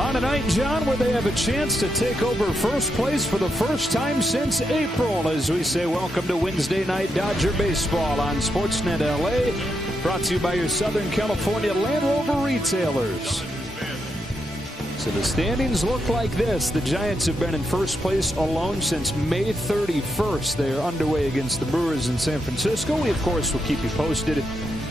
On a night, John, where they have a chance to take over first place for the first time since April, as we say welcome to Wednesday Night Dodger Baseball on Sportsnet LA, brought to you by your Southern California Land Rover retailers. So the standings look like this. The Giants have been in first place alone since May 31st. They are underway against the Brewers in San Francisco. We, of course, will keep you posted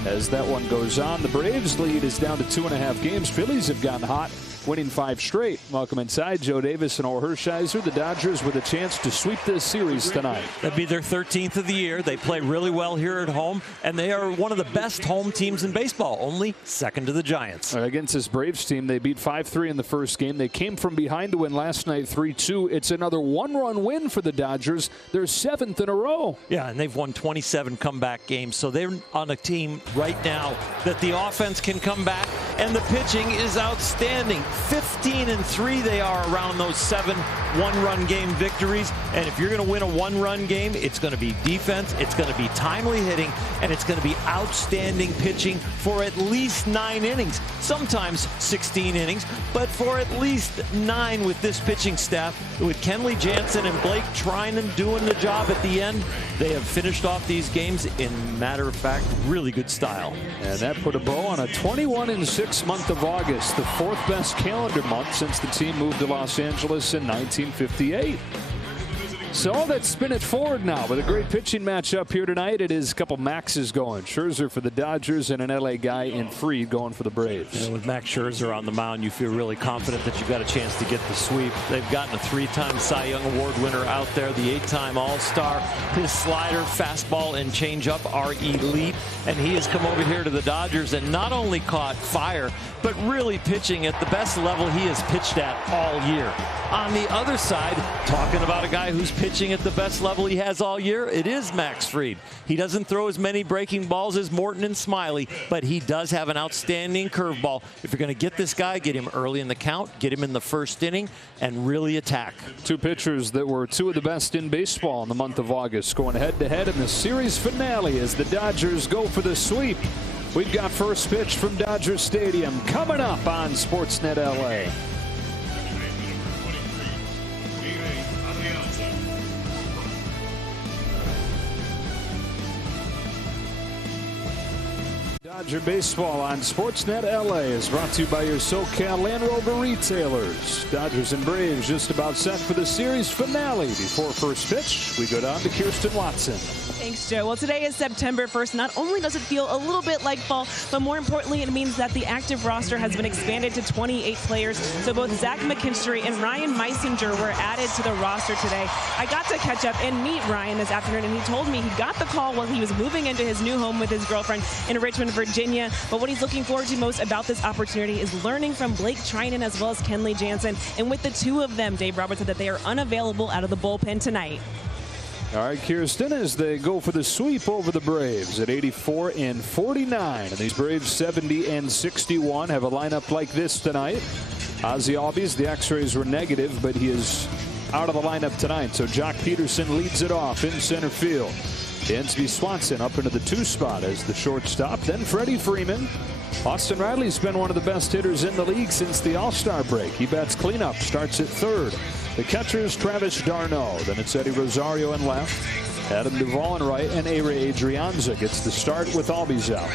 as that one goes on. The Braves lead is down to 2.5 games. Phillies have gotten hot, winning 5 straight. Welcome inside. Joe Davis and Orr Hershiser. The Dodgers with a chance to sweep this series tonight. That'd be their 13th of the year. They play really well here at home, and they are one of the best home teams in baseball, only second to the Giants. Against this Braves team, they beat 5-3 in the first game. They came from behind to win last night 3-2. It's another one-run win for the Dodgers. They're 7th in a row. Yeah, and they've won 27 comeback games, so they're on a team right now that the offense can come back, and the pitching is outstanding. 15-3 they are around those 7 one-run game victories. And if you're going to win a one-run game, it's going to be defense, it's going to be timely hitting, and it's going to be outstanding pitching for at least 9 innings, sometimes 16 innings, but for at least 9 with this pitching staff. With Kenley Jansen and Blake Treinen doing the job at the end, they have finished off these games in, matter of fact, really good style. And that put a bow on a 21-6 month of August, the 4th best calendar month since the team moved to Los Angeles in 1958. So let's spin it forward now with a great pitching matchup here tonight. It is a couple Maxes going. Scherzer for the Dodgers and an LA guy in Fried going for the Braves. And with Max Scherzer on the mound, you feel really confident that you've got a chance to get the sweep. They've gotten a 3-time Cy Young Award winner out there, the 8-time All-Star. His slider, fastball, and changeup are elite. And he has come over here to the Dodgers and not only caught fire, but really pitching at the best level he has pitched at all year. On the other side, talking about a guy who's pitching at the best level he has all year, it is Max Fried. He doesn't throw as many breaking balls as Morton and Smiley, but he does have an outstanding curveball. If you're going to get this guy, get him early in the count, get him in the first inning, and really attack. 2 pitchers that were 2 of the best in baseball in the month of August going head-to-head in the series finale as the Dodgers go for the sweep. We've got first pitch from Dodger Stadium coming up on Sportsnet LA. Dodger Baseball on Sportsnet LA is brought to you by your SoCal Land Rover retailers. Dodgers and Braves just about set for the series finale. Before first pitch, we go down to Kirsten Watson. Thanks, Joe. Well, today is September 1st. Not only does it feel a little bit like fall, but more importantly, it means that the active roster has been expanded to 28 players. So both Zach McKinstry and Ryan Meisinger were added to the roster today. I got to catch up and meet Ryan this afternoon, and he told me he got the call while he was moving into his new home with his girlfriend in Richmond, Virginia. But what he's looking forward to most about this opportunity is learning from Blake Treinen as well as Kenley Jansen. And with the 2 of them, Dave Roberts said that they are unavailable out of the bullpen tonight. All right, Kirsten, as they go for the sweep over the Braves at 84-49. And these Braves 70-61 have a lineup like this tonight. Ozzie Albies, the x-rays were negative, but he is out of the lineup tonight. So Jock Peterson leads it off in center field. Dansby Swanson up into the 2 spot as the shortstop. Then Freddie Freeman. Austin Riley's been one of the best hitters in the league since the All-Star break. He bats cleanup, starts at 3rd. The catchers, Travis d'Arnaud. Then it's Eddie Rosario in left. Adam Duvall in right, and A-Ray Adrianza gets the start with Albies out.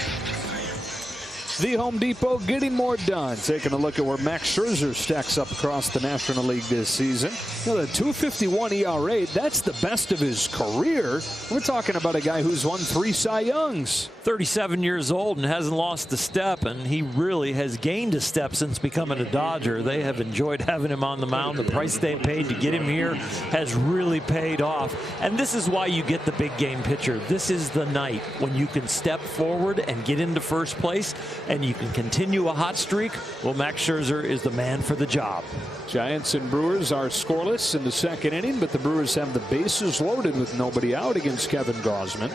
The Home Depot getting more done. Taking a look at where Max Scherzer stacks up across the National League this season. You know, the 2.51 ERA, that's the best of his career. We're talking about a guy who's won 3 Cy Youngs. 37 years old and hasn't lost a step, and he really has gained a step since becoming a Dodger. They have enjoyed having him on the mound. The price they paid to get him here has really paid off. And this is why you get the big game pitcher. This is the night when you can step forward and get into first place, and you can continue a hot streak. Well, Max Scherzer is the man for the job. Giants and Brewers are scoreless in the 2nd inning, but the Brewers have the bases loaded with nobody out against Kevin Gausman.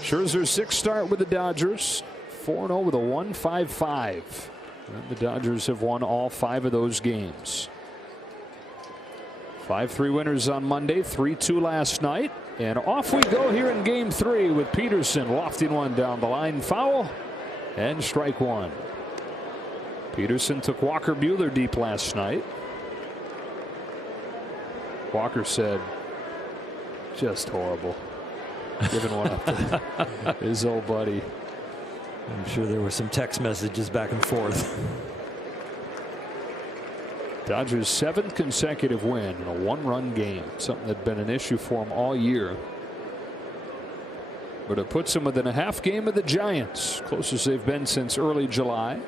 Scherzer's 6th start with the Dodgers, 4-0 with a 1.55. And the Dodgers have won all 5 of those games. 5-3 winners on Monday, 3-2 last night. And off we go here in game 3 with Peterson lofting one down the line, foul, and strike 1. Peterson took Walker Buehler deep last night. Walker said, just horrible. Giving one up to his old buddy. I'm sure there were some text messages back and forth. Dodgers' 7th consecutive win in a one-run game, something that had been an issue for him all year. But it puts them within a half game of the Giants, closest they've been since early July.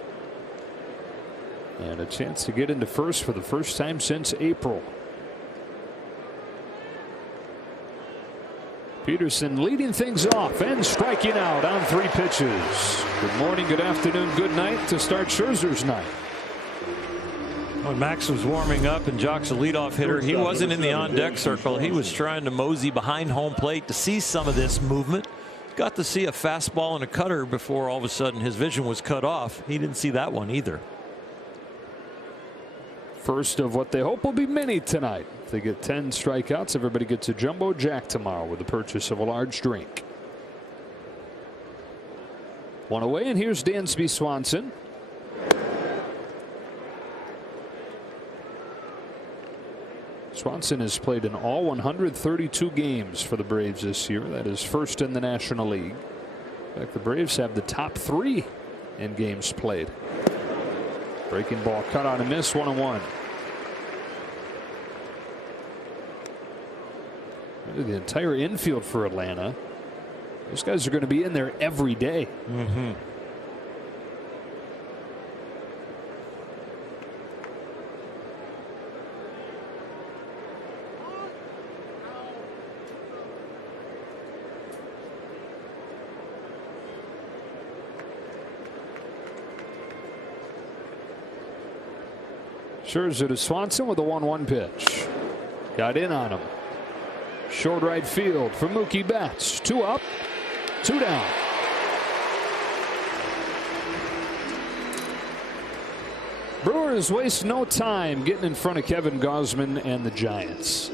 And a chance to get into first for the first time since April. Peterson leading things off and striking out on 3 pitches. Good morning, good afternoon, good night to start Scherzer's night. When Max was warming up and Jock's a leadoff hitter, he wasn't in the on-deck circle. He was trying to mosey behind home plate to see some of this movement. Got to see a fastball and a cutter before all of a sudden his vision was cut off. He didn't see that one either. First of what they hope will be many tonight. If they get 10 strikeouts, everybody gets a Jumbo Jack tomorrow with the purchase of a large drink. One away, and here's Dansby Swanson. Swanson has played in all 132 games for the Braves this year. That is first in the National League. In fact, the Braves have the top 3 in games played. Breaking ball cut on a miss, 1-1. The entire infield for Atlanta. Those guys are going to be in there every day. Mm-hmm. Scherzer to Swanson with a 1-1 pitch. Got in on him. Short right field for Mookie Betts. 2 up, 2 down. Brewers waste no time getting in front of Kevin Gausman and the Giants.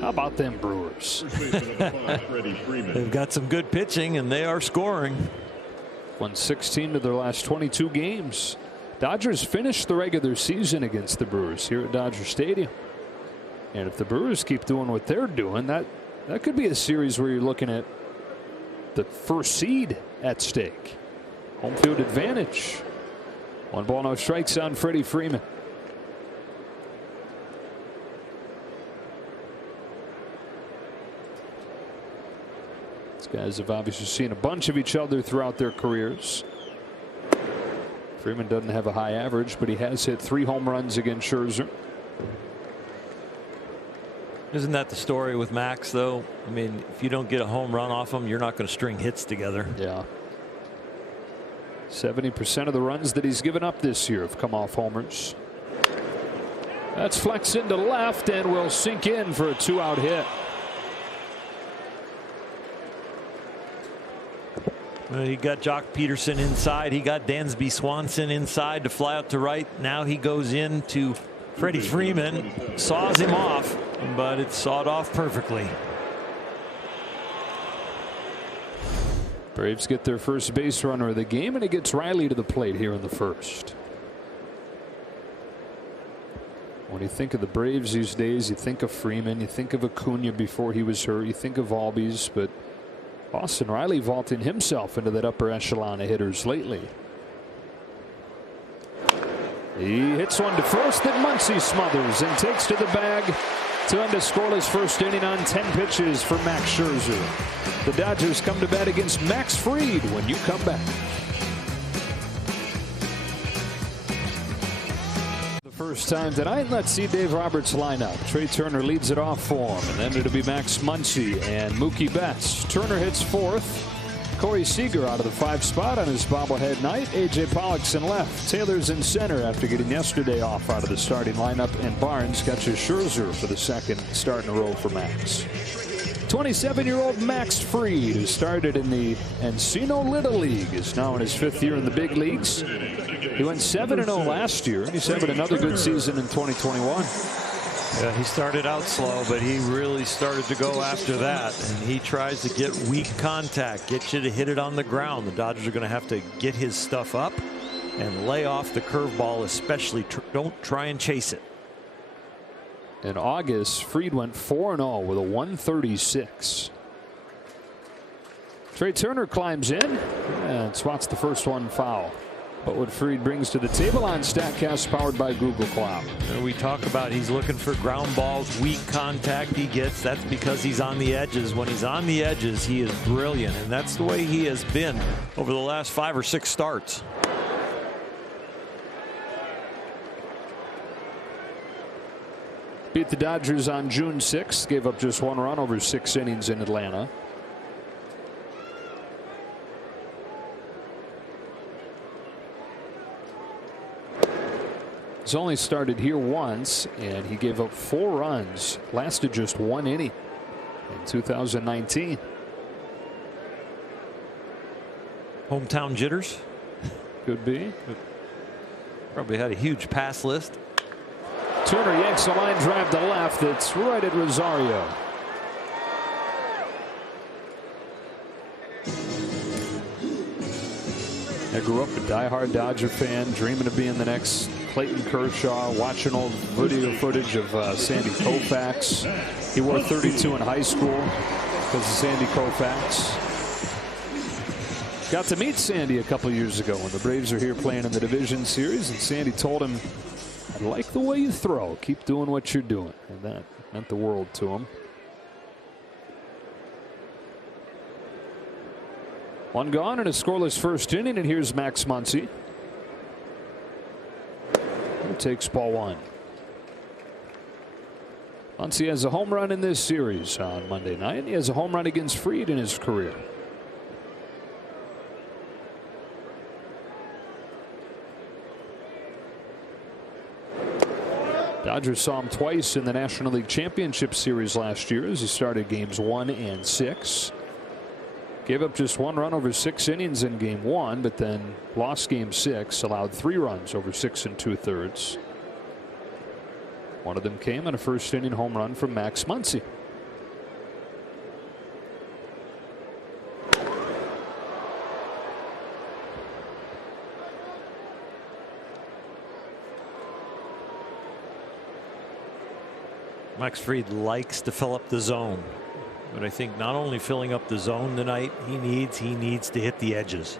How about them Brewers? They've got some good pitching and they are scoring. Won 16 of their last 22 games. Dodgers finished the regular season against the Brewers here at Dodger Stadium. And if the Brewers keep doing what they're doing, that could be a series where you're looking at the first seed at stake. Home field advantage. 1 ball, no strikes on Freddie Freeman. These guys have obviously seen a bunch of each other throughout their careers. Freeman doesn't have a high average, but he has hit 3 home runs against Scherzer. Isn't that the story with Max, though? I mean, if you don't get a home run off him, you're not going to string hits together. Yeah. 70% of the runs that he's given up this year have come off homers. That's flexed into left and will sink in for a 2-out hit. Well, he got Jock Peterson inside. He got Dansby Swanson inside to fly out to right. Now he goes in to Freddie Freeman, saws him off, but it's sawed off perfectly. Braves get their first base runner of the game, and it gets Riley to the plate here in the first. When you think of the Braves these days, you think of Freeman, you think of Acuna before he was hurt, you think of Albies, but Austin Riley vaulting himself into that upper echelon of hitters lately. He hits one to first that Muncy smothers and takes to the bag to end a scoreless first inning on 10 pitches for Max Scherzer. The Dodgers come to bat against Max Fried when you come back. The first time tonight, let's see Dave Roberts' lineup. Trey Turner leads it off for him, and then it'll be Max Muncy and Mookie Betts. Turner hits 4th. Corey Seager out of the 5 spot on his bobblehead night. A.J. Pollock's in left. Taylor's in center after getting yesterday off out of the starting lineup. And Barnes catches Scherzer for the second start in a row for Max. 27-year-old Max Fried, who started in the Encino Little League, is now in his 5th year in the big leagues. He went 7-0 last year, and he's having another good season in 2021. Yeah, he started out slow, but he really started to go after that. And he tries to get weak contact, get you to hit it on the ground. The Dodgers are going to have to get his stuff up and lay off the curveball, especially. Don't try and chase it. In August, Fried went 4-0 with a 136. Trey Turner climbs in and swats the first one foul. But what Fried brings to the table on StatCast, powered by Google Cloud. We talk about he's looking for ground balls, weak contact he gets. That's because he's on the edges. When he's on the edges, he is brilliant, and that's the way he has been over the last 5 or 6 starts. Beat the Dodgers on June 6th, gave up just 1 run over 6 innings in Atlanta. He's only started here once, and he gave up 4 runs, lasted just 1 inning in 2019. Hometown jitters? Could be. Probably had a huge pass list. Turner yanks a line drive to left. It's right at Rosario. I grew up a diehard Dodger fan, dreaming of being the next Clayton Kershaw, watching old video footage of Sandy Koufax. He wore 32 in high school because of Sandy Koufax. Got to meet Sandy a couple years ago when the Braves are here playing in the division series, and Sandy told him, "I like the way you throw. Keep doing what you're doing." And that meant the world to him. 1 gone and a scoreless first inning, and here's Max Muncy. He takes ball 1. Muncy has a home run in this series on Monday night. He has a home run against Fried in his career. Dodgers saw him twice in the National League Championship Series last year as he started games 1 and 6. Gave up just 1 run over 6 innings in game 1, but then lost game 6, allowed 3 runs over 6 2/3. One of them came on a first inning home run from Max Muncy. Max Fried likes to fill up the zone, but I think not only filling up the zone tonight, he needs to hit the edges.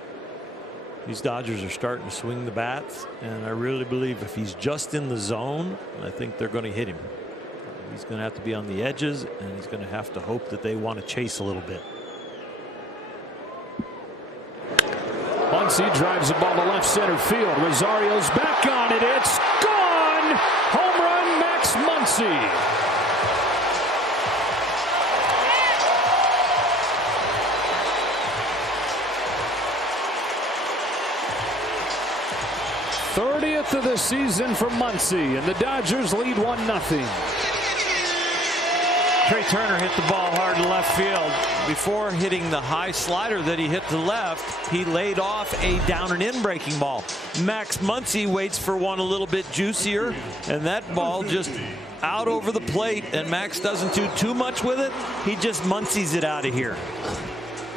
These Dodgers are starting to swing the bats, and I really believe if he's just in the zone, I think they're going to hit him. He's going to have to be on the edges, and he's going to have to hope that they want to chase a little bit. Muncy drives the ball to left center field. Rosario's back on it. It's gone. Home run, Max Muncy. '30th of the season for Muncy, and the Dodgers lead 1-0. Trey Turner hit the ball hard to left field. Before hitting the high slider that he hit to left, he laid off a down and in breaking ball. Max Muncy waits for one a little bit juicier, and that ball just out over the plate, and Max doesn't do too much with it. He just Muncies it out of here.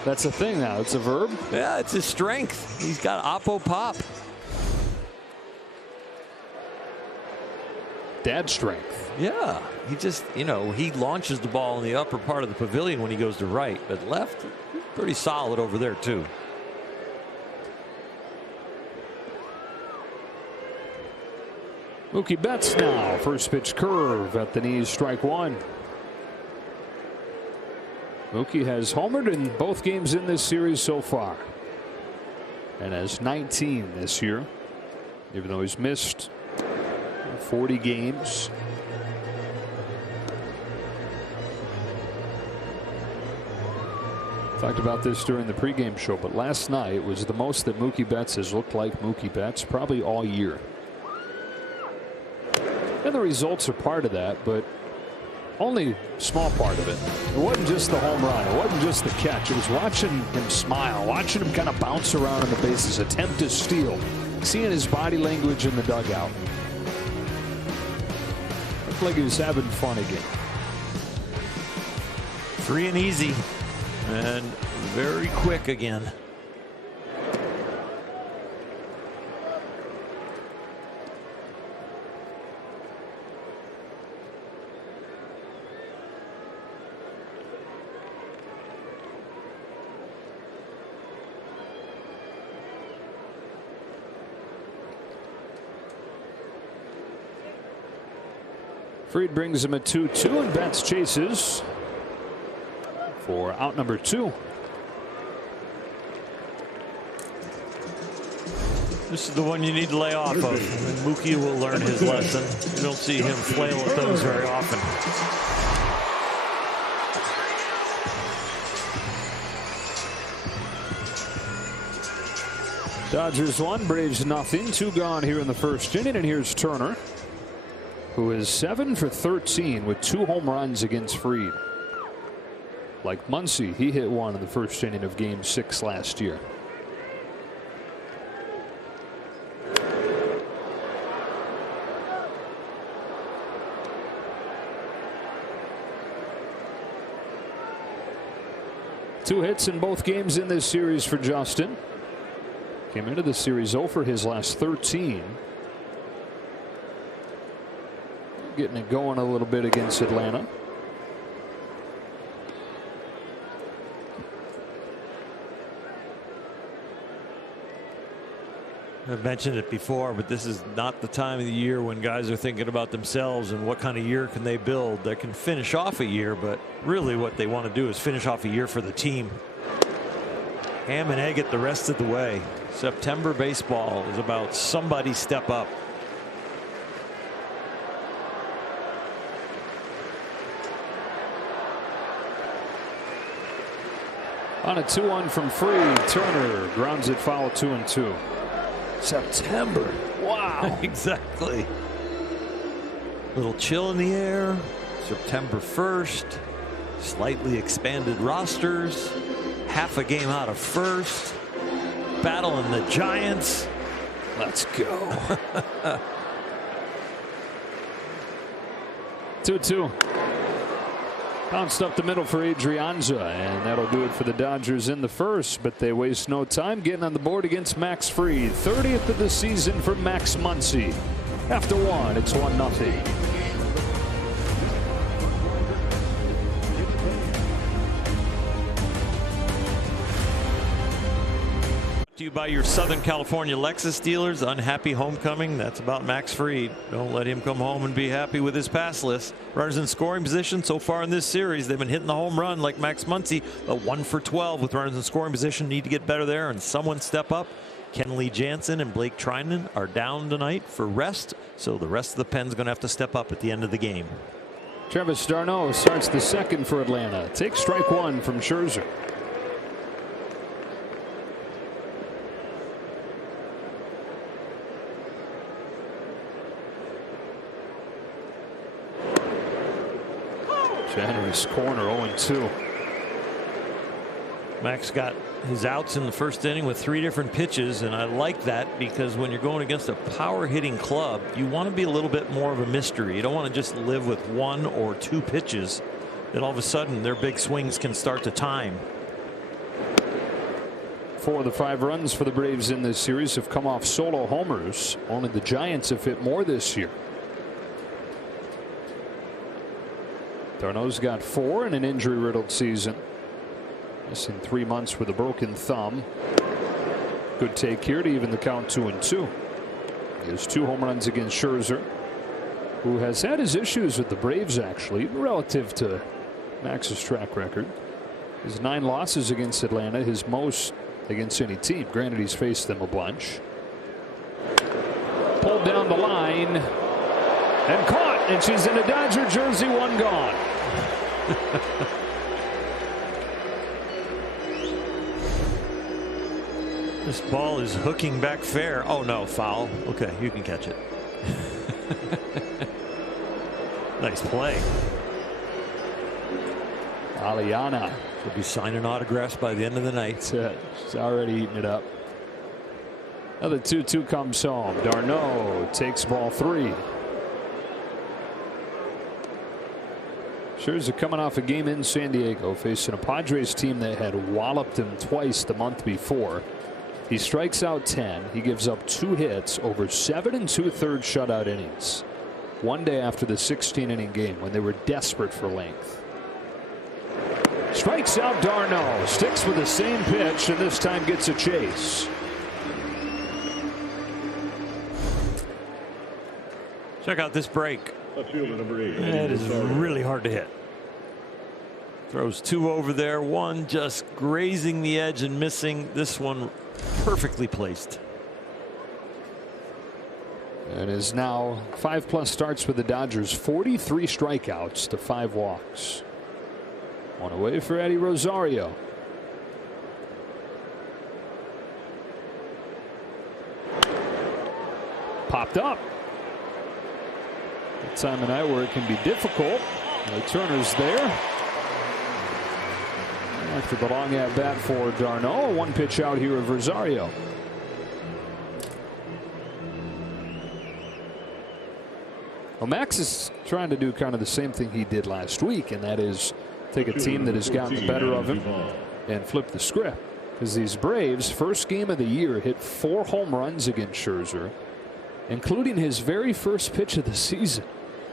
That's a thing now. It's a verb. Yeah, it's his strength. He's got oppo pop. Dad strength. Yeah, he just, he launches the ball in the upper part of the pavilion when he goes to right, but left, pretty solid over there too. Mookie Betts now. First pitch curve at the knees, strike 1. Mookie has homered in both games in this series so far, and has 19 this year, even though he's missed 40 games. Talked about this during the pregame show, but last night was the most that Mookie Betts has looked like Mookie Betts probably all year. And the results are part of that, but only a small part of it. It wasn't just the home run. It wasn't just the catch. It was watching him smile, watching him kind of bounce around on the bases, attempt to steal, seeing his body language in the dugout. Looked like he was having fun again. Free and easy, and very quick again. Fried brings him a 2-2, and Betts chases for out number 2. This is the one you need to lay off of, and Mookie will learn his lesson. You don't see him flail at those very often. Dodgers 1, Braves nothing. 2 gone here in the first inning, and here's Turner, who is 7 for 13 with 2 home runs against Fried. Like Muncy, he hit 1 in the first inning of Game 6 last year. Two hits in both games in this series for Justin. Came into the series 0 for his last 13. Getting it going a little bit against Atlanta. I've mentioned it before, but this is not the time of the year when guys are thinking about themselves and what kind of year can they build. They can finish off a year, but really what they want to do is finish off a year for the team. Ham and egg it the rest of the way. September baseball is about somebody step up. On a 2-1 from Fried, Turner grounds it foul 2-2. September. Wow. Exactly. Little chill in the air. September 1st. Slightly expanded rosters. Half a game out of first. Battling the Giants. Let's go. 2-2. Bounced up the middle for Adrianza, and that'll do it for the Dodgers in the first, but they waste no time getting on the board against Max Fried. 30th of the season for Max Muncy. After 1, it's 1-0. To you by your Southern California Lexus dealers. Unhappy homecoming. That's about Max Fried. Don't let him come home and be happy with his pass list. Runners in scoring position so far in this series. They've been hitting the home run like Max Muncy, but 1 for 12 with runners in scoring position. Need to get better there and someone step up. Kenley Jansen and Blake Trinan are down tonight for rest, so the rest of the pen's going to have to step up at the end of the game. Travis d'Arnaud starts the second for Atlanta. Takes strike 1 from Scherzer. Henry's corner 0-2. Max got his outs in the first inning with 3 different pitches, and I like that because when you're going against a power hitting club, you want to be a little bit more of a mystery. You don't want to just live with 1 or 2 pitches. Then all of a sudden their big swings can start to time. 4 of the 5 runs for the Braves in this series have come off solo homers. Only the Giants have hit more this year. d'Arnaud's got 4 in an injury-riddled season. Missing 3 months with a broken thumb. Good take here to even the count 2-2. He has 2 home runs against Scherzer, who has had his issues with the Braves actually relative to Max's track record. His 9 losses against Atlanta, his most against any team. Granted, he's faced them a bunch. Pulled down the line and caught, and she's in a Dodger jersey. 1 gone. This ball is hooking back fair. Oh no, foul. Okay, you can catch it. Nice play. Aliana will be signing autographs by the end of the night. She's already eating it up. Another 2-2 comes home. d'Arnaud takes ball 3. Scherzer coming off a game in San Diego, facing a Padres team that had walloped him twice the month before. He strikes out 10. He gives up 2 hits over 7 2/3 shutout innings. One day after the 16-inning game when they were desperate for length. Strikes out d'Arnaud. Sticks with the same pitch, and this time gets a chase. Check out this break. Number 8. It is really hard to hit. Throws 2 over there, 1 just grazing the edge and missing. This one perfectly placed. And is now 5+ starts with the Dodgers, 43 strikeouts to 5 walks. On away for Eddie Rosario. Popped up. That time of night where it can be difficult. Turner's there. After the long at bat for d'Arnaud, 1 pitch out here of Rosario. Well, Max is trying to do kind of the same thing he did last week, and that is take a team that has gotten the better of him and flip the script. Because these Braves, first game of the year, hit 4 home runs against Scherzer, including his very first pitch of the season.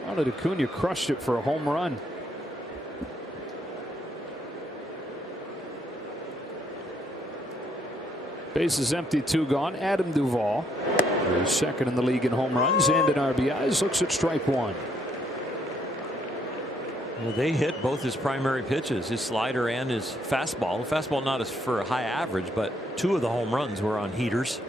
Ronald Acuna crushed it for a home run. Bases empty, 2 gone. Adam Duvall, who's second in the league in home runs and in RBIs, looks at strike 1. Well, they hit both his primary pitches, his slider and his fastball. The fastball not as for a high average, but 2 of the home runs were on heaters.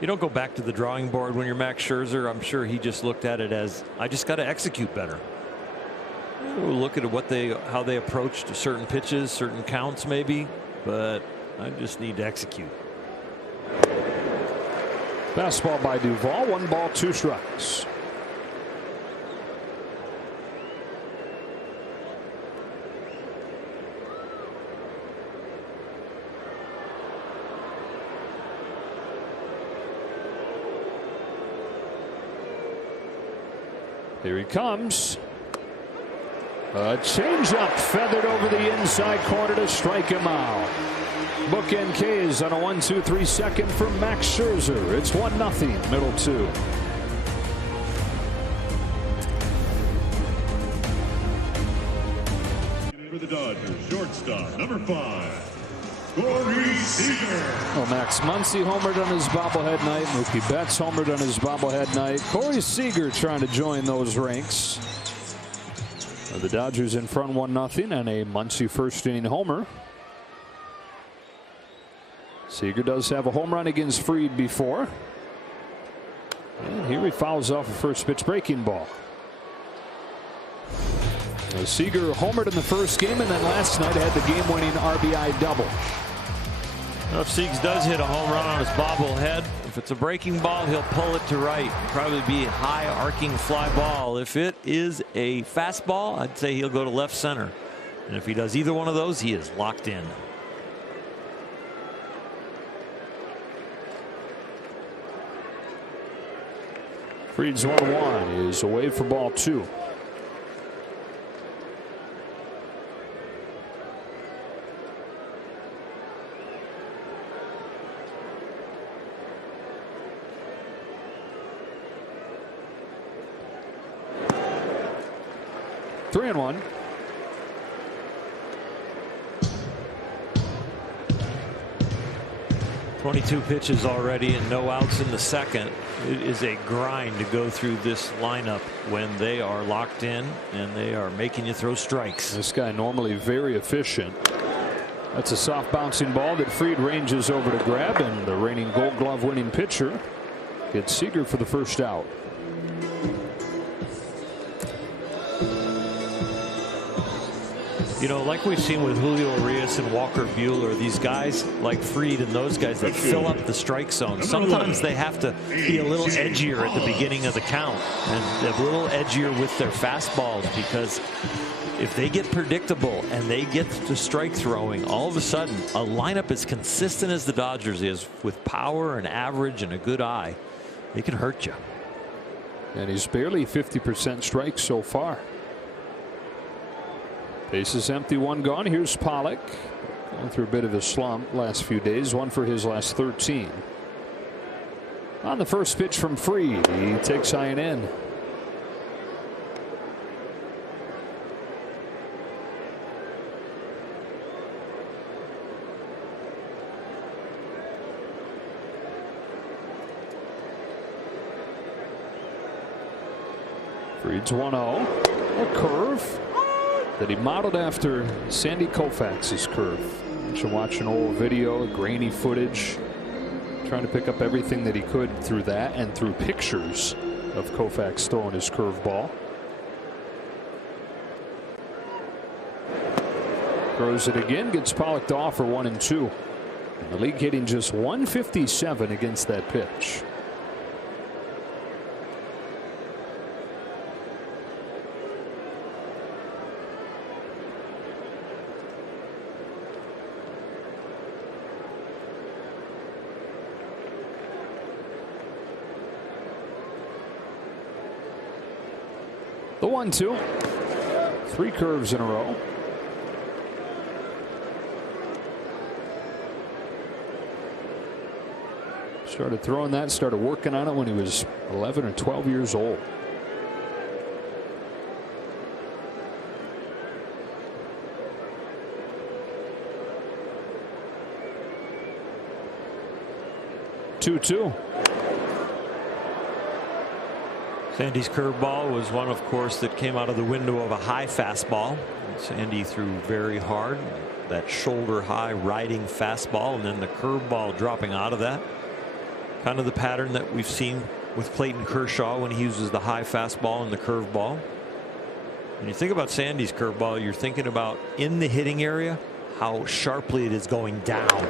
You don't go back to the drawing board when you're Max Scherzer. I'm sure he just looked at it as, I just got to execute better. We'll look at how they approached certain pitches, certain counts maybe, but I just need to execute. Fastball by Duvall, 1 ball, 2 strikes. Here he comes. A changeup feathered over the inside corner to strike him out. Bookend K's on a 1-2-3 second for Max Scherzer. It's 1-0, middle 2. For the Dodgers, shortstop, number 5. Corey Seager. Well, Max Muncy homered on his bobblehead night. Mookie Betts homered on his bobblehead night. Corey Seager trying to join those ranks. The Dodgers in front 1-0 and a Muncy first inning homer. Seager does have a home run against Fried before. And here he fouls off a first pitch breaking ball. Seager homered in the first game, and then last night had the game-winning RBI double. Well, if Siegs does hit a home run on his bobblehead, if it's a breaking ball, he'll pull it to right. Probably be a high arcing fly ball. If it is a fastball, I'd say he'll go to left center. And if he does either one of those, he is locked in. Fried's 1-1 is away for ball 2. Three and 1. .22 pitches already and no outs in the second. It is a grind to go through this lineup when they are locked in and they are making you throw strikes. This guy normally very efficient. That's a soft bouncing ball that Fried ranges over to grab, and the reigning Gold Glove winning pitcher gets Seager for the first out. You know, like we've seen with Julio Urias and Walker Buehler, these guys like Fried and those guys that fill up the strike zone. Sometimes they have to be a little edgier at the beginning of the count and a little edgier with their fastballs, because if they get predictable and they get to strike throwing, all of a sudden a lineup as consistent as the Dodgers is, with power and average and a good eye, they can hurt you. And he's barely 50% strikes so far. Bases empty, 1 gone. Here's Pollock, going through a bit of a slump last few days. 1 for his last 13. On the first pitch from Fried, he takes high and in. Reads 1-0. A curve that he modeled after Sandy Koufax's curve. You should watch an old video, grainy footage, trying to pick up everything that he could through that and through pictures of Koufax throwing his curveball. Throws it again, gets Pollock off for 1-2. And the league hitting just 157 against that pitch. The 1-2. 3 curves in a row. Started throwing that, started working on it when he was 11 or 12 years old. Two. Sandy's curveball was one, of course, that came out of the window of a high fastball. Sandy threw very hard, that shoulder high riding fastball, and then the curveball dropping out of that. Kind of the pattern that we've seen with Clayton Kershaw when he uses the high fastball and the curveball. When you think about Sandy's curveball, you're thinking about in the hitting area how sharply it is going down.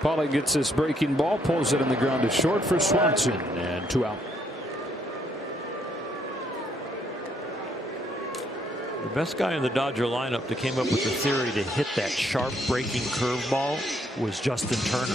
Pollock gets this breaking ball, pulls it in the ground to short for Swanson, and 2 out. The best guy in the Dodger lineup that came up with the theory to hit that sharp breaking curveball was Justin Turner.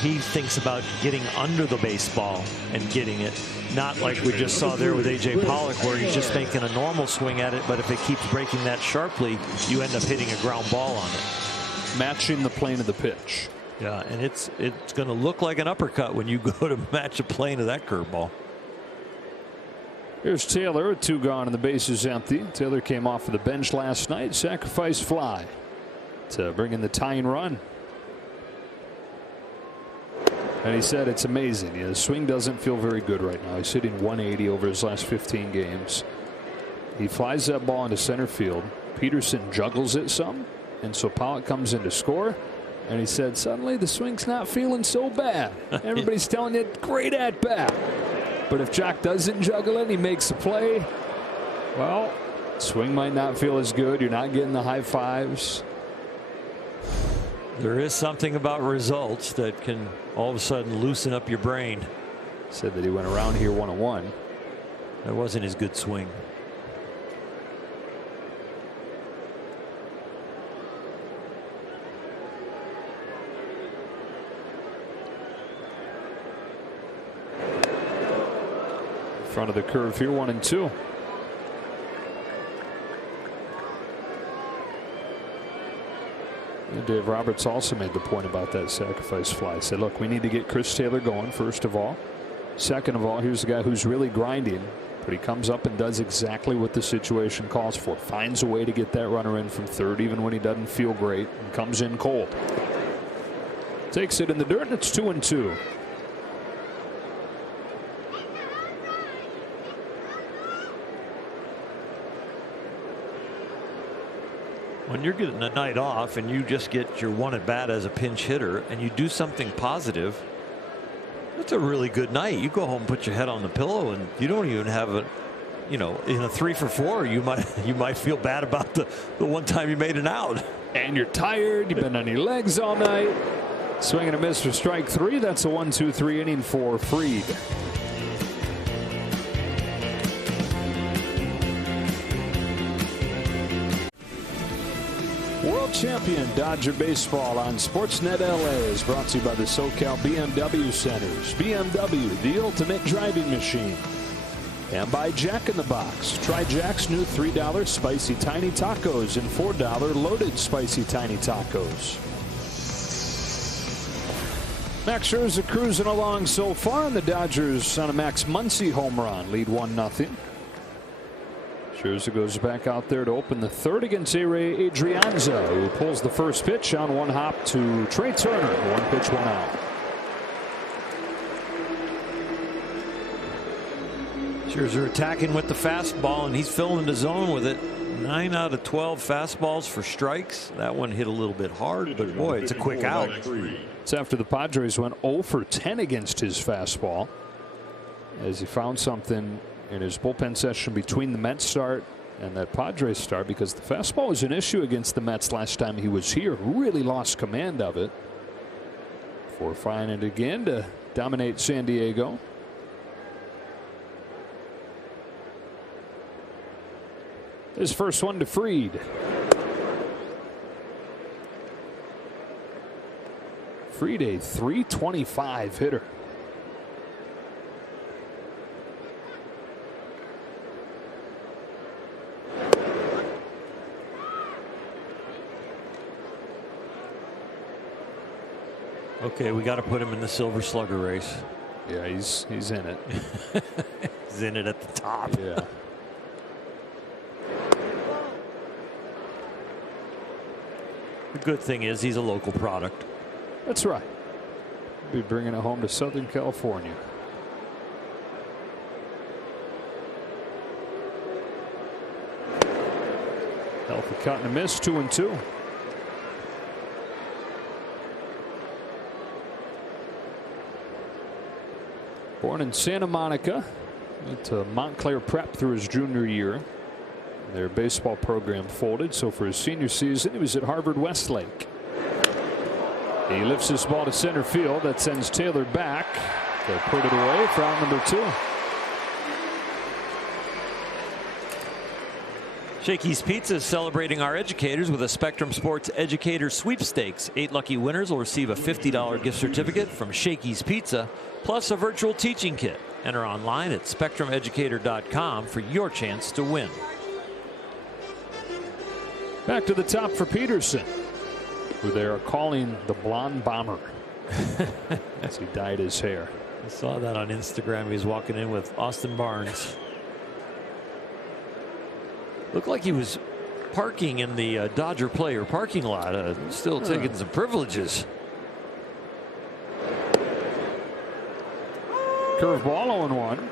He thinks about getting under the baseball and getting it, not like we just saw there with A.J. Pollock, where he's just making a normal swing at it, but if it keeps breaking that sharply, you end up hitting a ground ball on it. Matching the plane of the pitch. Yeah, and it's going to look like an uppercut when you go to match the plane of that curveball. Here's Taylor, 2 gone and the base is empty. Taylor came off of the bench last night, sacrifice fly to bring in the tying run. And he said it's amazing. The swing doesn't feel very good right now. He's hitting 180 over his last 15 games. He flies that ball into center field. Peterson juggles it some, and so Pollock comes in to score. And he said suddenly the swing's not feeling so bad. Everybody's telling you great at bat. But if Jock doesn't juggle it, he makes a play. Well, swing might not feel as good. You're not getting the high fives. There is something about results that can all of a sudden loosen up your brain. Said that he went around here 1-1. That wasn't his good swing. Front of the curve here, 1-2. Dave Roberts also made the point about that sacrifice fly. He said, look, we need to get Chris Taylor going, first of all. Second of all, here's a guy who's really grinding, but he comes up and does exactly what the situation calls for. Finds a way to get that runner in from third, even when he doesn't feel great, and comes in cold. Takes it in the dirt, and it's 2-2. When you're getting a night off and you just get your 1 at bat as a pinch hitter and you do something positive, it's a really good night. You go home, put your head on the pillow, and you don't even have a, you know, in a 3 for 4, you might feel bad about the one time you made an out. And you're tired. You've been on your legs all night. Swing and a miss for strike 3. That's a 1-2-3 inning for Fried. World champion Dodger baseball on Sportsnet LA is brought to you by the SoCal BMW Centers. BMW, the ultimate driving machine. And by Jack in the Box. Try Jack's new $3 spicy tiny tacos and $4 loaded spicy tiny tacos. Max Scherzer cruising along so far, and the Dodgers on a Max Muncy home run lead 1-0. Scherzer goes back out there to open the third against A-Ray Adrianza, who pulls the first pitch on one hop to Trey Turner. 1 pitch, 1 out. Scherzer attacking with the fastball, and he's filling the zone with it. 9 out of 12 fastballs for strikes. That one hit a little bit hard, but boy, it's a quick out. It's after the Padres went 0 for 10 against his fastball, as he found something in his bullpen session between the Mets start and that Padres start, because the fastball was an issue against the Mets last time he was here. Really lost command of it. Before finding it again to dominate San Diego. His first one to Fried. Fried, a .325 hitter. Okay, we got to put him in the Silver Slugger race. Yeah, he's in it. He's in it at the top. Yeah. The good thing is he's a local product. That's right. Be bringing it home to Southern California. Healthy cut and a miss, 2-2. Born in Santa Monica, went to Montclair Prep through his junior year. Their baseball program folded, so for his senior season he was at Harvard Westlake. He lifts this ball to center field. That sends Taylor back. They'll put it away for out number 2. Shakey's Pizza is celebrating our educators with a Spectrum Sports Educator Sweepstakes. 8 lucky winners will receive a $50 gift certificate from Shakey's Pizza, plus a virtual teaching kit. Enter online at spectrumeducator.com for your chance to win. Back to the top for Peterson, who they are calling the Blonde Bomber as he dyed his hair. I saw that on Instagram. He was walking in with Austin Barnes. Looked like he was parking in the Dodger player parking lot, still taking some privileges. Curveball 0-1.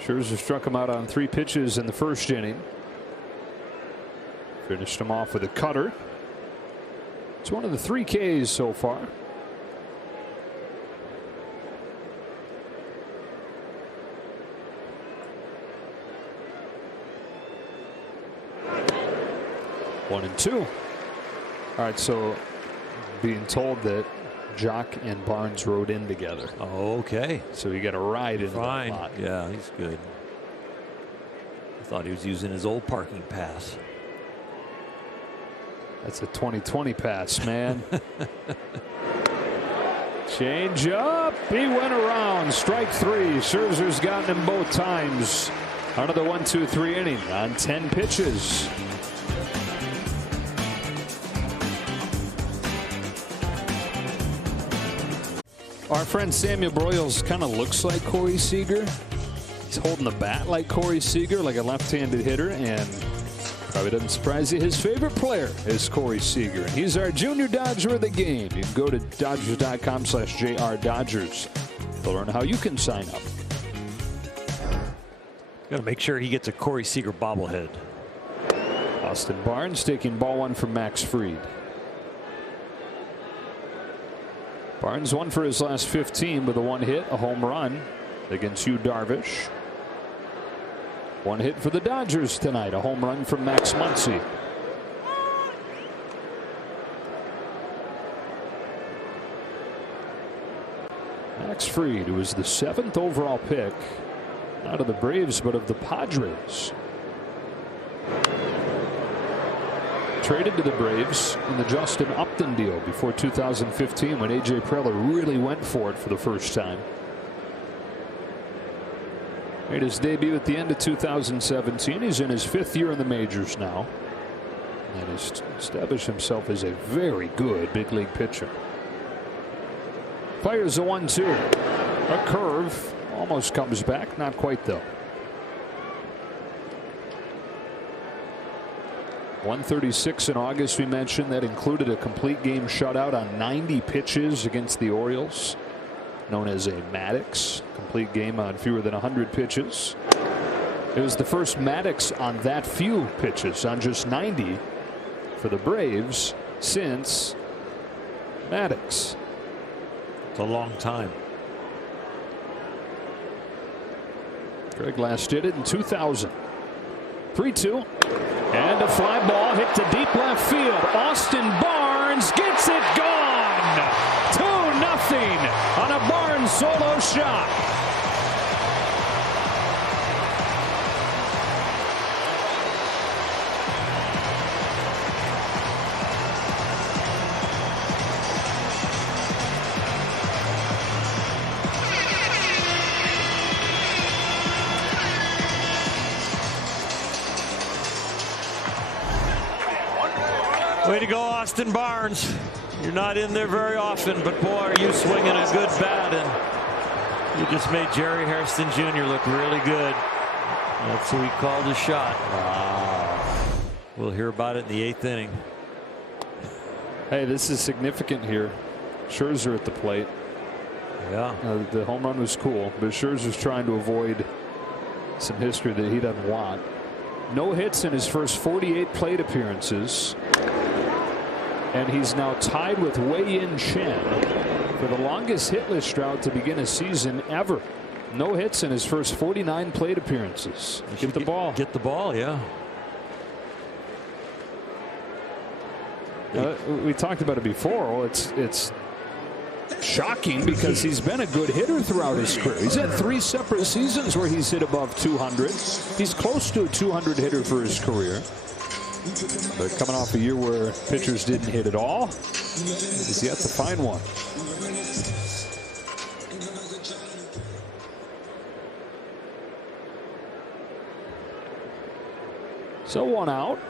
Scherzer struck him out on 3 pitches in the first inning. Finished him off with a cutter. It's one of the 3 Ks so far. One and 2. All right, so being told that Jock and Barnes rode in together. Oh, okay. So he got a ride in the lot. Yeah, he's good. I thought he was using his old parking pass. That's a 2020 pass, man. Change up. He went around. Strike 3. Scherzer's gotten him both times. Out of the 1-2-3 inning on 10 pitches. Our friend Samuel Broyles kind of looks like Corey Seager. He's holding the bat like Corey Seager, like a left-handed hitter, and probably doesn't surprise you, his favorite player is Corey Seager. And he's our junior Dodger of the game. You can go to Dodgers.com/JRDodgers to learn how you can sign up. Got to make sure he gets a Corey Seager bobblehead. Austin Barnes taking ball 1 from Max Fried. Barnes 1 for his last 15 with a 1 hit, a home run against Yu Darvish. 1 hit for the Dodgers tonight, a home run from Max Muncy. Max Fried, who was the 7th overall pick, not of the Braves, but of the Padres. Traded to the Braves in the Justin Upton deal before 2015 when A.J. Preller really went for it for the first time. Made his debut at the end of 2017. He's in his 5th year in the majors now. And has established himself as a very good big league pitcher. Fires a 1-2. A curve. Almost comes back. Not quite though. 136 in August, we mentioned. That included a complete game shutout on 90 pitches against the Orioles, known as a Maddox. Complete game on fewer than 100 pitches. It was the first Maddox on that few pitches, on just 90, for the Braves since Maddox. It's a long time. Greg last did it in 2000. 3-2. And a fly ball hit to deep left field. Austin Barnes gets it gone. 2-0 on a Barnes solo shot. Way to go, Austin Barnes. You're not in there very often, but boy, are you swinging a good bat, and you just made Jerry Hairston Jr. look really good. That's who he called his shot. Wow. We'll hear about it in the 8th inning. Hey, this is significant here. Scherzer at the plate. Yeah. The home run was cool, but Scherzer's trying to avoid some history that he doesn't want. No hits in his first 48 plate appearances. And he's now tied with Wei-Yin Chen for the longest hitless drought to begin a season ever. No hits in his first 49 plate appearances. Get the ball. Get the ball, yeah. We talked about it before. It's shocking because he's been a good hitter throughout his career. He's had 3 separate seasons where he's hit above 200. He's close to a 200 hitter for his career. But coming off a year where pitchers didn't hit at all, he's yet to find one. So 1 out.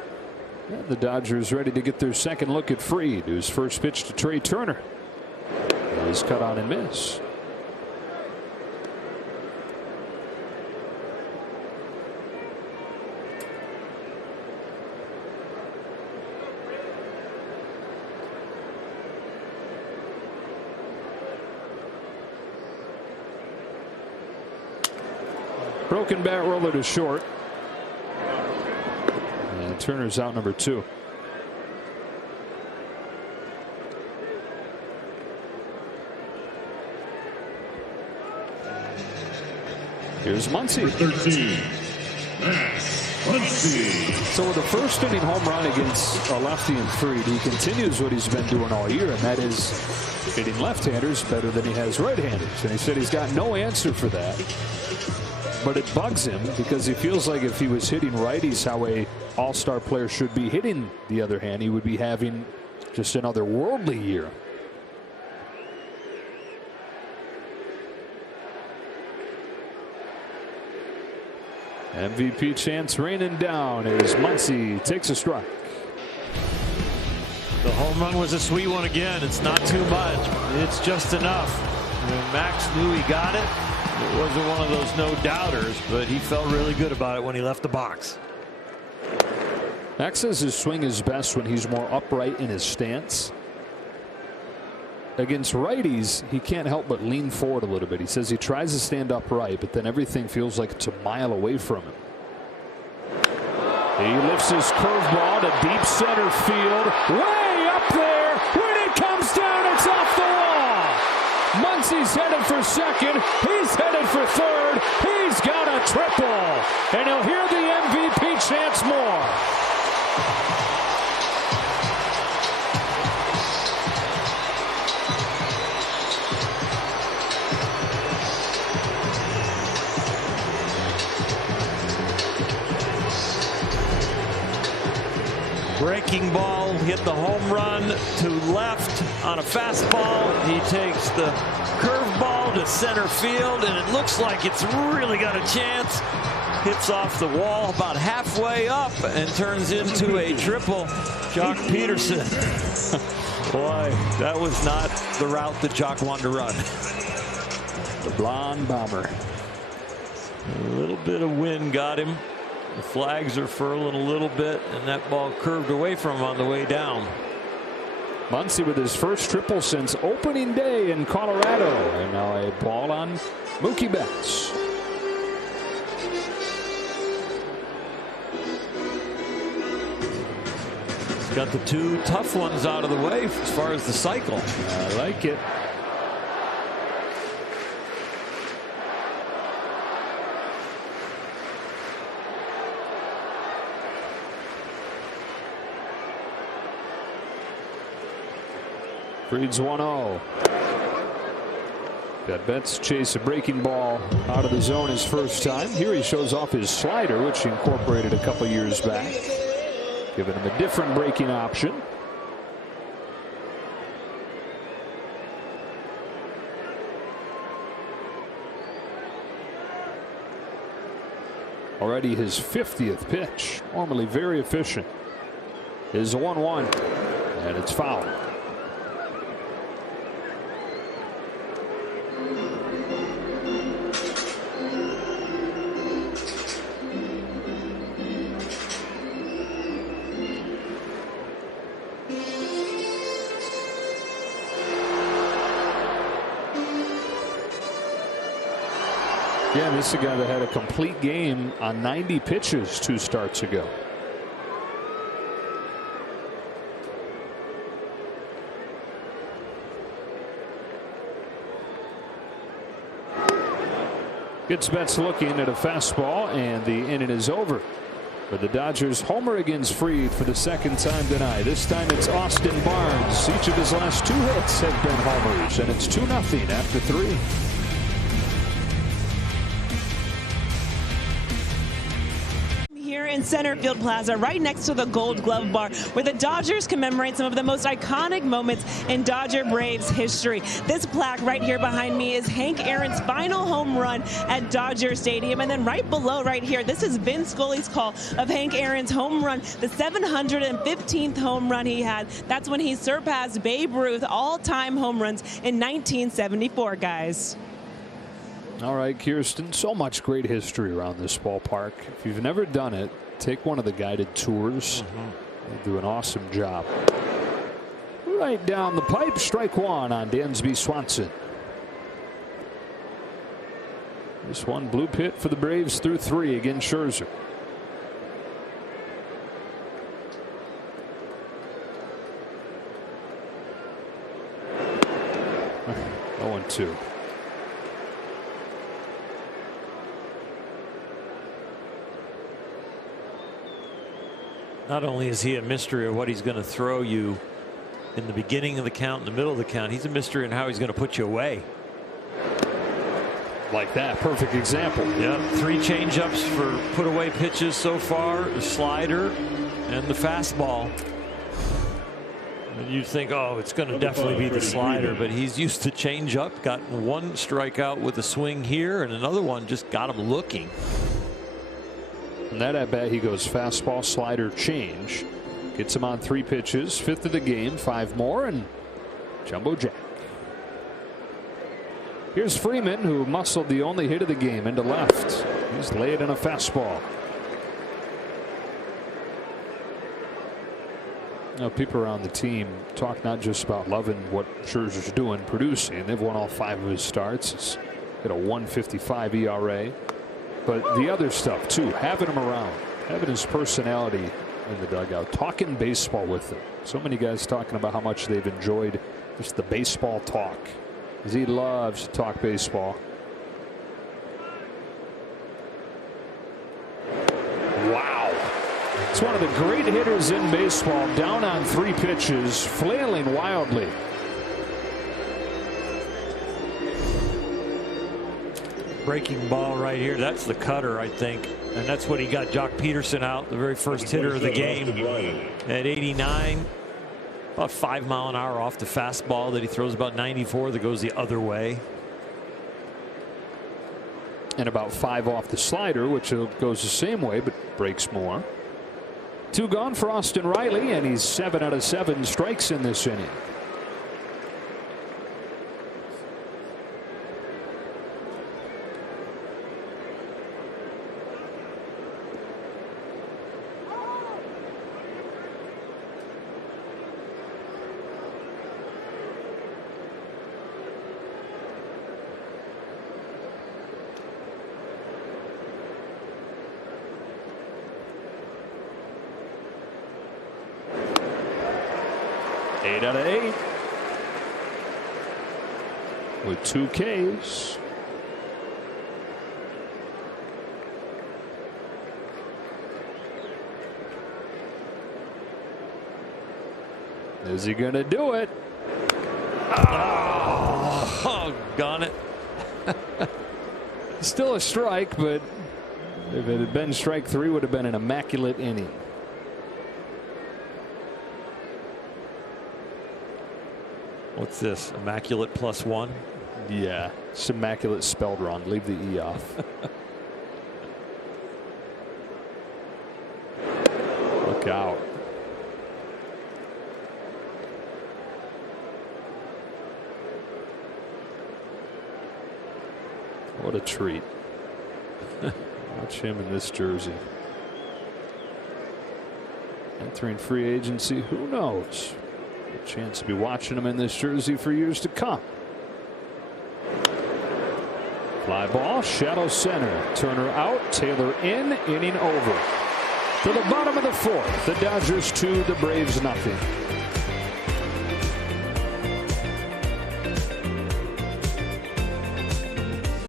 And the Dodgers ready to get their second look at Fried, whose first pitch to Trey Turner is cut on and miss. Broken bat roller to short. And Turner's out number 2. Here's Muncy. 13, Max Muncy. So with a first inning home run against a lefty in Fried, he continues what he's been doing all year, and that is hitting left-handers better than he has right-handers. And he said he's got no answer for that. But it bugs him because he feels like if he was hitting righties how a all-star player should be hitting the other hand, he would be having just an otherworldly year. MVP chance raining down as Muncy takes a strike. The home run was a sweet one again. It's not too much. It's just enough. Max knew he got it. It wasn't one of those no-doubters, but he felt really good about it when he left the box. Max says his swing is best when he's more upright in his stance. Against righties, he can't help but lean forward a little bit. He says he tries to stand upright, but then everything feels like it's a mile away from him. He lifts his curveball to deep center field. Way up there. When it comes down, it's off the wall. Muncy's headed for second. He's headed for third. He's got a triple. And he'll hear the MVP chants more. Breaking ball hit the home run to left on a fastball. He takes the curveball to center field, and it looks like it's really got a chance. Hits off the wall about halfway up and turns into a triple. Jock Peterson. Boy, that was not the route that Jock wanted to run. The blonde bomber. A little bit of wind got him. The flags are furling a little bit, and that ball curved away from him on the way down. Muncy with his first triple since opening day in Colorado. And now a ball on Mookie Betts. He's got the two tough ones out of the way as far as the cycle. I like it. Freed's 1-0. Got Betts chase a breaking ball out of the zone his first time. Here he shows off his slider, which he incorporated a couple years back, giving him a different breaking option. Already his 50th pitch. Normally very efficient. Is a 1-1, and it's foul. Yeah, this is a guy that had a complete game on 90 pitches 2 starts ago. Gets Betts looking at a fastball, and the inning is over. But the Dodgers homer against Fried for the second time tonight. This time it's Austin Barnes. Each of his last 2 hits have been homers, and it's 2-0 after 3. In Center Field Plaza, right next to the Gold Glove Bar, where the Dodgers commemorate some of the most iconic moments in Dodger Braves history. This plaque right here behind me is Hank Aaron's final home run at Dodger Stadium, and then right below right here, this is Vin Scully's call of Hank Aaron's home run, the 715th home run he had. That's when he surpassed Babe Ruth all-time home runs in 1974, guys. All right, Kirsten, so much great history around this ballpark. If you've never done it, take one of the guided tours. They do an awesome job. Right down the pipe, strike 1 on Dansby Swanson. This one blue pit for the Braves through 3 against Scherzer. Oh, 0-2. Not only is he a mystery of what he's going to throw you in the beginning of the count, in the middle of the count, he's a mystery in how he's going to put you away. Like that, perfect example. Yeah, 3 changeups for put away pitches so far, the slider and the fastball. And you'd think, oh, it's going to definitely be the slider, but he's used to changeup, gotten 1 strikeout with a swing here, and another one just got him looking. And that at bat, he goes fastball, slider, change. Gets him on 3 pitches, 5th of the game, 5 more, and Jumbo Jack. Here's Freeman, who muscled the only hit of the game into left. He's laid in a fastball. Now, people around the team talk not just about loving what Scherzer's doing, producing. They've won all 5 of his starts. He's got a 1.55 ERA. But the other stuff, too, having him around, having his personality in the dugout, talking baseball with him. So many guys talking about how much they've enjoyed just the baseball talk, because he loves to talk baseball. Wow. It's one of the great hitters in baseball, down on 3 pitches, flailing wildly. Breaking ball right here. That's the cutter, I think. And that's what he got Jock Peterson out, the very first hitter of the game at 89. About 5 mile an hour off the fastball that he throws about 94 that goes the other way. And about 5 off the slider, which goes the same way but breaks more. 2 gone for Austin Riley, and he's 7 out of 7 strikes in this inning. 8 out of 8 with 2 Ks. Is he going to do it? Oh, gone it. Still a strike, but if it had been strike 3, would have been an immaculate inning. What's this? Immaculate +1? Yeah, it's immaculate spelled wrong. Leave the E off. Look out. What a treat. Watch him in this jersey. Entering free agency, who knows? A chance to be watching him in this jersey for years to come. Fly ball, shadow center. Turner out, Taylor in, inning over. To the bottom of the 4th, the Dodgers 2, the Braves nothing.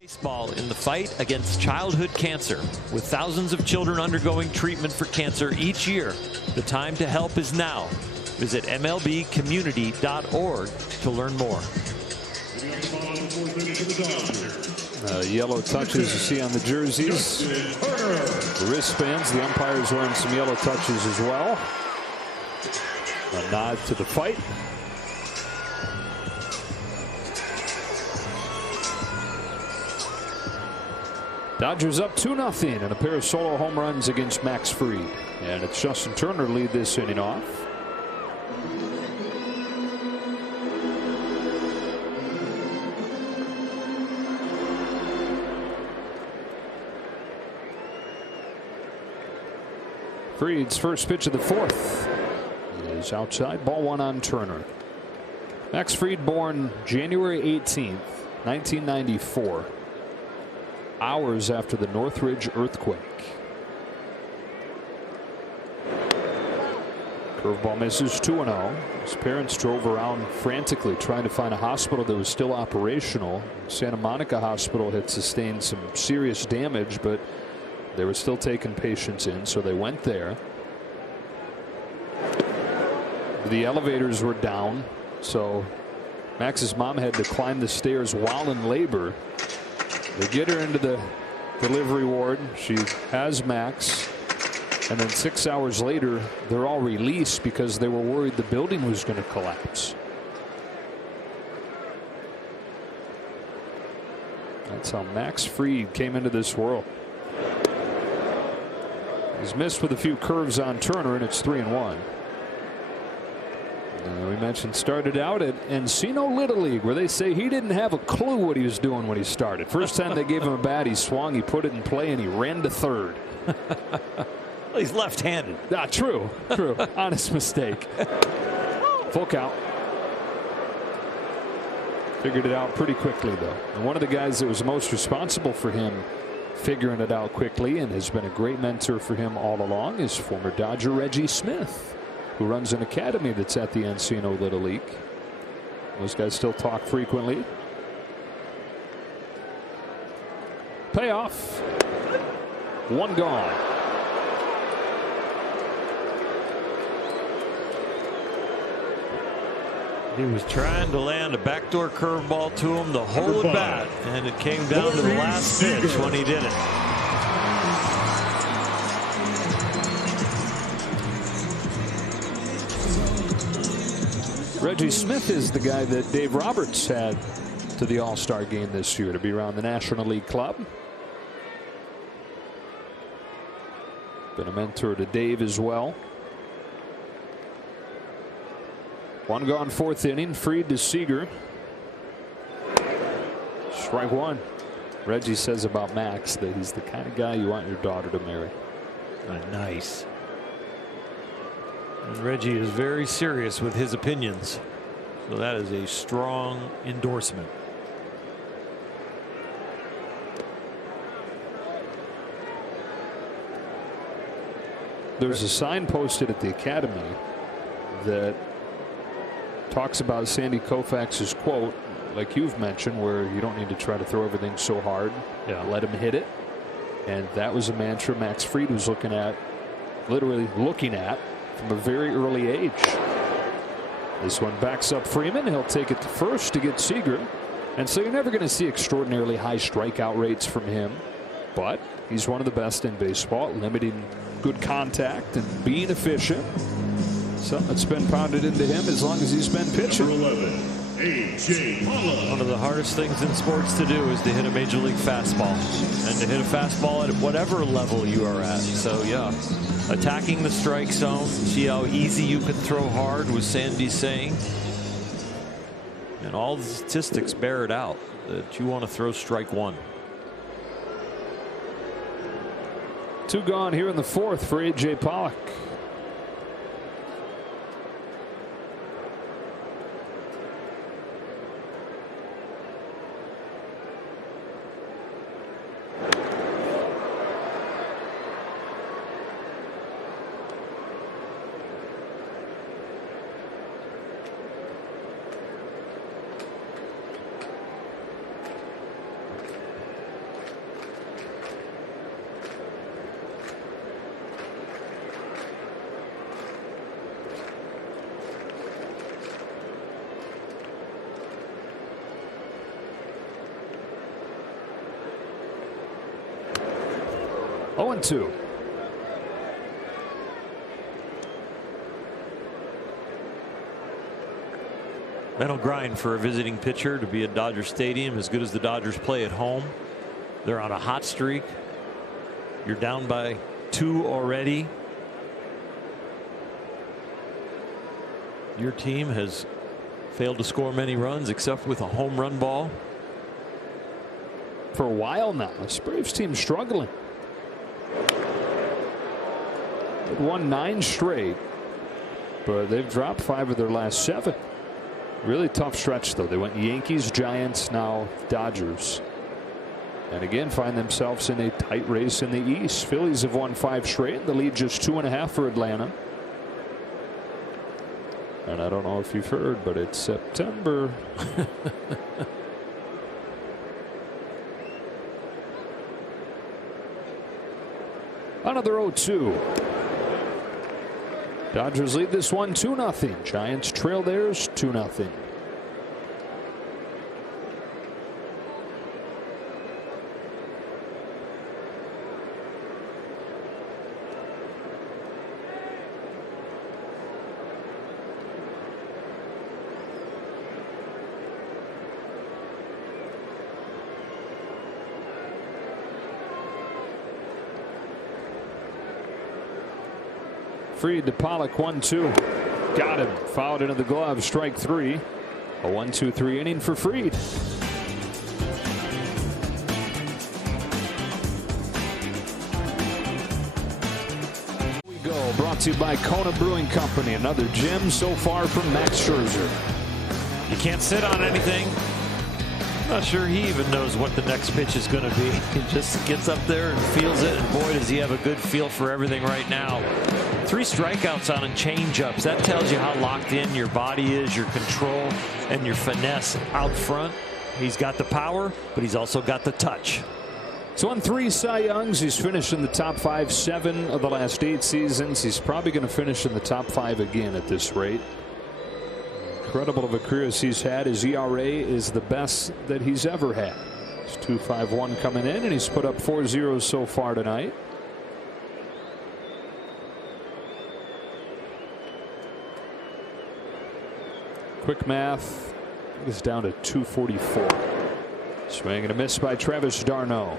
Baseball in the fight against childhood cancer. With thousands of children undergoing treatment for cancer each year, the time to help is now. Visit MLBcommunity.org to learn more. Yellow touches you see on the jerseys. The wristbands, the umpires wearing some yellow touches as well. A nod to the fight. Dodgers up 2-0 and a pair of solo home runs against Max Fried. And it's Justin Turner lead this inning off. Fried's first pitch of the 4th is outside. Ball 1 on Turner. Max Fried, born January 18th, 1994. Hours after the Northridge earthquake. Curveball misses, 2-0. His parents drove around frantically trying to find a hospital that was still operational. Santa Monica Hospital had sustained some serious damage, but they were still taking patients in, so they went there. The elevators were down, so Max's mom had to climb the stairs while in labor. They get her into the delivery ward. She has Max. And then 6 hours later, they're all released because they were worried the building was going to collapse. That's how Max Fried came into this world. He's missed with a few curves on Turner, and it's 3-1. We mentioned started out at Encino Little League, where they say he didn't have a clue what he was doing when he started. First time they gave him a bat, he swung, he put it in play, and he ran to third. Well, he's left-handed. True. Honest mistake. Full count. Figured it out pretty quickly, though. And one of the guys that was most responsible for him figuring it out quickly and has been a great mentor for him all along is former Dodger Reggie Smith, who runs an academy that's at the Encino Little League. Those guys still talk frequently. Payoff. 1 gone. He was trying to land a backdoor curveball to him the whole at bat, and it came down to the last pitch when he did it. Reggie Smith is the guy that Dave Roberts had to the All-Star game this year to be around the National League club. Been a mentor to Dave as well. 1 gone, 4th inning. Fried to Seager. Strike 1. Reggie says about Max that he's the kind of guy you want your daughter to marry. Nice. And Reggie is very serious with his opinions, so that is a strong endorsement. There's a sign posted at the academy that talks about Sandy Koufax's quote, like you've mentioned, where you don't need to try to throw everything so hard. Yeah. Let him hit it. And that was a mantra Max Fried was literally looking at from a very early age. This one backs up Freeman. He'll take it to first to get Seager. And so you're never going to see extraordinarily high strikeout rates from him. But he's one of the best in baseball, limiting good contact and being efficient. Something that's been pounded into him as long as he's been pitching. Number 11, A.J. Pollock. One of the hardest things in sports to do is to hit a major league fastball, and to hit a fastball at whatever level you are at. So yeah, attacking the strike zone, see how easy you can throw hard, was Sandy saying. And all the statistics bear it out that you want to throw strike one. 2 gone here in the 4th for A.J. Pollock. Oh, and 2. Mental grind for a visiting pitcher to be at Dodger Stadium, as good as the Dodgers play at home. They're on a hot streak. You're down by 2 already. Your team has failed to score many runs except with a home run ball. For a while now, this Braves team struggling. They've won 9 straight, but they've dropped 5 of their last 7. Really tough stretch, though. They went Yankees, Giants, now Dodgers. And again, find themselves in a tight race in the East. Phillies have won 5 straight. The lead just 2.5 for Atlanta. And I don't know if you've heard, but it's September. Another 0-2. Dodgers lead this one 2-0. Giants trail theirs 2-0. Fried to Pollock, 1-2. Got him. Fouled into the glove. Strike 3. A 1-2-3 inning for Fried. Here we go. Brought to you by Kona Brewing Company. Another gem so far from Max Scherzer. You can't sit on anything. Not sure he even knows what the next pitch is going to be. He just gets up there and feels it, and boy, does he have a good feel for everything right now. 3 strikeouts on change-ups. That tells you how locked in your body is, your control, and your finesse out front. He's got the power, but he's also got the touch. So on 3 Cy Youngs, he's finished in the top 5 7 of the last 8 seasons. He's probably going to finish in the top 5 again at this rate. Incredible of a career as he's had. His ERA is the best that he's ever had. It's 2.51 coming in, and he's put up 4 zeros so far tonight. Quick math, it's down to 244. Swing and a miss by Travis d'Arnaud.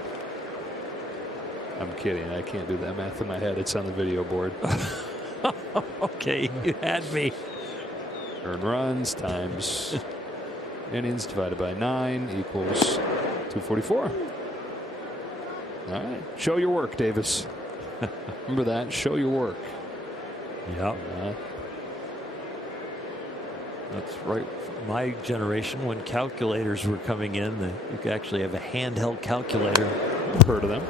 I'm kidding. I can't do that math in my head. It's on the video board. Okay, you had me. Earned runs times innings divided by 9 equals 244. All right. Show your work, Davis. Remember that. Show your work. Yep. That's right. My generation, when calculators were coming in, you could actually have a handheld calculator. Heard of them.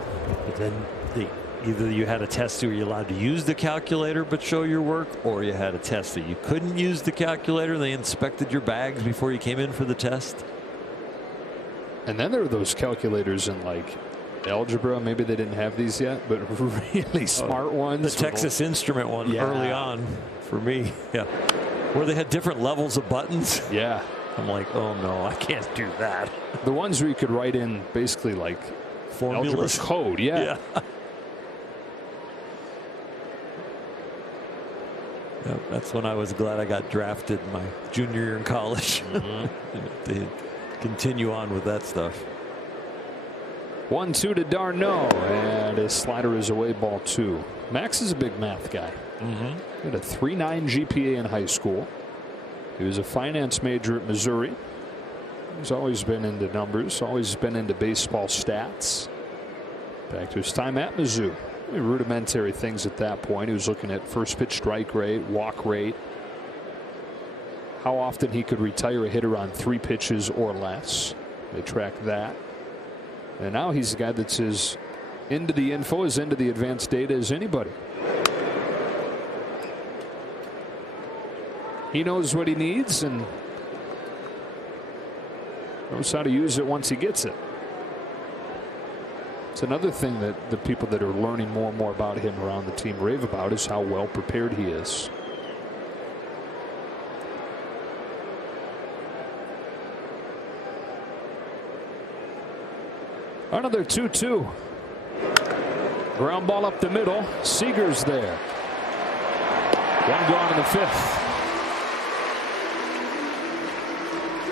But then the Either you had a test where you're allowed to use the calculator but show your work, or you had a test that you couldn't use the calculator. They inspected your bags before you came in for the test. And then there were those calculators in like algebra. Maybe they didn't have these yet, but really smart ones. The Texas Instrument one early on for me. Yeah. Where they had different levels of buttons. Yeah. I'm like, oh no, I can't do that. The ones where you could write in basically like formulas code. Yeah. That's when I was glad I got drafted my junior year in college. They continue on with that stuff. 1-2 to d'Arnaud, and his slider is away, ball 2. Max is a big math guy. He had a 3.9 GPA in high school. He was a finance major at Missouri. He's always been into numbers, always been into baseball stats. Back to his time at Mizzou. Rudimentary things at that point. He was looking at first pitch strike rate, walk rate, how often he could retire a hitter on 3 pitches or less. They track that. And now he's the guy that's as into the info, as into the advanced data as anybody. He knows what he needs and knows how to use it once he gets it. It's another thing that the people that are learning more and more about him around the team rave about is how well prepared he is. Another 2-2. Ground ball up the middle. Seager's there. One gone in the 5th.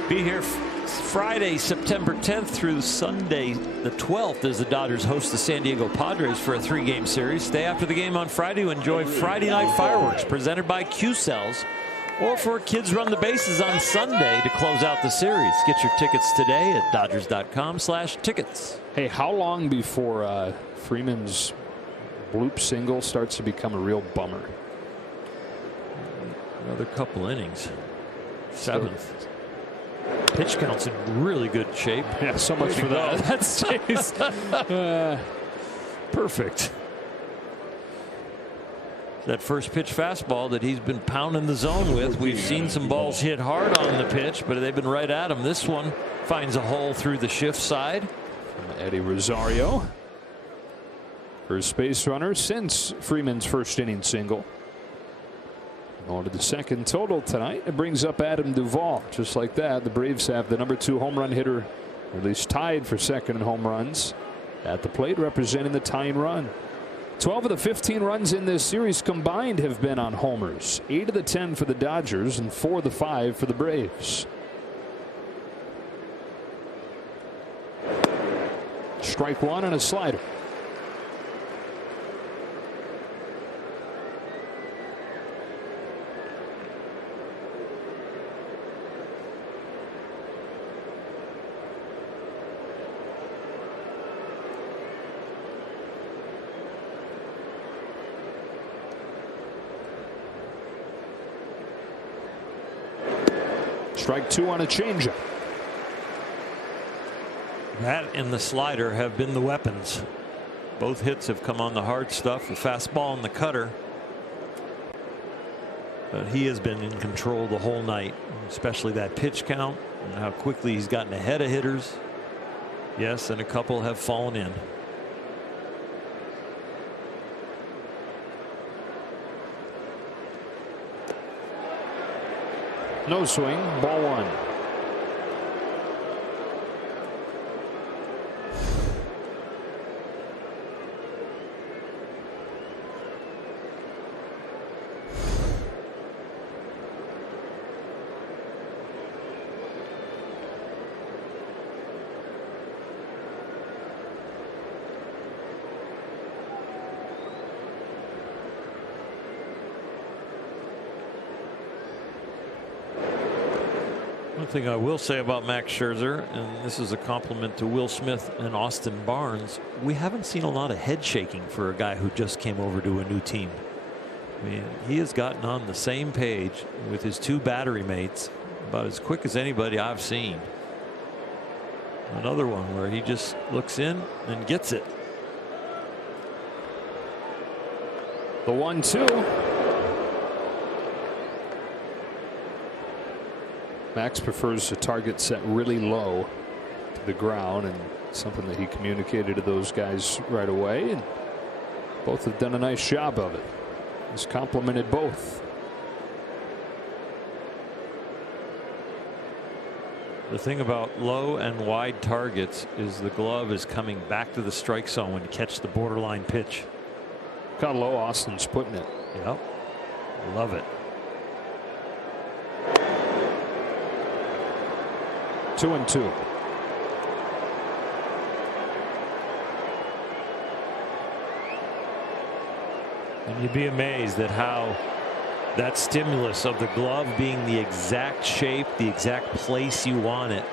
Be here Friday, September 10th through Sunday the 12th as the Dodgers host the San Diego Padres for a 3-game series. Stay after the game on Friday to enjoy Friday night fireworks presented by Q-Cells, or for Kids Run the Bases on Sunday to close out the series. Get your tickets today at Dodgers.com/tickets. Hey, how long before Freeman's bloop single starts to become a real bummer? Another couple innings. 7th. Pitch count's in really good shape. Yeah, so much for that. That stays perfect. That first pitch fastball that he's been pounding the zone with. We've seen some balls hit hard on the pitch, but they've been right at him. This one finds a hole through the shift side. From Eddie Rosario. First base runner since Freeman's first inning single. On to the second total tonight. It brings up Adam Duvall. Just like that, the Braves have the #2 home run hitter, or at least tied for second in home runs, at the plate, representing the tying run. 12 of the 15 runs in this series combined have been on homers. 8 of the 10 for the Dodgers and 4 of the 5 for the Braves. Strike one and a slider. Strike 2 on a changeup. That and the slider have been the weapons. Both hits have come on the hard stuff, the fastball and the cutter. But he has been in control the whole night, especially that pitch count and how quickly he's gotten ahead of hitters. Yes, and a couple have fallen in. No swing, ball 1. One thing I will say about Max Scherzer, and this is a compliment to Will Smith and Austin Barnes, we haven't seen a lot of head shaking for a guy who just came over to a new team. I mean, he has gotten on the same page with his 2 battery mates about as quick as anybody I've seen. Another one where he just looks in and gets it. The 1-2. Max prefers a target set really low to the ground, and something that he communicated to those guys right away, and both have done a nice job of it. He's complimented both. The thing about low and wide targets is the glove is coming back to the strike zone when you catch the borderline pitch. Look how low Austin's putting it. Yep. Love it. 2-2. And you'd be amazed at how that stimulus of the glove being the exact shape, the exact place you want it,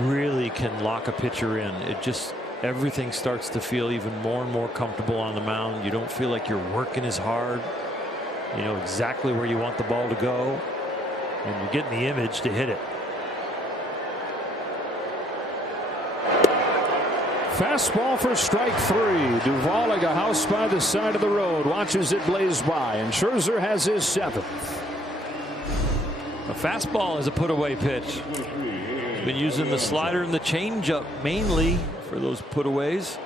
really can lock a pitcher in. It just, everything starts to feel even more and more comfortable on the mound. You don't feel like you're working as hard. You know exactly where you want the ball to go, and you're getting the image to hit it. Fastball for strike 3. Duvall like a house by the side of the road, watches it blaze by, and Scherzer has his 7th. A fastball is a put away pitch. Been using the slider and the changeup mainly for those put aways.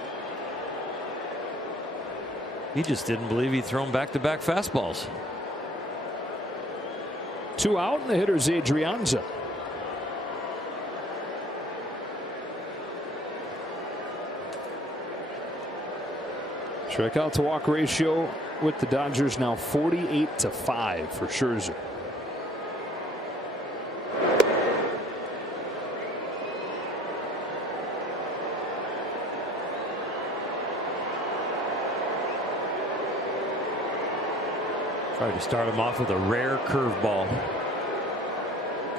He just didn't believe he'd thrown back-to-back fastballs. 2 out, and the hitter's Adrianza. Strikeout to walk ratio with the Dodgers now 48-5 for Scherzer. Tried to start him off with a rare curveball.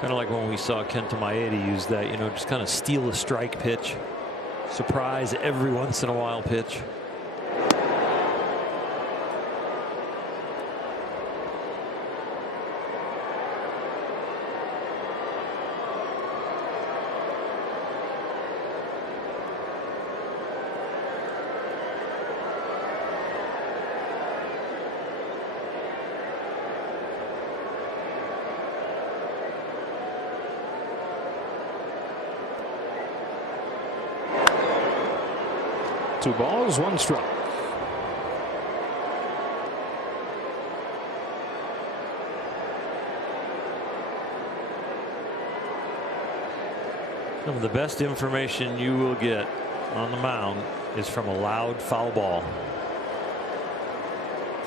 Kind of like when we saw Kenta Maeda use that, you know, just kind of steal a strike pitch. Surprise every once in a while pitch. Two balls, 1 strike. Some of the best information you will get on the mound is from a loud foul ball.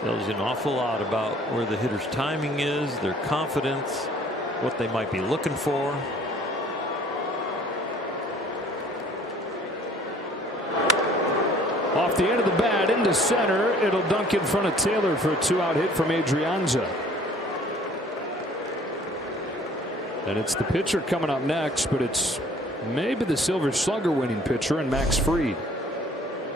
Tells you an awful lot about where the hitter's timing is, their confidence, what they might be looking for. Off the end of the bat into center. It'll dunk in front of Taylor for a 2-out hit from Adrianza. And it's the pitcher coming up next, but it's maybe the Silver Slugger winning pitcher and Max Fried.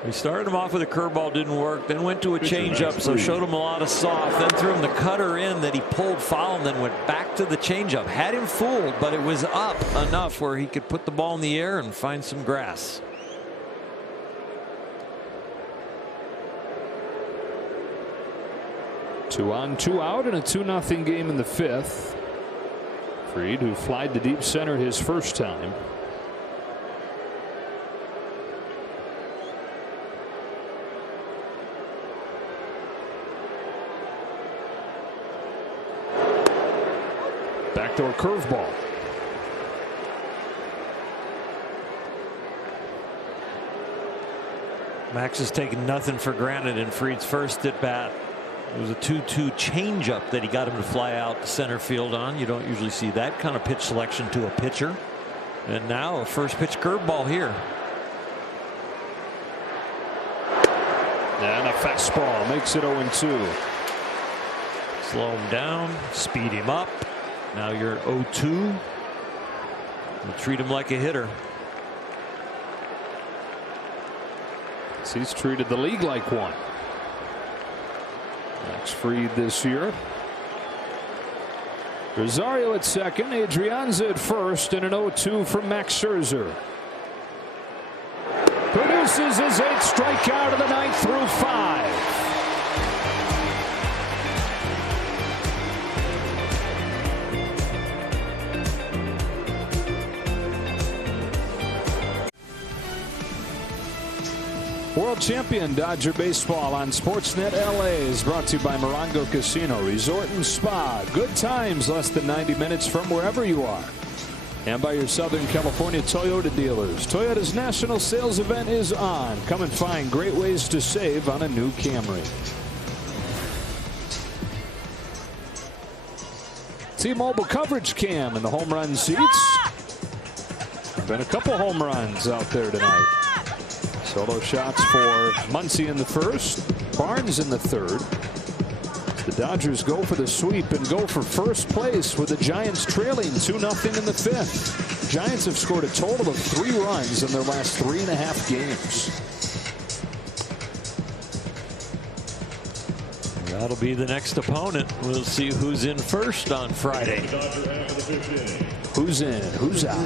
We started him off with a curveball, didn't work, then went to a changeup, so showed him a lot of soft, then threw him the cutter in that he pulled foul, and then went back to the changeup. Had him fooled, but it was up enough where he could put the ball in the air and find some grass. Two on, 2 out, and a 2-0 game in the 5th. Fried, who flied to deep center his first time. Backdoor curveball. Max has taken nothing for granted in Fried's first at bat. It was a 2-2 changeup that he got him to fly out to center field on. You don't usually see that kind of pitch selection to a pitcher. And now a first pitch curveball here. And a fastball makes it 0-2. Slow him down, speed him up. Now you're 0-2. We'll treat him like a hitter. He's treated the league like one. Max Fried this year. Rosario at second, Adrianza at first, and an 0-2 from Max Scherzer. Produces his 8th strikeout of the 9th through 5. World champion Dodger baseball on Sportsnet LA is brought to you by Morongo Casino Resort and Spa. Good times, less than 90 minutes from wherever you are. And by your Southern California Toyota dealers. Toyota's national sales event is on. Come and find great ways to save on a new Camry. T-Mobile coverage cam in the home run seats. Been a couple home runs out there tonight. Solo shots for Muncy in the first, Barnes in the third. The Dodgers go for the sweep and go for first place with the Giants trailing 2-0 in the fifth. Giants have scored a total of 3 runs in their last 3.5 games. That'll be the next opponent. We'll see who's in first on Friday. Who's in? Who's out?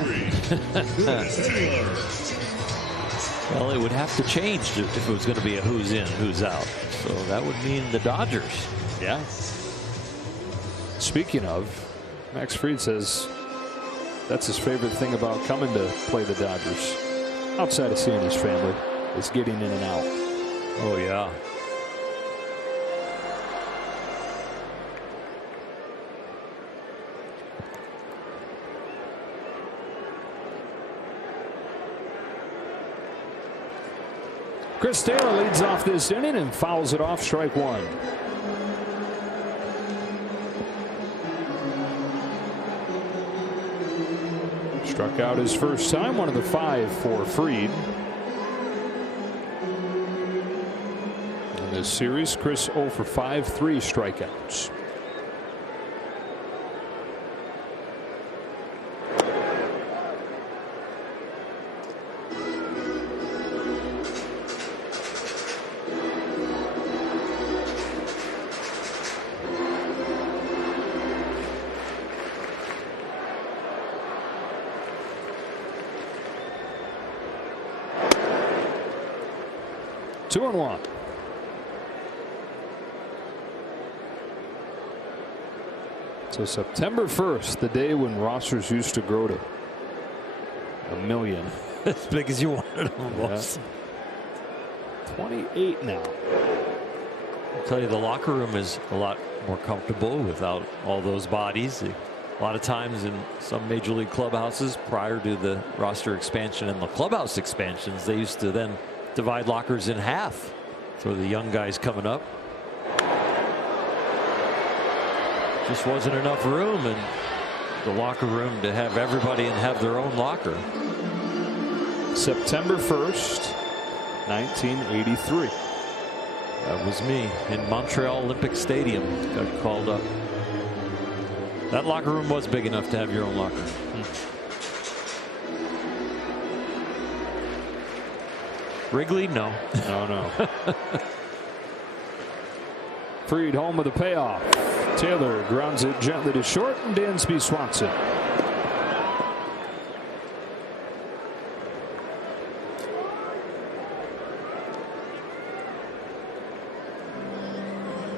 Well, it would have to change if it was going to be a who's in, who's out. So that would mean the Dodgers. Yeah. Speaking of, Max Fried says that's his favorite thing about coming to play the Dodgers, outside of seeing his family, is getting in and out. Oh, yeah. Chris Taylor leads off this inning and fouls it off, strike one. Struck out his first time, one of the 5 for Fried. In this series, Chris 0 for 5, 3 strikeouts. Two and one. So September 1st, the day when rosters used to grow to 1 million. As big as you wanted them almost. Yeah. 28 now. I'll tell you, the locker room is a lot more comfortable without all those bodies. A lot of times in some major league clubhouses prior to the roster expansion and the clubhouse expansions, they used to then divide lockers in half for the young guys coming up. Just wasn't enough room in the locker room to have everybody and have their own locker. September 1st, 1983. That was me in Montreal Olympic Stadium. Got called up. That locker room was big enough to have your own locker. Wrigley, no. No. Fried home with a payoff. Taylor grounds it gently to short, and Dansby swats it.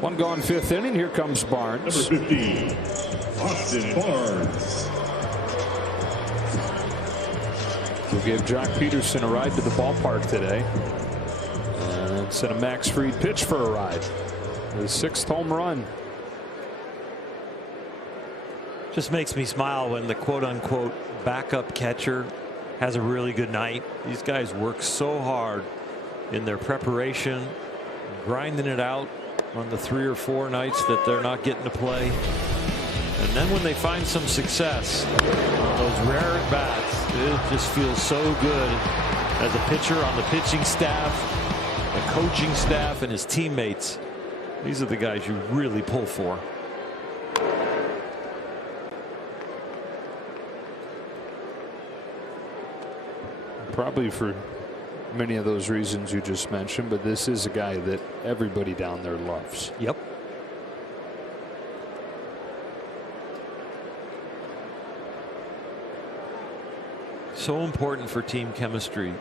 One gone, 5th inning. Here comes Barnes. Number 15, Austin Barnes. We'll give Jock Peterson a ride to the ballpark today. And send a Max Fried pitch for a ride. His 6th home run. Just makes me smile when the quote-unquote backup catcher has a really good night. These guys work so hard in their preparation, grinding it out on the 3 or 4 nights that they're not getting to play. And then when they find some success, those rare at bats, it just feels so good as a pitcher, on the pitching staff, the coaching staff, and his teammates. These are the guys you really pull for. Probably for many of those reasons you just mentioned, but this is a guy that everybody down there loves. Yep. So important for team chemistry.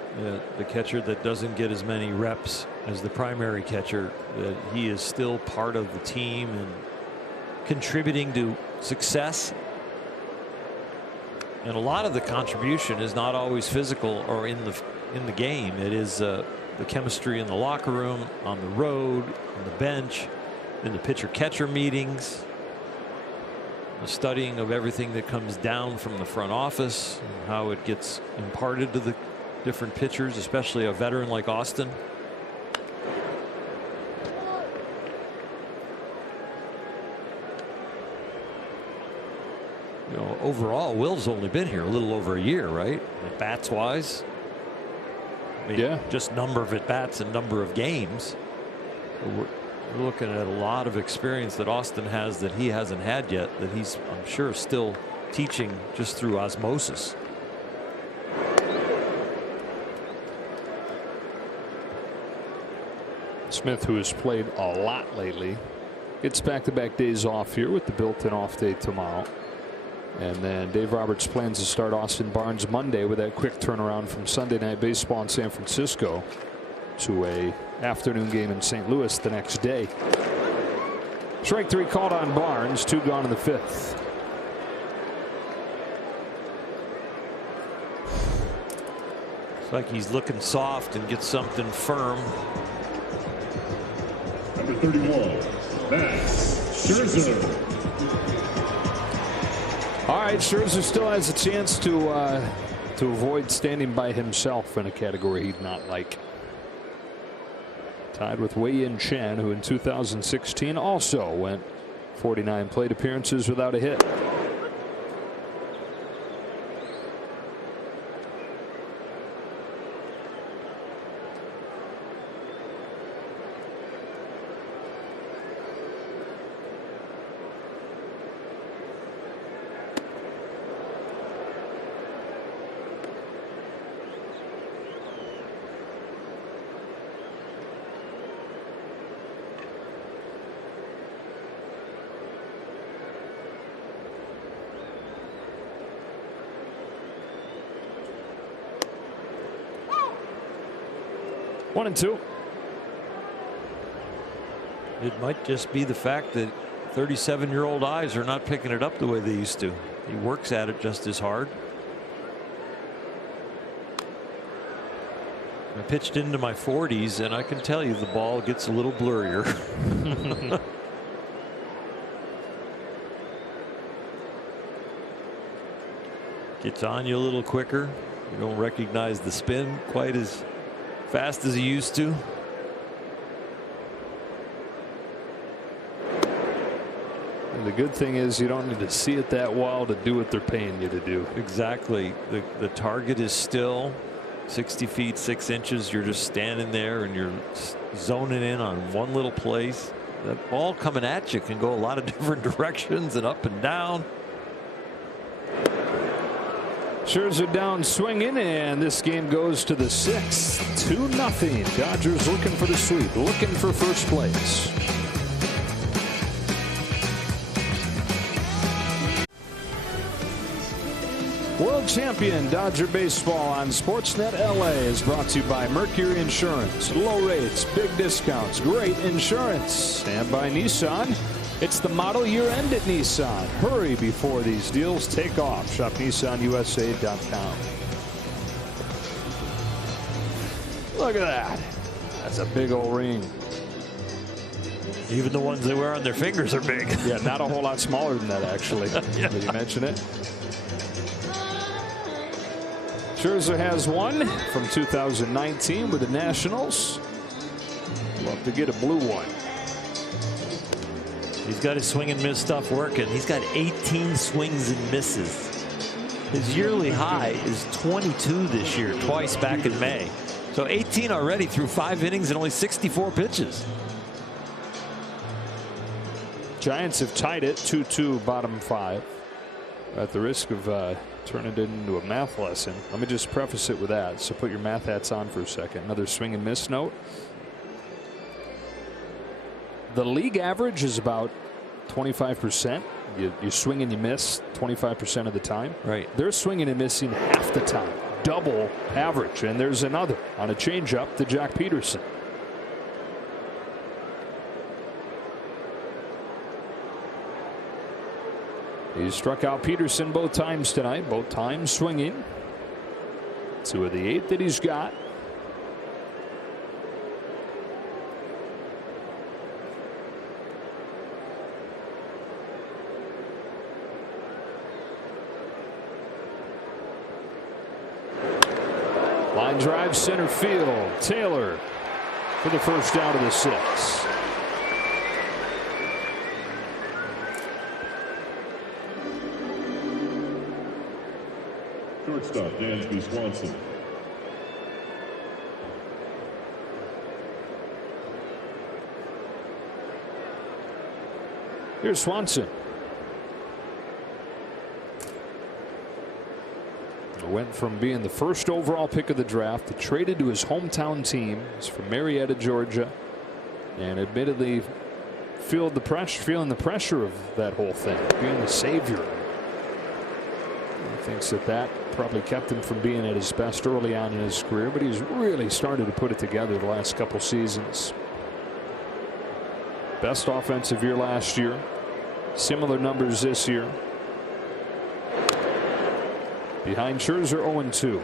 The catcher that doesn't get as many reps as the primary catcher, that he is still part of the team and contributing to success. And a lot of the contribution is not always physical or in the game. It is the chemistry in the locker room, on the road, on the bench, in the pitcher-catcher meetings, the studying of everything that comes down from the front office, and how it gets imparted to the different pitchers, especially a veteran like Austin. You know, overall, Will's only been here a little over a year, right? At bats wise. I mean, yeah. Just number of at bats and number of games. We're looking at a lot of experience that Austin has that he hasn't had yet, that he's, I'm sure, still teaching just through osmosis. Smith, who has played a lot lately, gets back-to-back days off here with the built-in off day tomorrow. And then Dave Roberts plans to start Austin Barnes Monday with that quick turnaround from Sunday Night Baseball in San Francisco to a afternoon game in St. Louis the next day. Strike 3 called on Barnes, 2 gone in the 5th. It's like he's looking soft and gets something firm. Number 31, Max Scherzer. All right, Scherzer still has a chance to avoid standing by himself in a category he'd not like. Tied with Wei-Yin Chen, who in 2016 also went 49 plate appearances without a hit. One and two. It might just be the fact that 37-year-old eyes are not picking it up the way they used to. He works at it just as hard. I pitched into my 40s, and I can tell you the ball gets a little blurrier. Gets on you a little quicker. You don't recognize the spin quite as fast as he used to. And the good thing is you don't need to see it that well to do what they're paying you to do. Exactly. The target is still 60 feet 6 inches. You're just standing there and you're zoning in on one little place. That ball coming at you can go a lot of different directions and up and down. Scherzer down swinging, and this game goes to the 6th. 2-0. Dodgers looking for the sweep, looking for first place. World champion Dodger baseball on Sportsnet LA is brought to you by Mercury Insurance. Low rates, big discounts, great insurance. And by Nissan. It's the model year end at Nissan. Hurry before these deals take off. Shop NissanUSA.com. Look at that. That's a big old ring. Even the ones they wear on their fingers are big. Yeah, not a whole lot smaller than that, actually. Yeah. Did you mention it? Scherzer has one from 2019 with the Nationals. Love to get a blue one. He's got his swing and miss stuff working. He's got 18 swings and misses. His yearly high is 22 this year, twice back in May. So 18 already through 5 innings and only 64 pitches. Giants have tied it 2-2 bottom 5. At the risk of turning it into a math lesson, let me just preface it with that. So put your math hats on for a second. Another swing and miss note. The league average is about 25%. You swing and you miss 25% of the time. Right. They're swinging and missing half the time. Double average. And there's another on a changeup to Jack Peterson. He struck out Peterson both times tonight. Both times swinging. 2 of the 8 that he's got. Line drive center field. Taylor for the first out of the 6. Shortstop, Dansby Swanson. Here's Swanson. Went from being the first overall pick of the draft to traded to his hometown team. He's from Marietta, Georgia, and admittedly feeling the pressure of that whole thing, being the savior. He thinks that probably kept him from being at his best early on in his career, but he's really started to put it together the last couple seasons. Best offensive year last year. Similar numbers this year. Behind Scherzer, 0-2.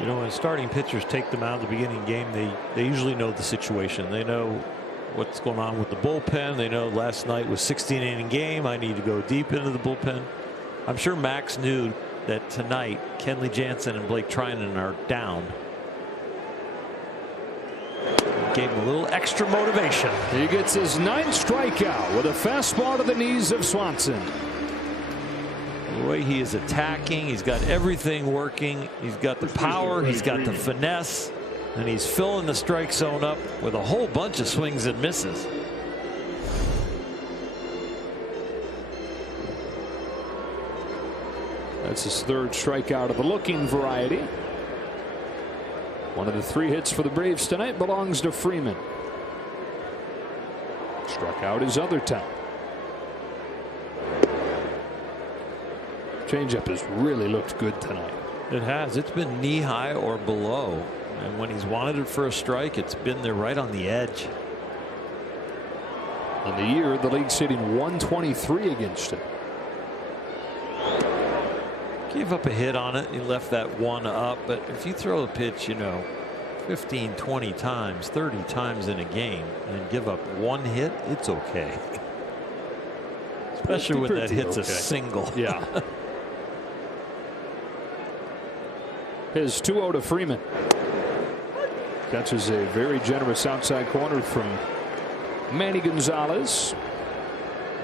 You know, when starting pitchers take them out of the beginning game, they usually know the situation. They know what's going on with the bullpen. They know last night was 16-inning game. I need to go deep into the bullpen. I'm sure Max knew that tonight Kenley Jansen and Blake Treinen are down. Gave him a little extra motivation. He gets his 9th strikeout with a fastball to the knees of Swanson. The way he is attacking, he's got everything working. He's got the power, he's got the finesse, and he's filling the strike zone up with a whole bunch of swings and misses. That's his 3rd strikeout of the looking variety. One of the 3 hits for the Braves tonight belongs to Freeman. Struck out his other time. Changeup has really looked good tonight. It has. It's been knee high or below. And when he's wanted it for a strike, it's been there right on the edge. On the year, the league's hitting 123 against him. Gave up a hit on it. He left that one up. But if you throw a pitch, you know, 15, 20 times, 30 times in a game and give up 1 hit, it's okay. Especially when that hit's a single. Yeah. His 2-0 to Freeman. Catches a very generous outside corner from Manny Gonzalez.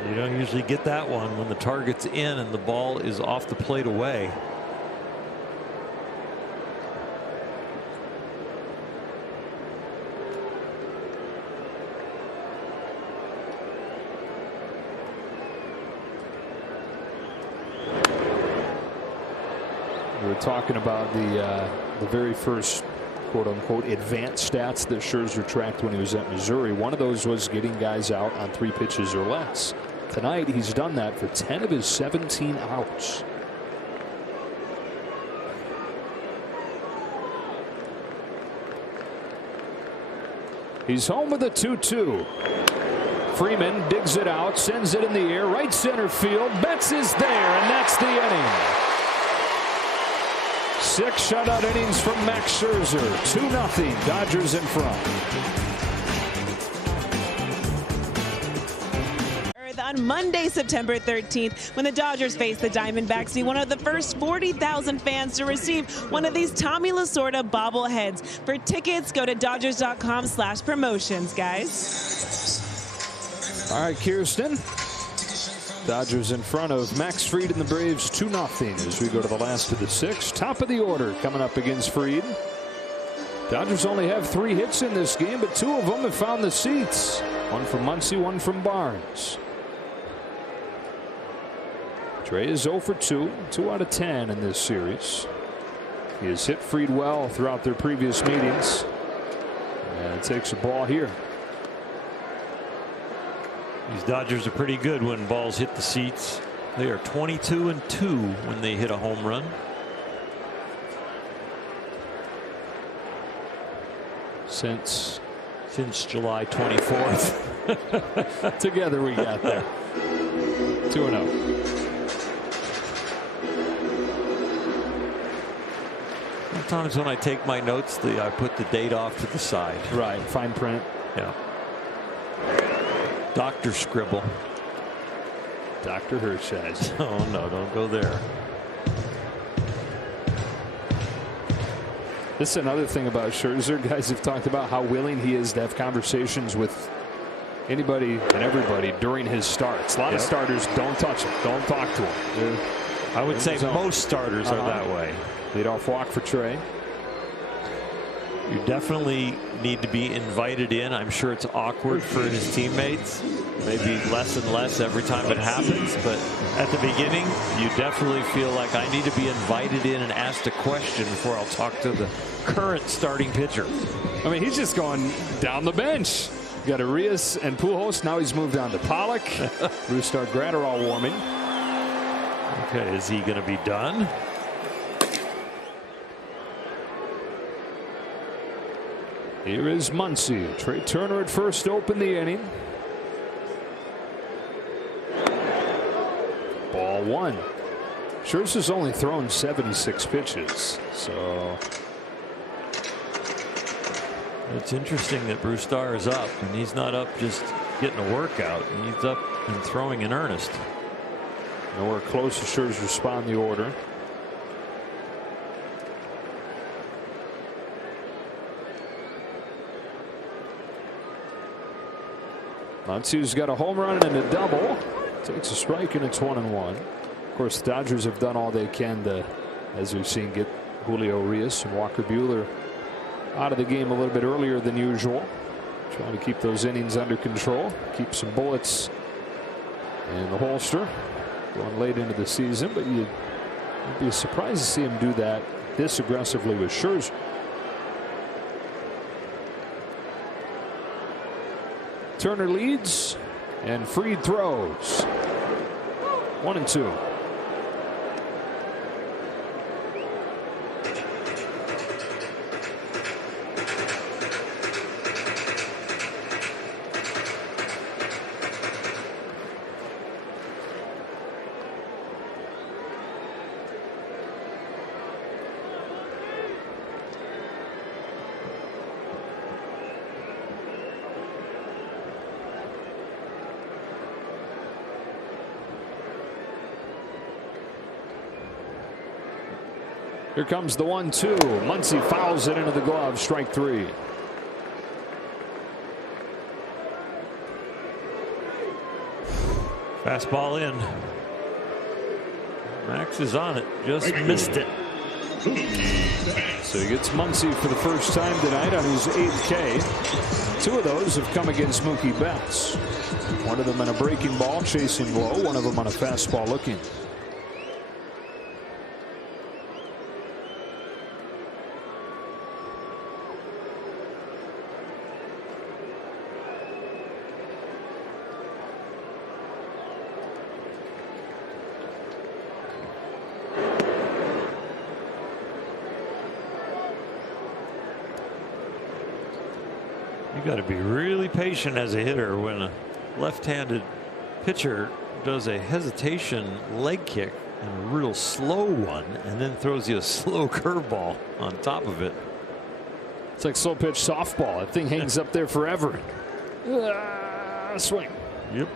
You don't usually get that one when the target's in and the ball is off the plate away. We were talking about the very first quote-unquote advanced stats that Scherzer tracked when he was at Missouri. One of those was getting guys out on 3 pitches or less. Tonight he's done that for 10 of his 17 outs. He's home with a 2-2. Freeman digs it out, sends it in the air, right center field. Betts is there, and that's the inning. 6 shutout innings from Max Scherzer. 2-0. Dodgers in front. On Monday, September 13th, when the Dodgers face the Diamondbacks, be one of the first 40,000 fans to receive one of these Tommy Lasorda bobbleheads. For tickets, go to Dodgers.com/promotions, guys. All right, Kirsten. Dodgers in front of Max Fried and the Braves 2-0 as we go to the last of the 6. Top of the order coming up against Fried. Dodgers only have 3 hits in this game, but 2 of them have found the seats. One from Muncy, one from Barnes. Trey is 0 for 2, 2 out of 10 in this series. He has hit Fried well throughout their previous meetings, and takes a ball here. These Dodgers are pretty good when balls hit the seats. They are 22-2 when they hit a home run. Since July 24th. Together we got there. 2-0. Sometimes when I take my notes, I put the date off to the side. Right, fine print. Yeah. Dr. Scribble. Dr. Hirschheiser. Oh no, don't go there. This is another thing about Scherzer. Guys have talked about how willing he is to have conversations with anybody and everybody during his starts. A lot of starters don't touch him, don't talk to him. I would say most starters are that way. Leadoff walk for Trey. You definitely need to be invited in. I'm sure it's awkward for his teammates. Maybe less and less every time it happens. But at the beginning, you definitely feel like I need to be invited in and asked a question before I'll talk to the current starting pitcher. I mean, he's just going down the bench. You got Arias and Pujols. Now he's moved on to Pollock. Brusdar, Gratterall warming. Okay, is he going to be done? Here is Muncy. Trey Turner at first to open the inning. Ball one. Scherzer's only thrown 76 pitches. So it's interesting that Brusdar is up, and he's not up just getting a workout. He's up and throwing in earnest. Nowhere close to Scherzer's spot in the order. Muncy's got a home run and a double. Takes a strike, and it's 1-1. Of course, the Dodgers have done all they can to, as we've seen, get Julio Urias and Walker Buehler out of the game a little bit earlier than usual. Trying to keep those innings under control. Keep some bullets in the holster going late into the season. But you'd be surprised to see him do that this aggressively with Scherzer. Turner leads, and Fried throws. 1-2. Here comes the 1-2. Muncy fouls it into the glove. Strike three. Fastball in. Max is on it. Just missed it. So he gets Muncy for the first time tonight on his 8th K. Two of those have come against Mookie Betts. One of them on a breaking ball chasing low. One of them on a fastball looking. You got to be really patient as a hitter when a left-handed pitcher does a hesitation leg kick and a real slow one, and then throws you a slow curveball on top of it. It's like slow pitch softball. That thing hangs up there forever. Swing. Yep.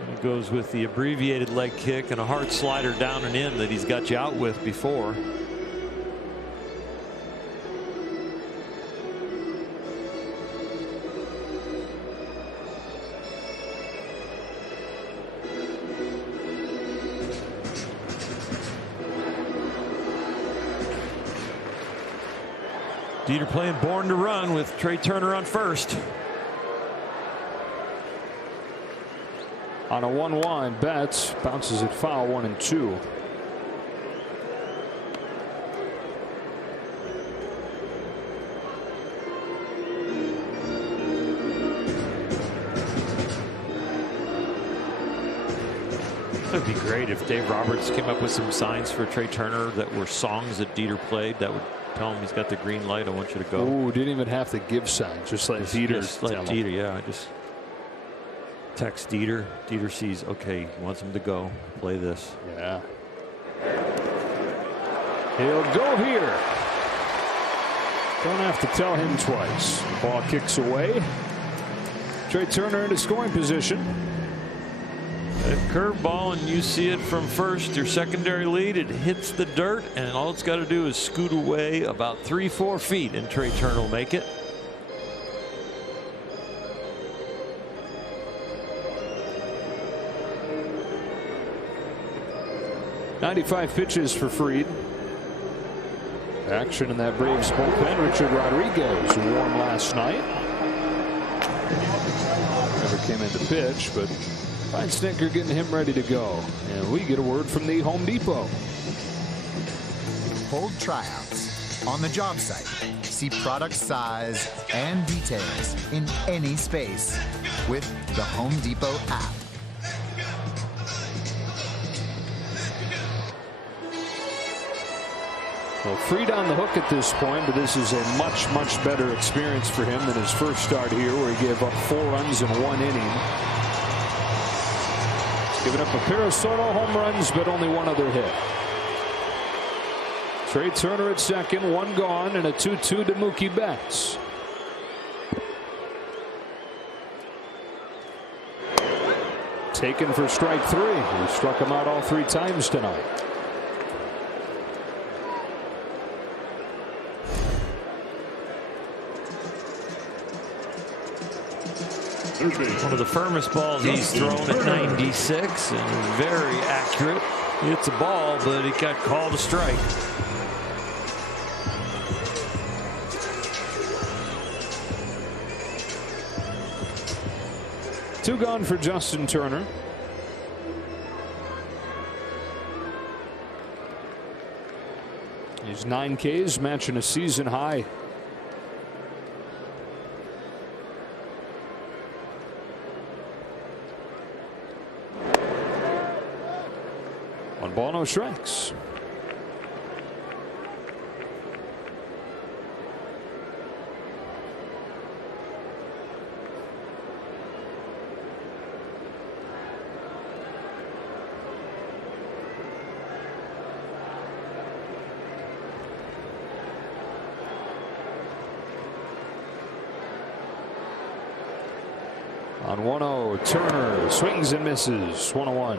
And it goes with the abbreviated leg kick and a hard slider down and in that he's got you out with before. Dieter playing Born to Run with Trey Turner on first. On a 1-1, Betts bounces it foul, 1-2. It would be great if Dave Roberts came up with some signs for Trey Turner that were songs that Dieter played that would tell him he's got the green light. I want you to go. Oh, didn't even have to give signs. Just let Dieter. Just let Dieter, yeah. I just text Dieter. Dieter sees, okay, he wants him to go. Play this. Yeah. He'll go here. Don't have to tell him twice. Ball kicks away. Trey Turner into scoring position. A curveball, and you see it from first. Your secondary lead, it hits the dirt, and all it's got to do is scoot away about 3-4 feet, and Trey Turner will make it. .95 pitches for Fried. Action in that Braves bullpen. Richard Rodriguez warm last night. Never came into pitch, but Ryan Snitker getting him ready to go. And we get a word from the Home Depot. Hold tryouts on the job site. See product size and details in any space with the Home Depot app. Well, Fried on the hook at this point, but this is a much, much better experience for him than his first start here, where he gave up 4 runs in 1 inning. Giving up a pair of solo home runs, but only 1 other hit. Trey Turner at second, 1 gone, and a 2-2 to Mookie Betts. Taken for strike 3. He struck him out all 3 times tonight. One of the firmest balls he's thrown at 96, and very accurate. It's a ball, but he got called a strike. Two gone for Justin Turner. He's 9 Ks, matching a season high. One ball, no strikes. On 1-0, Turner swings and misses. 1-1.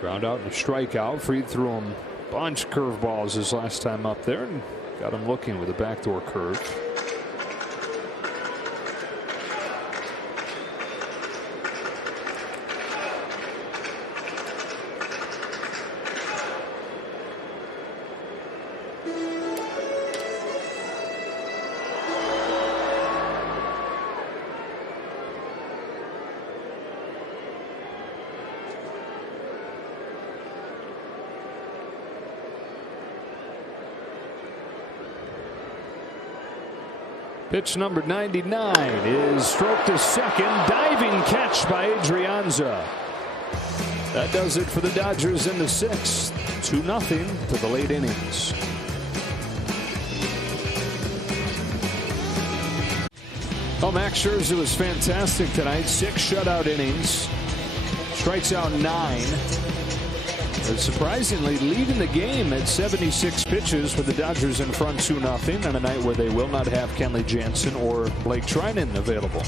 Ground out and a strikeout. Fried threw him a bunch of curveballs his last time up there and got him looking with a backdoor curve. Pitch number 99 is stroked to second. Diving catch by Adrianza. That does it for the Dodgers in the 6th. 2-0 to the late innings. Oh, Max Scherzer was fantastic tonight. 6 shutout innings. Strikes out 9. Surprisingly leading the game at 76 pitches with the Dodgers in front 2-0 on a night where they will not have Kenley Jansen or Blake Treinen available.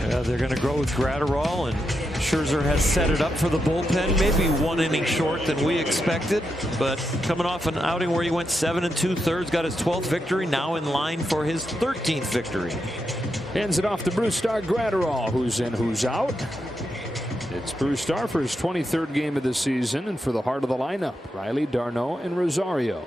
Yeah, they're going to go with Graterol, and Scherzer has set it up for the bullpen. Maybe 1 inning short than we expected, but coming off an outing where he went 7 2/3, got his 12th victory, now in line for his 13th victory. Hands it off to Brusdar Graterol, who's in, who's out. It's Brusdar for his 23rd game of the season, and for the heart of the lineup, Riley, d'Arnaud, and Rosario.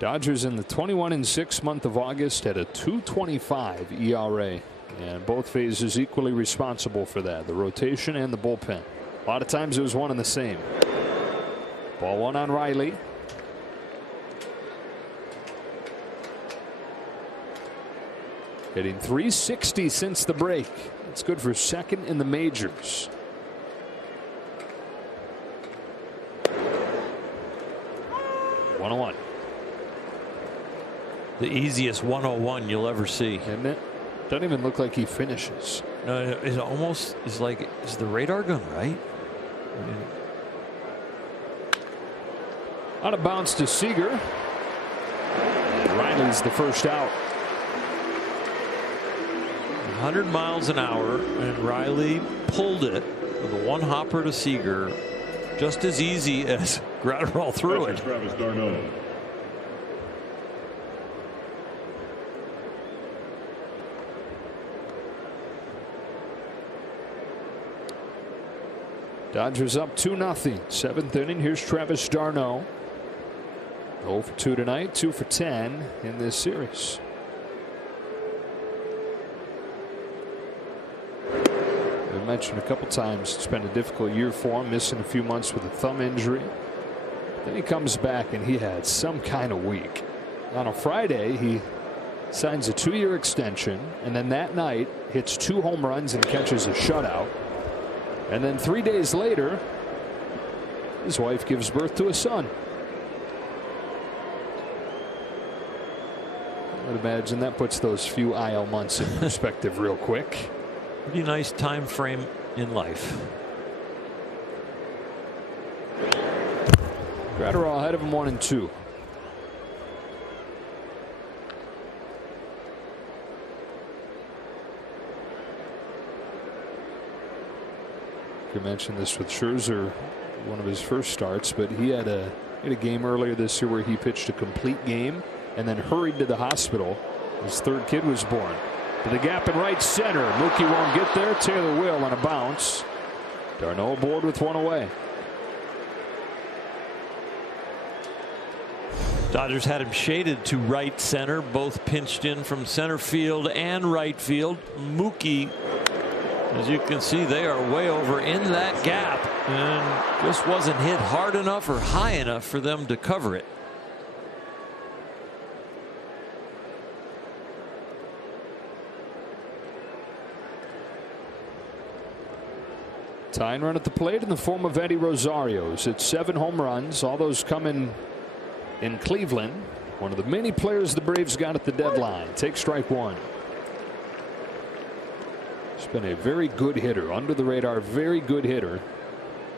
Dodgers in the 21-6 month of August at a 2.25 ERA. And both phases equally responsible for that, the rotation and the bullpen. A lot of times it was one and the same. Ball one on Riley. Hitting .360 since the break. That's good for second in the majors. .101. The easiest 101 you'll ever see. Isn't it? Doesn't even look like he finishes. No, it almost is like, is the radar gun right? I mean, out of bounds to Seager. And Riley's the first out. 100 miles an hour, and Riley pulled it with a one hopper to Seager, just as easy as Graterol threw it. Travis d'Arnaud. Dodgers up 2-0. Seventh inning. Here's Travis d'Arnaud. 0 for 2 tonight. 2 for 10 in this series. We mentioned a couple times it's been a difficult year for him, missing a few months with a thumb injury. Then he comes back and he had some kind of week. On a Friday, he signs a 2-year extension, and then that night hits 2 home runs and catches a shutout. And then 3 days later, his wife gives birth to a son. I would imagine that puts those few IL months in perspective real quick. Pretty nice time frame in life. Graterol ahead of him 1-2. You mentioned this with Scherzer, one of his first starts, but he had a game earlier this year where he pitched a complete game and then hurried to the hospital. His third kid was born. To the gap in right center. Mookie won't get there. Taylor will on a bounce. d'Arnaud aboard with one away. Dodgers had him shaded to right center, both pinched in from center field and right field. Mookie, as you can see, they are way over in that gap and just wasn't hit hard enough or high enough for them to cover it. Tying run at the plate in the form of Eddie Rosario's. It's 7 home runs. All those coming in Cleveland. One of the many players the Braves got at the deadline. Take strike one. He's been a very good hitter, under the radar, very good hitter.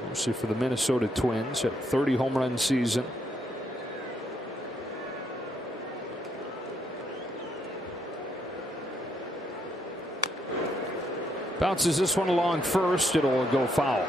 Mostly for the Minnesota Twins. Had a 30 home run season. Bounces this one along first. It'll go foul.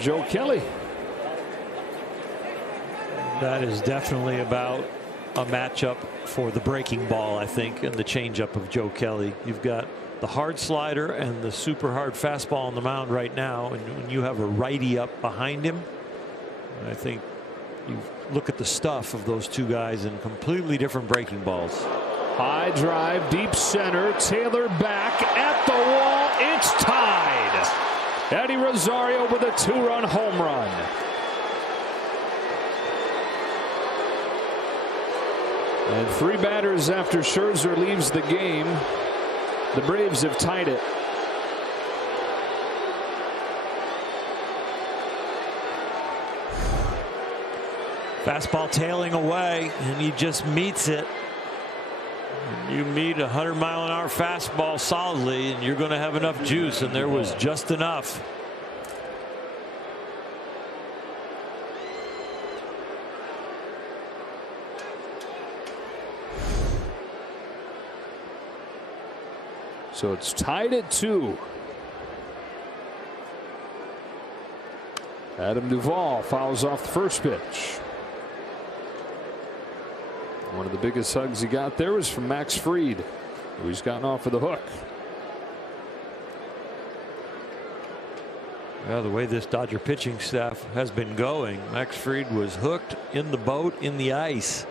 Joe Kelly. That is definitely about a matchup for the breaking ball, I think, and the changeup of Joe Kelly. You've got the hard slider and the super hard fastball on the mound right now, and when you have a righty up behind him, I think you look at the stuff of those two guys and completely different breaking balls. High drive, deep center. Taylor back at the wall. It's tied. Eddie Rosario with a 2-run home run. And 3 batters after Scherzer leaves the game, the Braves have tied it. Fastball tailing away, and he just meets it. You meet a 100-mile-an-hour fastball solidly, and you're going to have enough juice, and there was just enough. So it's tied at 2. Adam Duvall fouls off the first pitch. One of the biggest hugs he got there was from Max Fried, who he's gotten off of the hook. Yeah, the way this Dodger pitching staff has been going, Max Fried was hooked in the boat in the ice.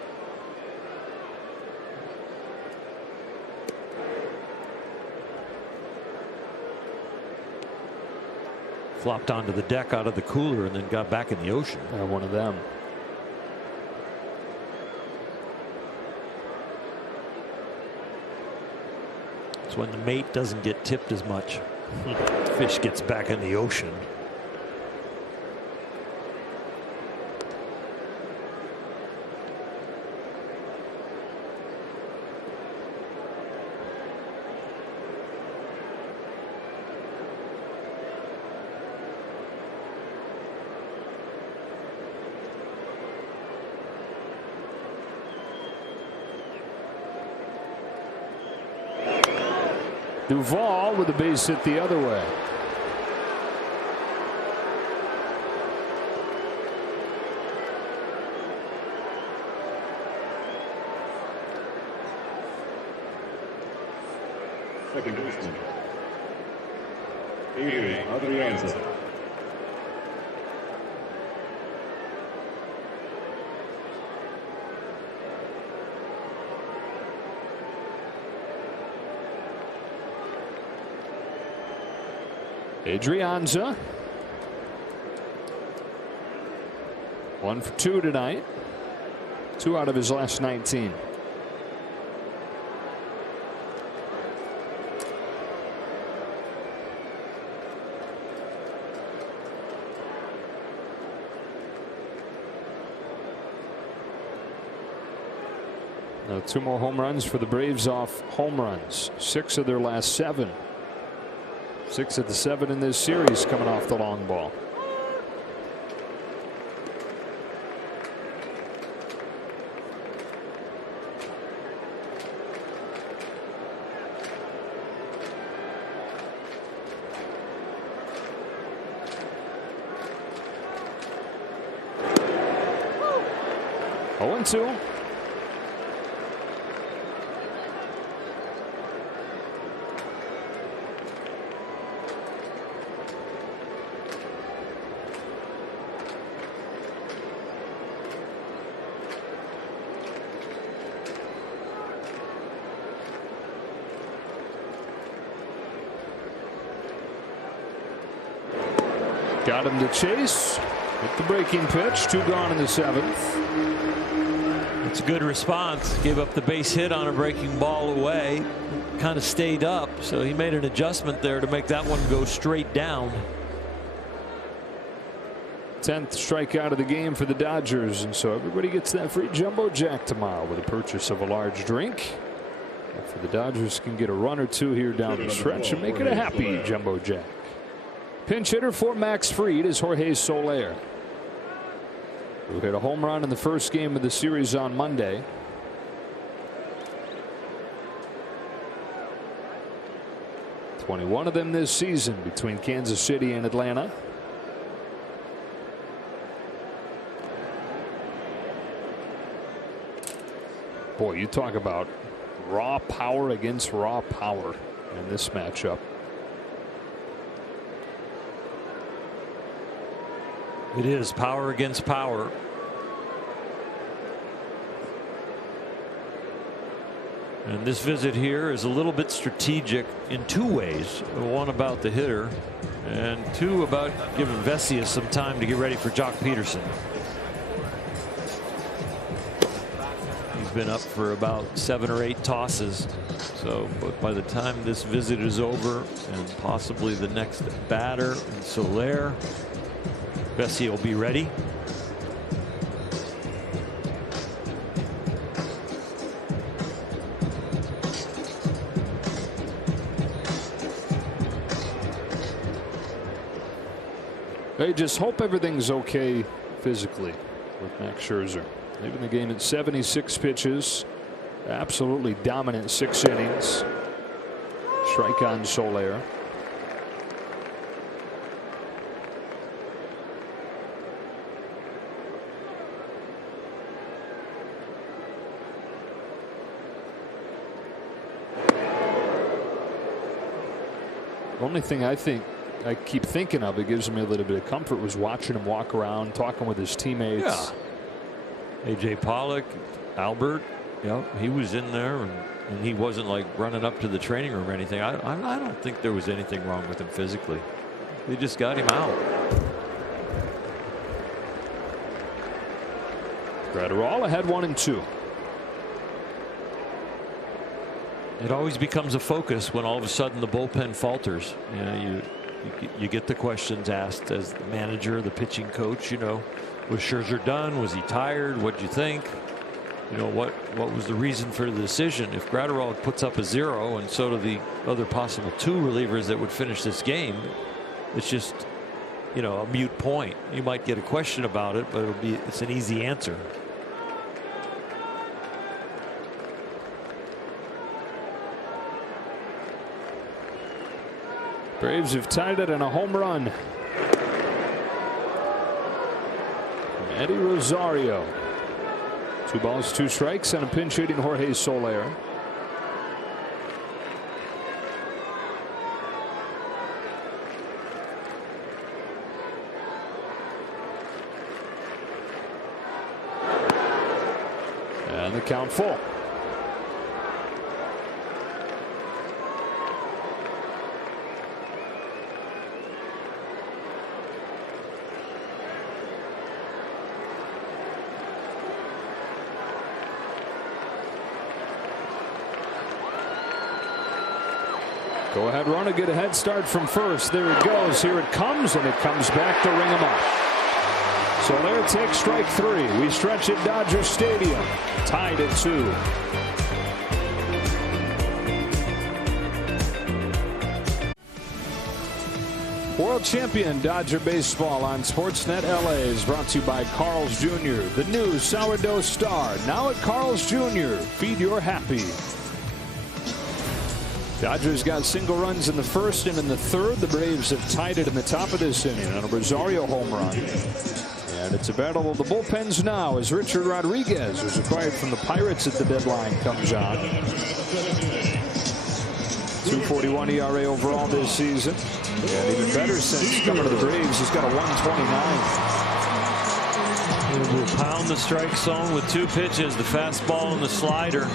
Flopped onto the deck out of the cooler and then got back in the ocean. One of them. It's when the mate doesn't get tipped as much. Fish gets back in the ocean. Duvall with a base hit the other way. Second baseman, Adrian Adrianza. Adrianza. 1 for 2 tonight. 2 out of his last 19. Now 2 more home runs for the Braves off home runs. 6 of their last 7. 6 of the 7 in this series coming off the long ball. Oh, 0-2. Got him to chase with the breaking pitch. 2 gone in the 7th. It's a good response. Gave up the base hit on a breaking ball away. Kind of stayed up, so he made an adjustment there to make that one go straight down. 10th strikeout of the game for the Dodgers, and so everybody gets that free Jumbo Jack tomorrow with a purchase of a large drink. If the Dodgers can get a run or 2 here down the stretch and make it a happy Jumbo Jack. Pinch hitter for Max Fried is Jorge Soler, who hit a home run in the first game of the series on Monday. '21 of them this season between Kansas City and Atlanta. Boy, you talk about raw power against raw power in this matchup. It is power against power. And this visit here is a little bit strategic in 2 ways. One about the hitter, and 2 about giving Vesia some time to get ready for Jock Peterson. He's been up for about 7 or 8 tosses. So, but by the time this visit is over, and possibly the next batter, Soler, Vesia will be ready. I just hope everything's okay physically with Max Scherzer. Leaving the game at 76 pitches. Absolutely dominant 6 innings. Strike on Soler. Only thing I keep thinking of, it gives me a little bit of comfort, was watching him walk around, talking with his teammates. Yeah. AJ Pollock, Albert, he was in there, and he wasn't like running up to the training room or anything. I don't think there was anything wrong with him physically. They just got him out. Graterol ahead 1-2. It always becomes a focus when all of a sudden the bullpen falters. You get the questions asked as the manager, the pitching coach. Was Scherzer done? Was he tired? What'd you think? What was the reason for the decision? If Graterol puts up a 0, and so do the other possible 2 relievers that would finish this game, it's just a mute point. You might get a question about it, but it's an easy answer. Braves have tied it on a home run. Eddie Rosario. 2 balls, 2 strikes, and a pinch hitting Jorge Soler. And the count full. Go ahead runner, get a head start from first. There it goes. Here it comes, and it comes back to ring him up. So there takes strike 3. We stretch at Dodger Stadium. Tied at 2. World champion Dodger baseball on Sportsnet LA is brought to you by Carl's Jr., the new sourdough star. Now at Carl's Jr., feed your happy. Dodgers got single runs in the first and in the third. The Braves have tied it in the top of this inning on a Rosario home run. And it's a battle of the bullpens now as Richard Rodriguez, who's acquired from the Pirates at the deadline, comes on. 2.41 ERA overall this season. And even better since coming to the Braves, he's got a 1.29. We'll pound the strike zone with 2 pitches, the fastball and the slider.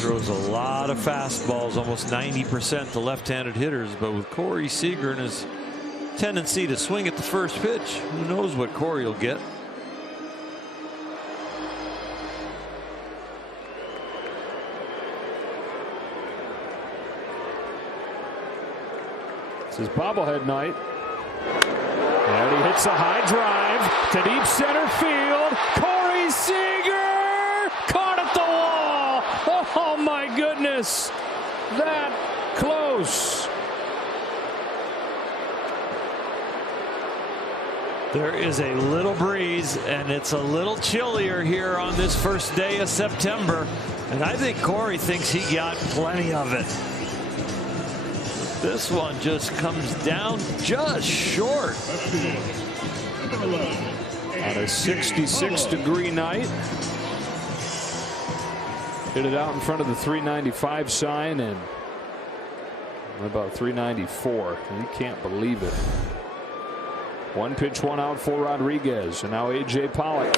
Throws a lot of fastballs, almost 90% to left-handed hitters, but with Corey Seager and his tendency to swing at the first pitch, who knows what Corey will get. This is bobblehead night. And he hits a high drive to deep center field. Corey Seager caught at the wall. Oh my goodness, that close. There is a little breeze, and it's a little chillier here on this first day of September, and I think Corey thinks he got plenty of it. This one just comes down just short. On a 66-degree night. Hit it out in front of the 395 sign, and about 394. You can't believe it. 1 pitch, 1 out for Rodriguez, and now AJ Pollock.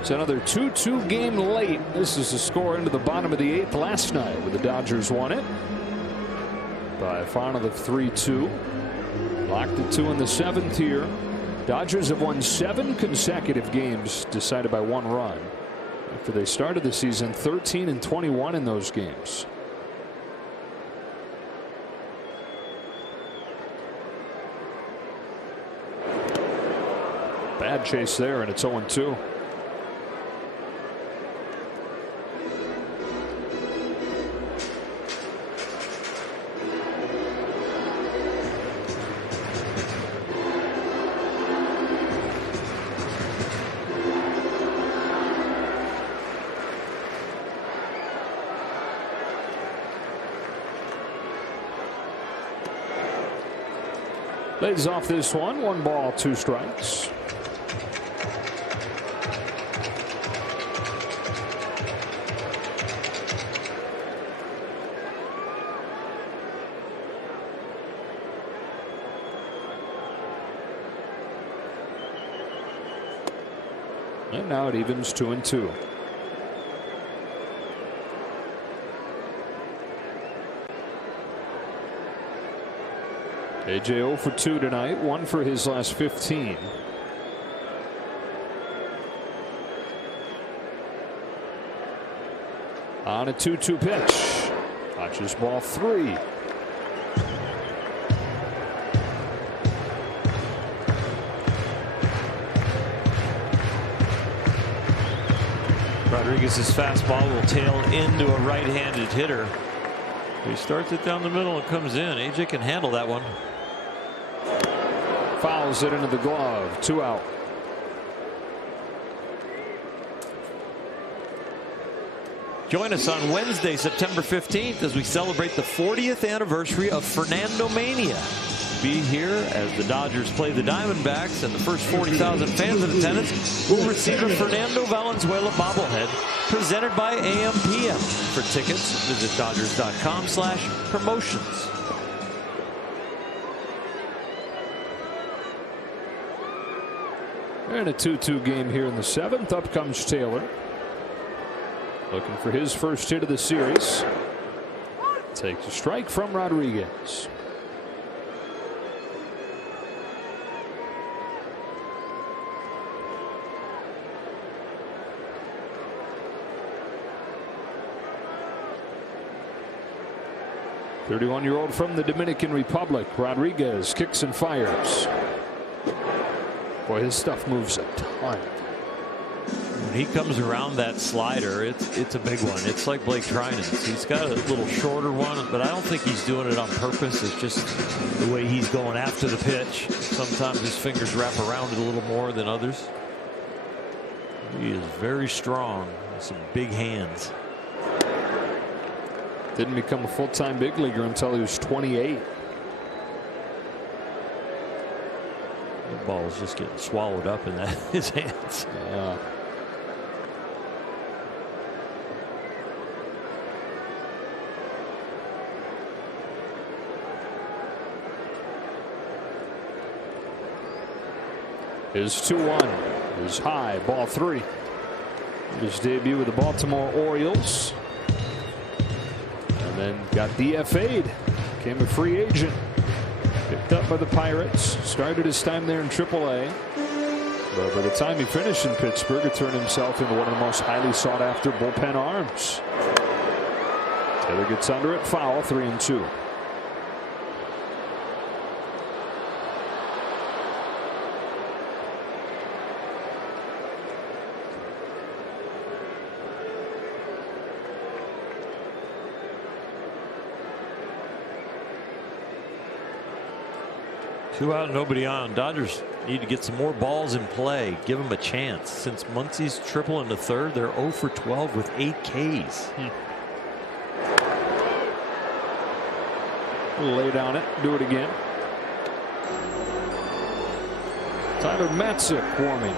It's another 2-2 game late. This is the score into the bottom of the 8th last night, where the Dodgers won it by a final of 3-2. Locked at 2 in the 7th here. Dodgers have won 7 consecutive games decided by 1 run. After they started the season 13-21 in those games. Bad chase there, and it's 0-2. Lays off this one. 1 ball, 2 strikes. And now it evens 2-2. AJ 0 for 2 tonight, 1 for his last 15. On a 2-2 pitch. Watches ball 3. Rodriguez's fastball will tail into a right-handed hitter. He starts it down the middle and comes in. AJ can handle that one. Fouls it into the glove. 2 out. Join us on Wednesday, September 15th, as we celebrate the 40th anniversary of Fernando Mania. Be here as the Dodgers play the Diamondbacks, and the first 40,000 fans in attendance will receive a Fernando Valenzuela bobblehead presented by AM/PM. For tickets, visit Dodgers.com/promotions. And a 2-2 game here in the 7th. Up comes Taylor. Looking for his first hit of the series. Takes a strike from Rodriguez. "31-year-old from the Dominican Republic, Rodriguez kicks and fires." Boy, his stuff moves a ton. When he comes around that slider, it's a big one. It's like Blake Treinen's. He's got a little shorter one, but I don't think he's doing it on purpose. It's just the way he's going after the pitch. Sometimes his fingers wrap around it a little more than others. He is very strong with some big hands. Didn't become a full-time big leaguer until he was 28. The ball is just getting swallowed up in his hands. Yeah. His 2-1 is high, ball 3. His debut with the Baltimore Orioles. And then got DFA'd. Became a free agent. Picked up by the Pirates. Started his time there in AAA. But by the time he finished in Pittsburgh, it turned himself into one of the most highly sought after bullpen arms. Taylor gets under it, foul, 3-2. Two out, nobody on. Dodgers need to get some more balls in play. Give them a chance. Since Muncy's triple in the 3rd, they're 0 for 12 with 8 Ks. Lay down it. Do it again. Tyler Matzek warming.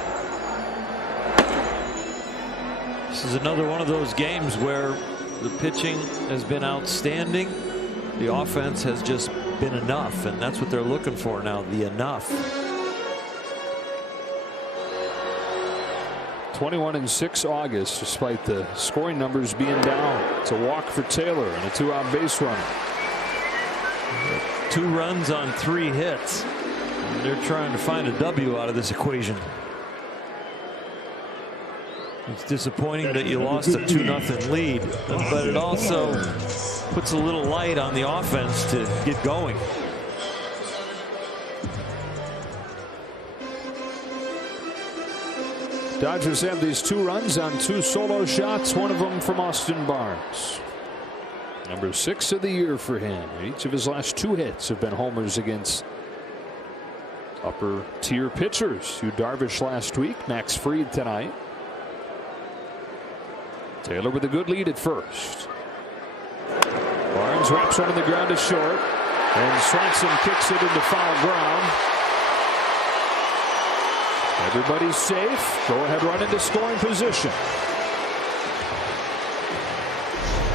This is another one of those games where the pitching has been outstanding. The offense has just been enough, and that's what they're looking for now, the enough. 21-6 August, despite the scoring numbers being down. It's a walk for Taylor and a 2-out base runner. 2 runs on 3 hits. And they're trying to find a W out of this equation. It's disappointing that you lost a 2-0 lead, but it also puts a little light on the offense to get going. Dodgers have these 2 runs on 2 solo shots, one of them from Austin Barnes. Number 6 of the year for him. Each of his last 2 hits have been homers against upper tier pitchers. Yu Darvish last week, Max Fried tonight. Taylor with a good lead at first. Barnes wraps one on the ground to short. And Swanson kicks it into foul ground. Everybody's safe. Go ahead, run into scoring position.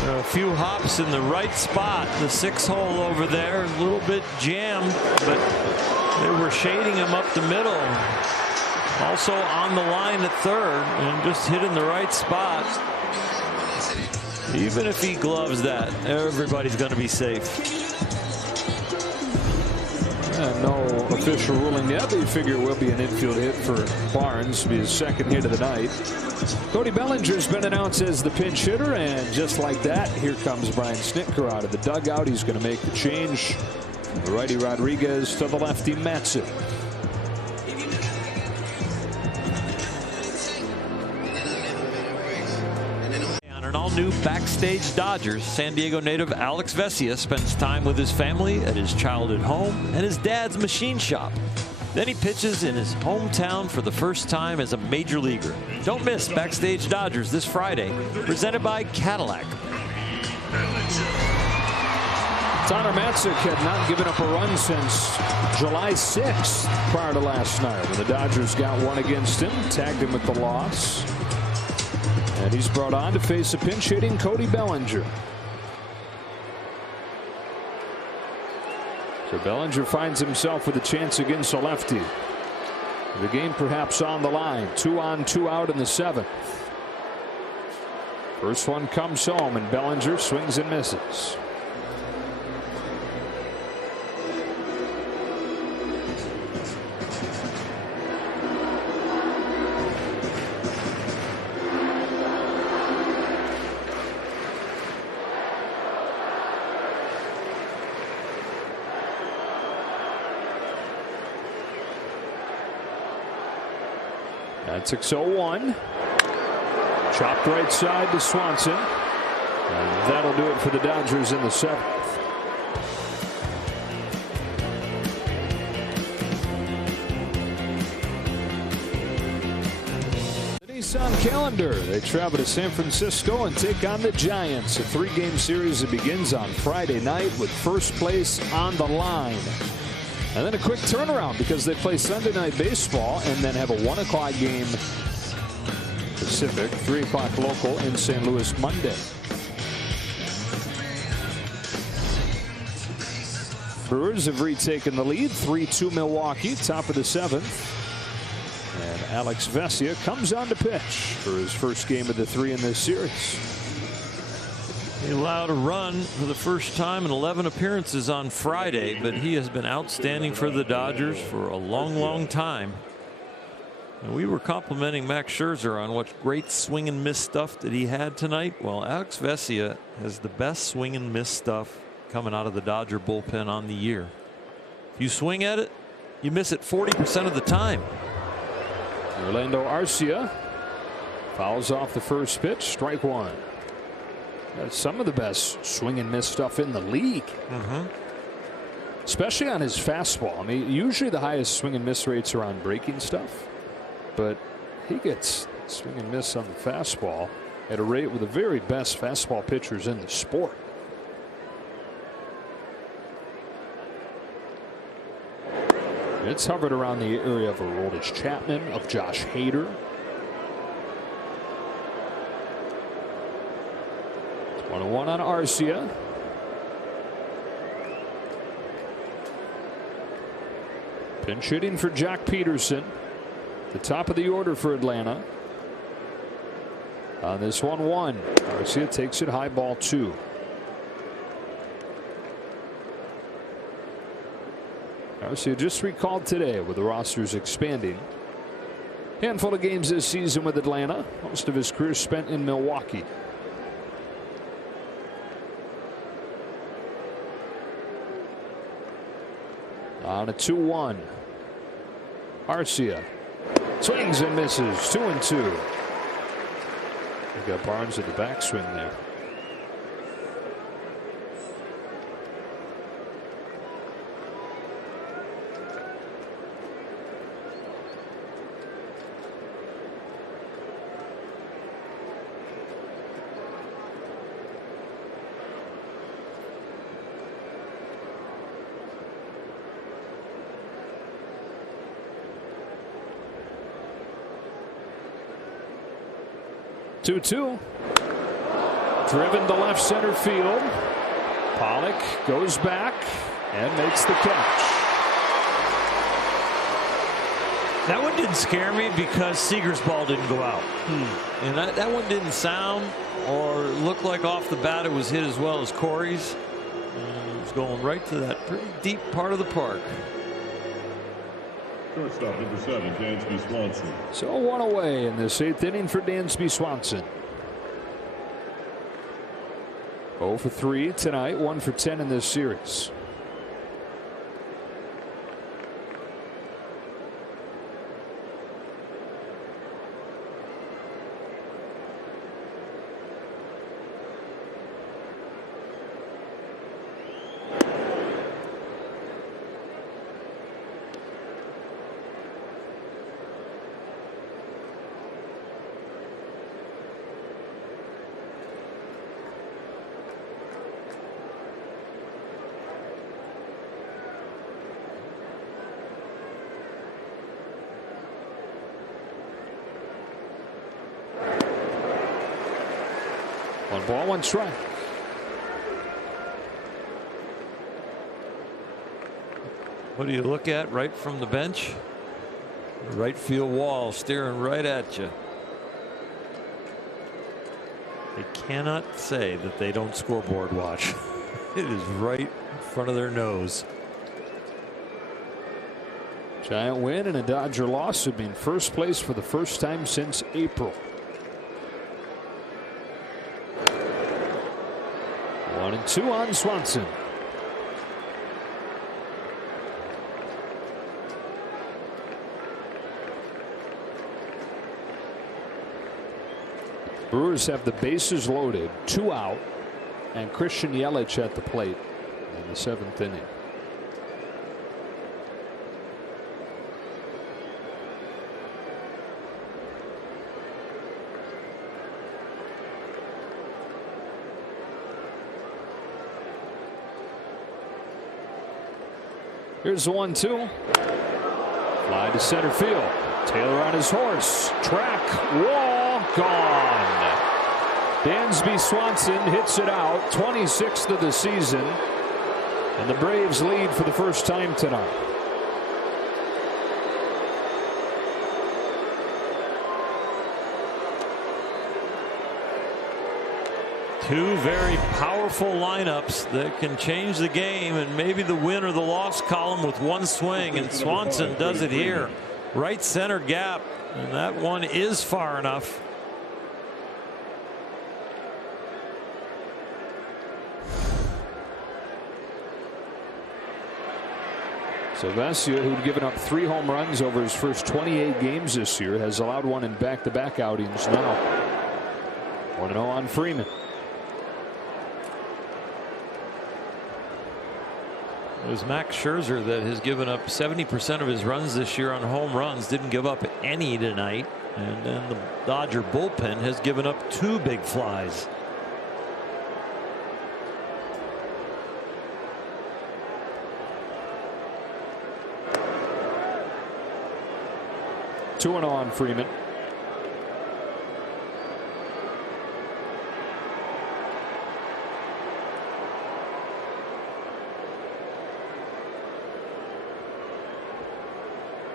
A few hops in the right spot. The 6 hole over there, a little bit jammed, but they were shading him up the middle. Also on the line at third and just hit in the right spot. Even if he gloves that, everybody's going to be safe. No official ruling yet, but you figure it will be an infield hit for Barnes to be his second hit of the night. Cody Bellinger's been announced as the pinch hitter, and just like that, here comes Brian Snitker out of the dugout. He's going to make the change. The righty Rodriguez to the lefty Matson. An all-new backstage Dodgers, San Diego native Alex Vesia spends time with his family at his childhood home and his dad's machine shop. Then he pitches in his hometown for the first time as a major leaguer. Don't miss Backstage Dodgers this Friday, presented by Cadillac. Tanner Matzik had not given up a run since July 6th prior to last night, when the Dodgers got one against him, tagged him with the loss. And he's brought on to face a pinch hitting Cody Bellinger. So Bellinger finds himself with a chance against a lefty. The game perhaps on the line. 2 on, 2 out in the 7th. First one comes home, and Bellinger swings and misses. That's 6-0-1. Chopped right side to Swanson. And that'll do it for the Dodgers in the 7th. The Nissan calendar. They travel to San Francisco and take on the Giants. A 3-game series that begins on Friday night with first place on the line. And then a quick turnaround because they play Sunday Night Baseball and then have a 1 o'clock game Pacific, 3 o'clock local in St. Louis Monday. Brewers have retaken the lead, 3-2 Milwaukee, top of the 7th. And Alex Vesia comes on to pitch for his first game of the 3 in this series. He allowed a run for the first time in 11 appearances on Friday, but he has been outstanding for the Dodgers for a long time. And we were complimenting Max Scherzer on what great swing and miss stuff that he had tonight. Well, Alex Vesia has the best swing and miss stuff coming out of the Dodger bullpen on the year. If you swing at it, you miss it 40% of the time. Orlando Arcia fouls off the first pitch, strike 1. That's some of the best swing and miss stuff in the league. Especially on his fastball. I mean, usually the highest swing and miss rates are on breaking stuff, but he gets swing and miss on the fastball at a rate with the very best fastball pitchers in the sport. It's hovered around the area of Aroldis Chapman, of Josh Hader. 1-1 on Arcia. Pinch hitting for Jack Peterson. The top of the order for Atlanta. On this 1-1, Arcia takes it high, ball 2. Arcia just recalled today with the rosters expanding. Handful of games this season with Atlanta. Most of his career spent in Milwaukee. On a 2-1. Arcia swings and misses. 2-2. We've got Barnes at the backswing there. 2-2. Driven to left center field. Pollock goes back and makes the catch. That one didn't scare me because Seager's ball didn't go out. And that one didn't sound or look like off the bat it was hit as well as Corey's. And it was going right to that pretty deep part of the park. Shortstop number 7, Dansby Swanson. So one away in this 8th inning for Dansby Swanson. 0 for 3 tonight, 1 for 10 in this series. One ball, one strike. What do you look at right from the bench? The right field wall staring right at you. They cannot say that they don't scoreboard watch. It is right in front of their nose. Giant win and a Dodger loss would mean first place for the first time since April. 1-2 on Swanson. Brewers have the bases loaded, 2 out, and Christian Yelich at the plate in the 7th inning. Here's the 1-2. Fly to center field. Taylor on his horse. Track. Wall. Gone. Dansby Swanson hits it out. 26th of the season. And the Braves lead for the first time tonight. Two very powerful lineups that can change the game and maybe the win or the loss column with one swing, and Swanson does it here. Right center gap, and that one is far enough. So Vesia, who'd given up 3 home runs over his first 28 games this year, has allowed one in back-to-back outings now. 1-0 on Freeman. It was Max Scherzer that has given up 70% of his runs this year on home runs. Didn't give up any tonight. And then the Dodger bullpen has given up 2 big flies. Two and on Freeman.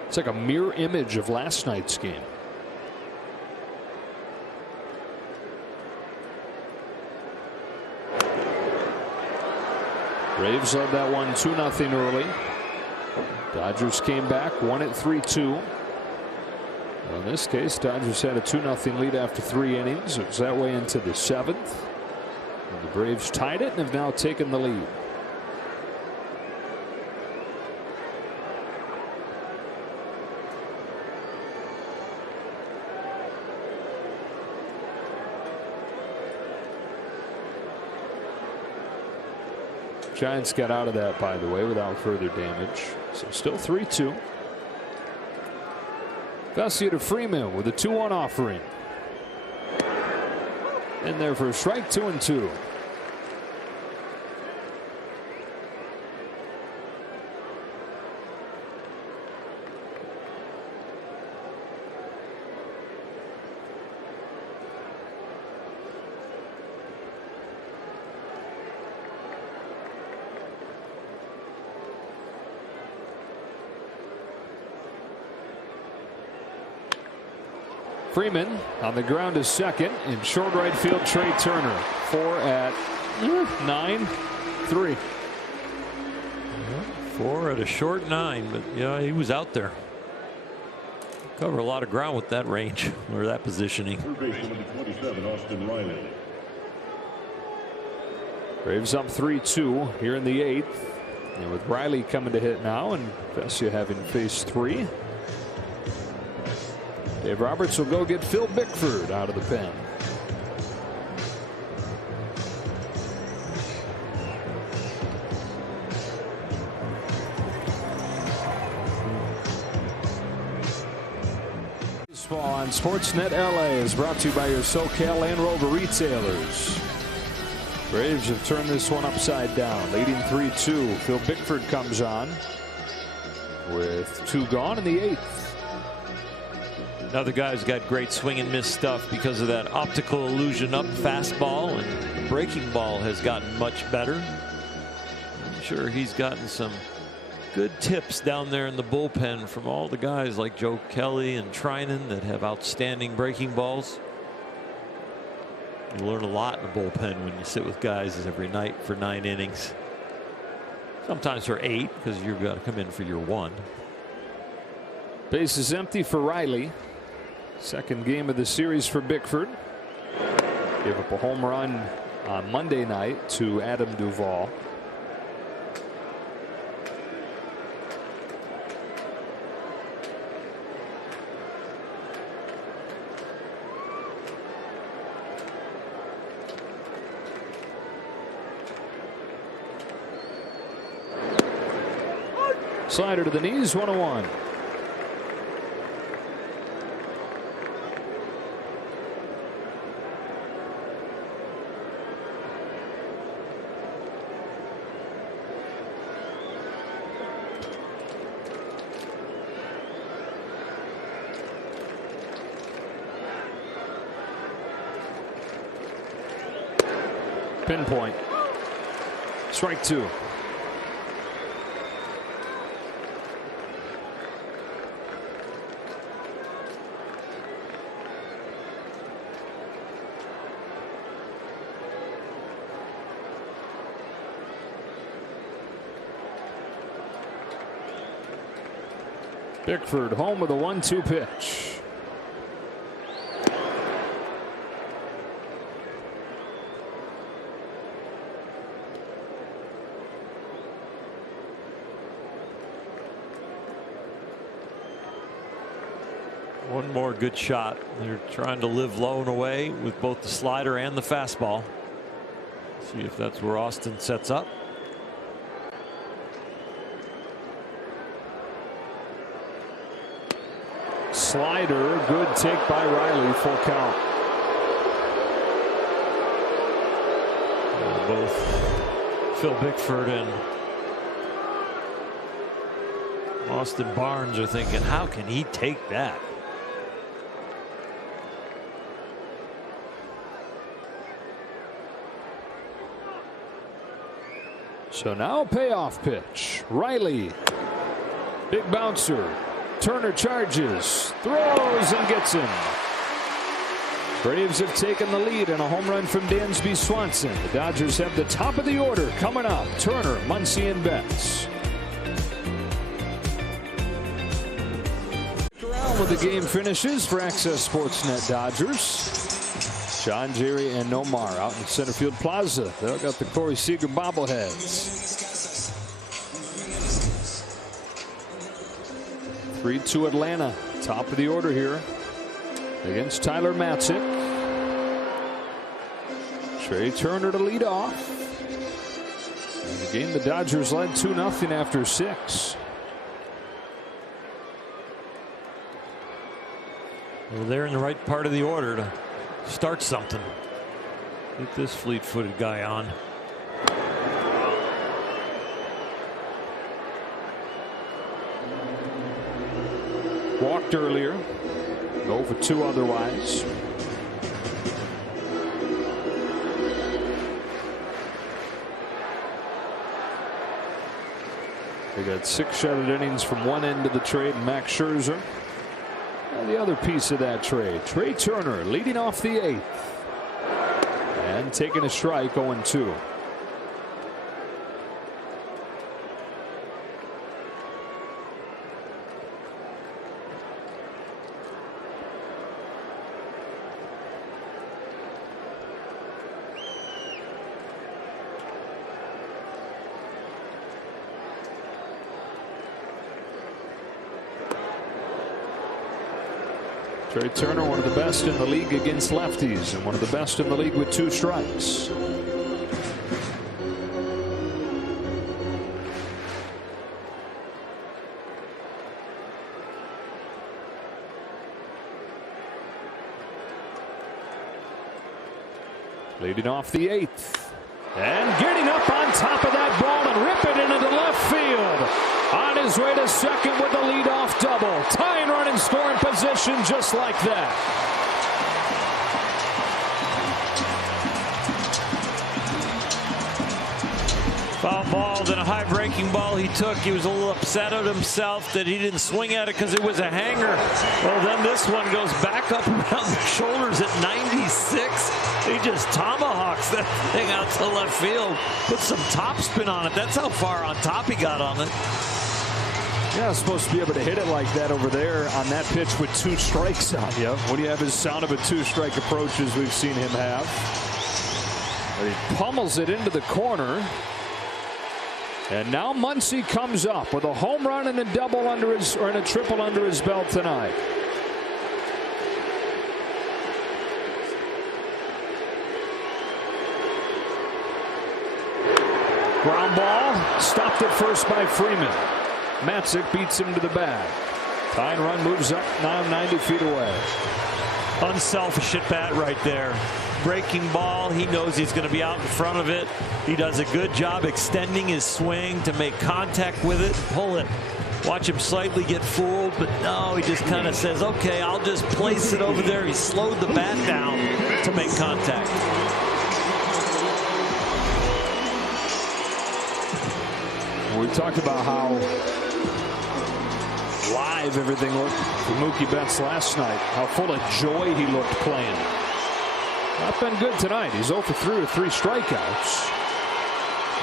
It's like a mirror image of last night's game. Braves led that one 2-0 early. Dodgers came back, won it 3-2. In this case, Dodgers had a 2-0 lead after 3 innings. It was that way into the 7th. And the Braves tied it and have now taken the lead. Giants got out of that, by the way, without further damage. So still 3-2. Vesia to Freeman with a 2-1 offering. In there for a strike, 2-2. Freeman on the ground is second. In short right field, Trey Turner. 4 at 9-3. 4 at a short 9, but yeah, he was out there. Cover a lot of ground with that range or that positioning. Third baseman number 27, Austin Riley. Braves up 3-2 here in the 8th. And with Riley coming to hit now and Vesia having faced 3. Dave Roberts will go get Phil Bickford out of the pen. Baseball on Sportsnet LA is brought to you by your SoCal Land Rover retailers. Braves have turned this one upside down, leading 3-2. Phil Bickford comes on with 2 gone in the 8th. Another guy's got great swing and miss stuff because of that optical illusion up fastball, and the breaking ball has gotten much better. I'm sure he's gotten some good tips down there in the bullpen from all the guys like Joe Kelly and Trinan that have outstanding breaking balls. You learn a lot in the bullpen when you sit with guys every night for 9 innings. Sometimes for 8 because you've got to come in for your 1. Base is empty for Riley. Second game of the series for Bickford. Gave up a home run on Monday night to Adam Duvall. Slider to the knees, 1-1. Pinpoint. Strike 2. Bickford home with a 1-2 pitch. One more good shot. They're trying to live low and away with both the slider and the fastball. See if that's where Austin sets up. Slider, good take by Riley, full count. Both Phil Bickford and Austin Barnes are thinking, how can he take that? So now a payoff pitch. Riley, big bouncer. Turner charges, throws, and gets him. Braves have taken the lead in a home run from Dansby Swanson. The Dodgers have the top of the order coming up. Turner, Muncy, and Betts. Around with the game finishes for Access Sportsnet Dodgers. John, Jerry, and Nomar out in center field plaza. They've got the Corey Seager bobbleheads. 3-2 Atlanta, top of the order here against Tyler Matzek. Trey Turner to lead off. In the game, the Dodgers led 2-0 after 6. Well, they're in the right part of the order to start something. Get this fleet-footed guy on. Walked earlier, go for 2 otherwise. They got 6 shutout innings from one end of the trade. Max Scherzer the other piece of that trade. Trey Turner leading off the 8th. And taking a strike, 0-2. Trey Turner, one of the best in the league against lefties and one of the best in the league with 2 strikes. Leading off the 8th. And getting up on top of that ball and rip it into the left field. On his way to second with a leadoff double. Tying run in scoring position just like that. Foul ball, then a high breaking ball he took. He was a little upset at himself that he didn't swing at it because it was a hanger. Well, then this one goes back up around the shoulders at 96. He just tomahawks that thing out to left field. Put some top spin on it. That's how far on top he got on it. Yeah, supposed to be able to hit it like that over there on that pitch with 2 strikes on you. When you have his sound of a 2-strike approach as we've seen him have. But he pummels it into the corner. And now Muncy comes up with a home run and a double under his, or a triple under his belt tonight. Ground ball, stopped at first by Freeman. Matzik beats him to the bag. Tying run moves up now 90 feet away. Unselfish at bat right there. Breaking ball, he knows he's going to be out in front of it. He does a good job extending his swing to make contact with it, pull it. Watch him slightly get fooled, but no, he just kind of says, okay, I'll just place it over there. He slowed the bat down to make contact. We talked about how live everything looked for Mookie Betts last night. How full of joy he looked playing. Not been good tonight. He's 0 for 3 with 3 strikeouts.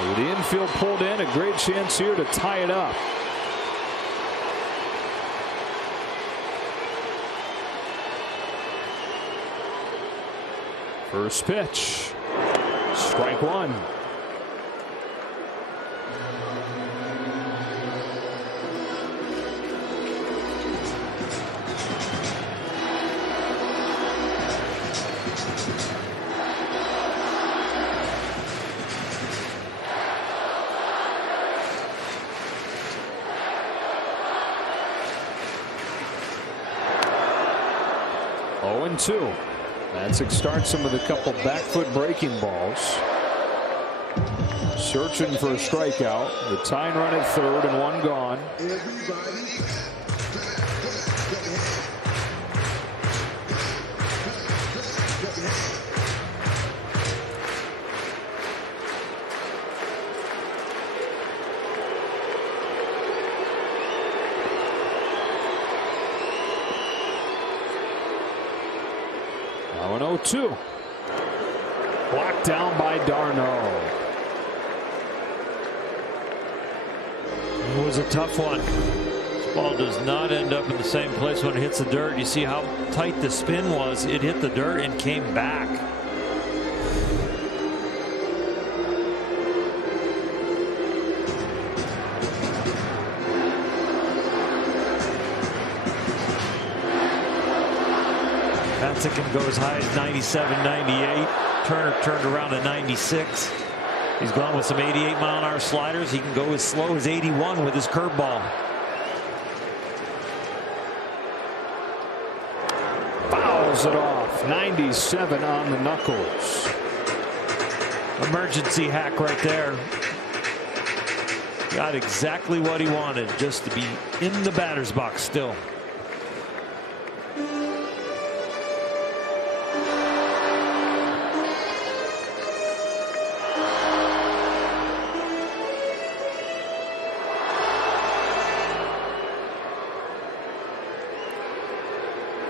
With the infield pulled in, a great chance here to tie it up. First pitch. Strike 1. Two. Matzik starts him with a couple back foot breaking balls. Searching for a strikeout. The tying run at third and 1 gone. Now an 0-2. Blocked down by d'Arnaud. It was a tough one. This ball does not end up in the same place when it hits the dirt. You see how tight the spin was. It hit the dirt and came back. Matzik can go as high as 97, 98. Turner turned around at 96. He's gone with some 88-mile-an-hour sliders. He can go as slow as 81 with his curveball. Fouls it off. 97 on the knuckles. Emergency hack right there. Got exactly what he wanted, just to be in the batter's box still.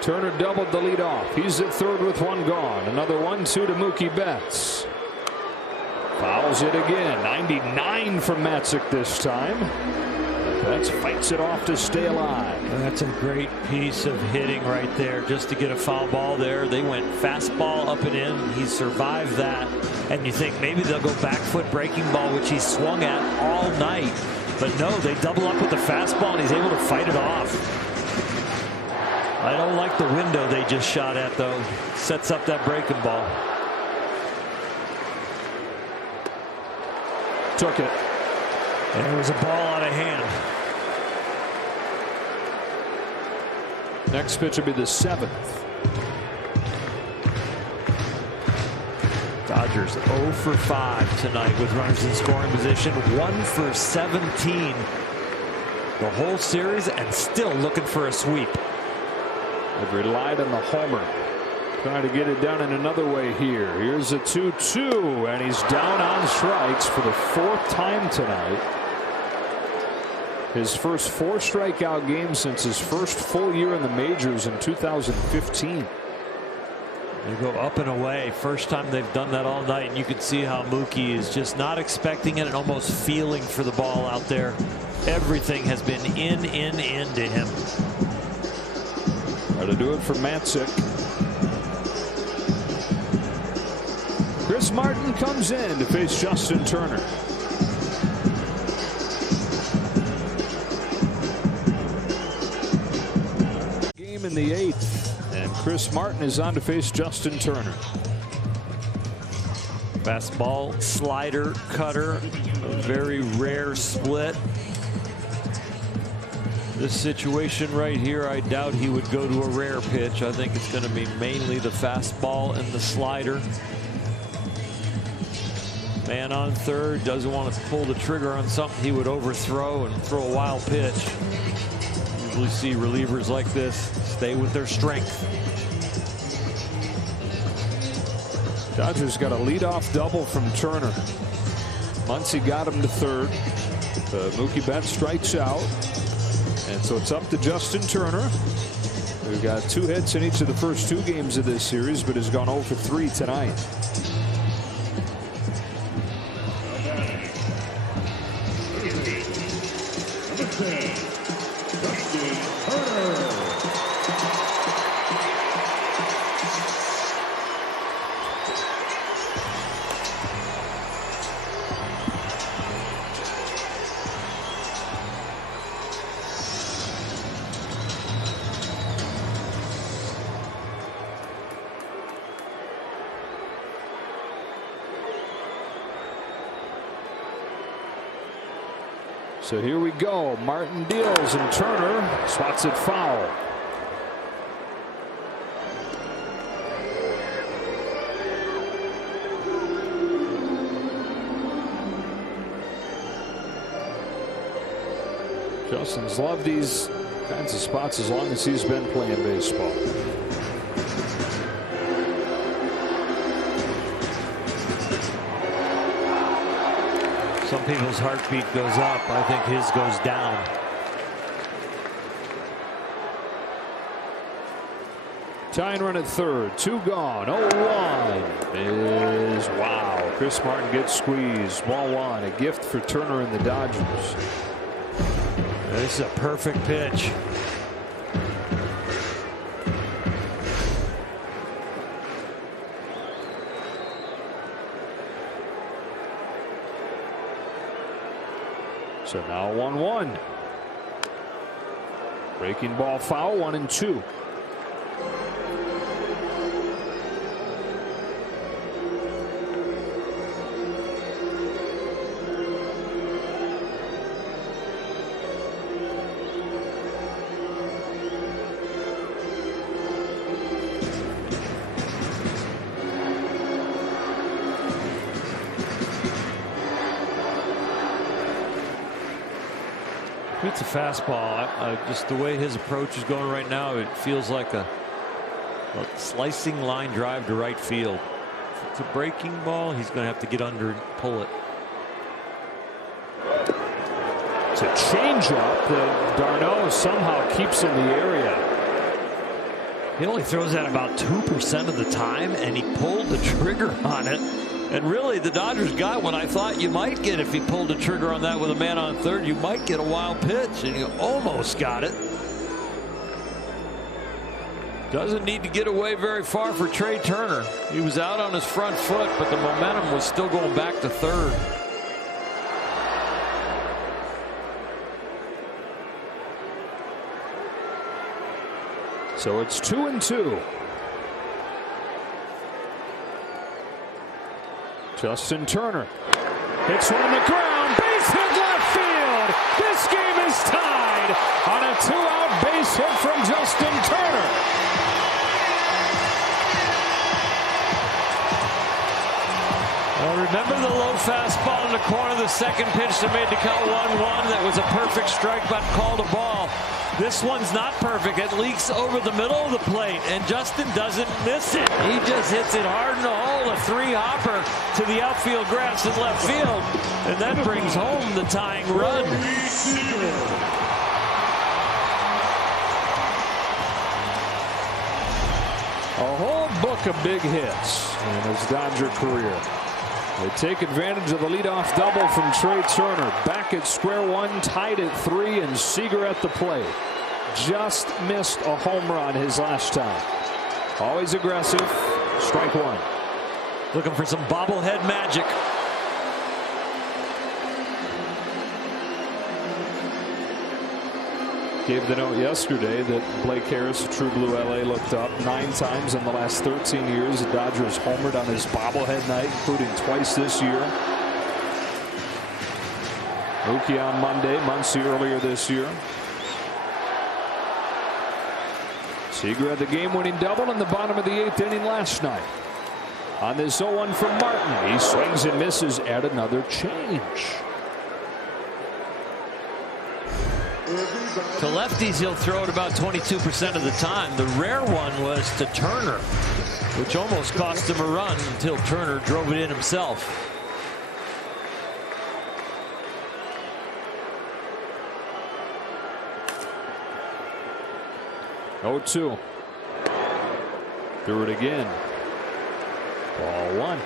Turner doubled the lead off. He's at third with one gone. Another 1-2 to Mookie Betts. Fouls it again. 99 from Matzek this time. Betts fights it off to stay alive. That's a great piece of hitting right there, just to get a foul ball there. They went fastball up and in. He survived that. And you think maybe they'll go back foot breaking ball, which he swung at all night. But no, they double up with the fastball, and he's able to fight it off. I don't like the window they just shot at, though. Sets up that breaking ball. Took it. And it was a ball out of hand. Next pitch will be the 7th. Dodgers 0 for 5 tonight with runners in scoring position. 1 for 17 the whole series, and still looking for a sweep. They've relied on the homer. Trying to get it done in another way here. Here's a 2-2, and he's down on strikes for the 4th time tonight. His first 4 strikeout games since his first full year in the majors in 2015. They go up and away. First time they've done that all night, and you can see how Mookie is just not expecting it and almost feeling for the ball out there. Everything has been in to him. Try to do it for Matzek. Chris Martin comes in to face Justin Turner. Game in the 8th, and Chris Martin is on to face Justin Turner. Fastball, slider, cutter, a very rare split. This situation right here, I doubt he would go to a rare pitch. I think it's going to be mainly the fastball and the slider. Man on third, doesn't want to pull the trigger on something he would overthrow and throw a wild pitch. Usually see relievers like this stay with their strength. Dodgers got a leadoff double from Turner. Muncy got him to third. Mookie Betts strikes out. And so it's up to Justin Turner, who got 2 hits in each of the first 2 games of this series, but has gone 0 for 3 tonight. So here we go. Martin deals, and Turner swats it foul. Justin's loved these kinds of spots as long as he's been playing baseball. Some people's heartbeat goes up. I think his goes down. Tying run at third. 2 gone. 0-1 is wow. Chris Martin gets squeezed. Ball 1. A gift for Turner and the Dodgers. This is a perfect pitch. So now 1-1. Breaking ball foul, 1-2. It's a fastball. Just the way his approach is going right now, it feels like a slicing line drive to right field. If it's a breaking ball, he's going to have to get under and pull it. It's a changeup that Darno somehow keeps in the area. He only throws that about 2% of the time, and he pulled the trigger on it. And really, the Dodgers got what I thought you might get if he pulled the trigger on that with a man on third. You might get a wild pitch, and you almost got it. Doesn't need to get away very far for Trey Turner. He was out on his front foot, but the momentum was still going back to third. So it's 2-2. Justin Turner hits one on the ground. Base hit left field. This game is tied on a 2-out base hit from Justin Turner. Well, remember the low fastball in the corner, the second pitch that made the count 1-1. That was a perfect strike, but called a ball. This one's not perfect. It leaks over the middle of the plate, and Justin doesn't miss it. He just hits it hard in the hole, a 3-hopper to the outfield grass in left field, and that brings home the tying run. A whole book of big hits in his Dodger career. They take advantage of the leadoff double from Trey Turner. Back at square one, tied at 3, and Seager at the plate. Just missed a home run his last time. Always aggressive. Strike one. Looking for some bobblehead magic. Gave the note yesterday that Blake Harris, True Blue LA, looked up 9 times in the last 13 years. The Dodgers homered on his bobblehead night, including twice this year. Mookie on Monday, Muncy earlier this year. Seager had the game-winning double in the bottom of the 8th inning last night. On this 0-1 from Martin, he swings and misses at another change. To lefties, he'll throw it about 22% of the time. The rare one was to Turner, which almost cost him a run until Turner drove it in himself. Oh, 2. Do it again. Ball 1.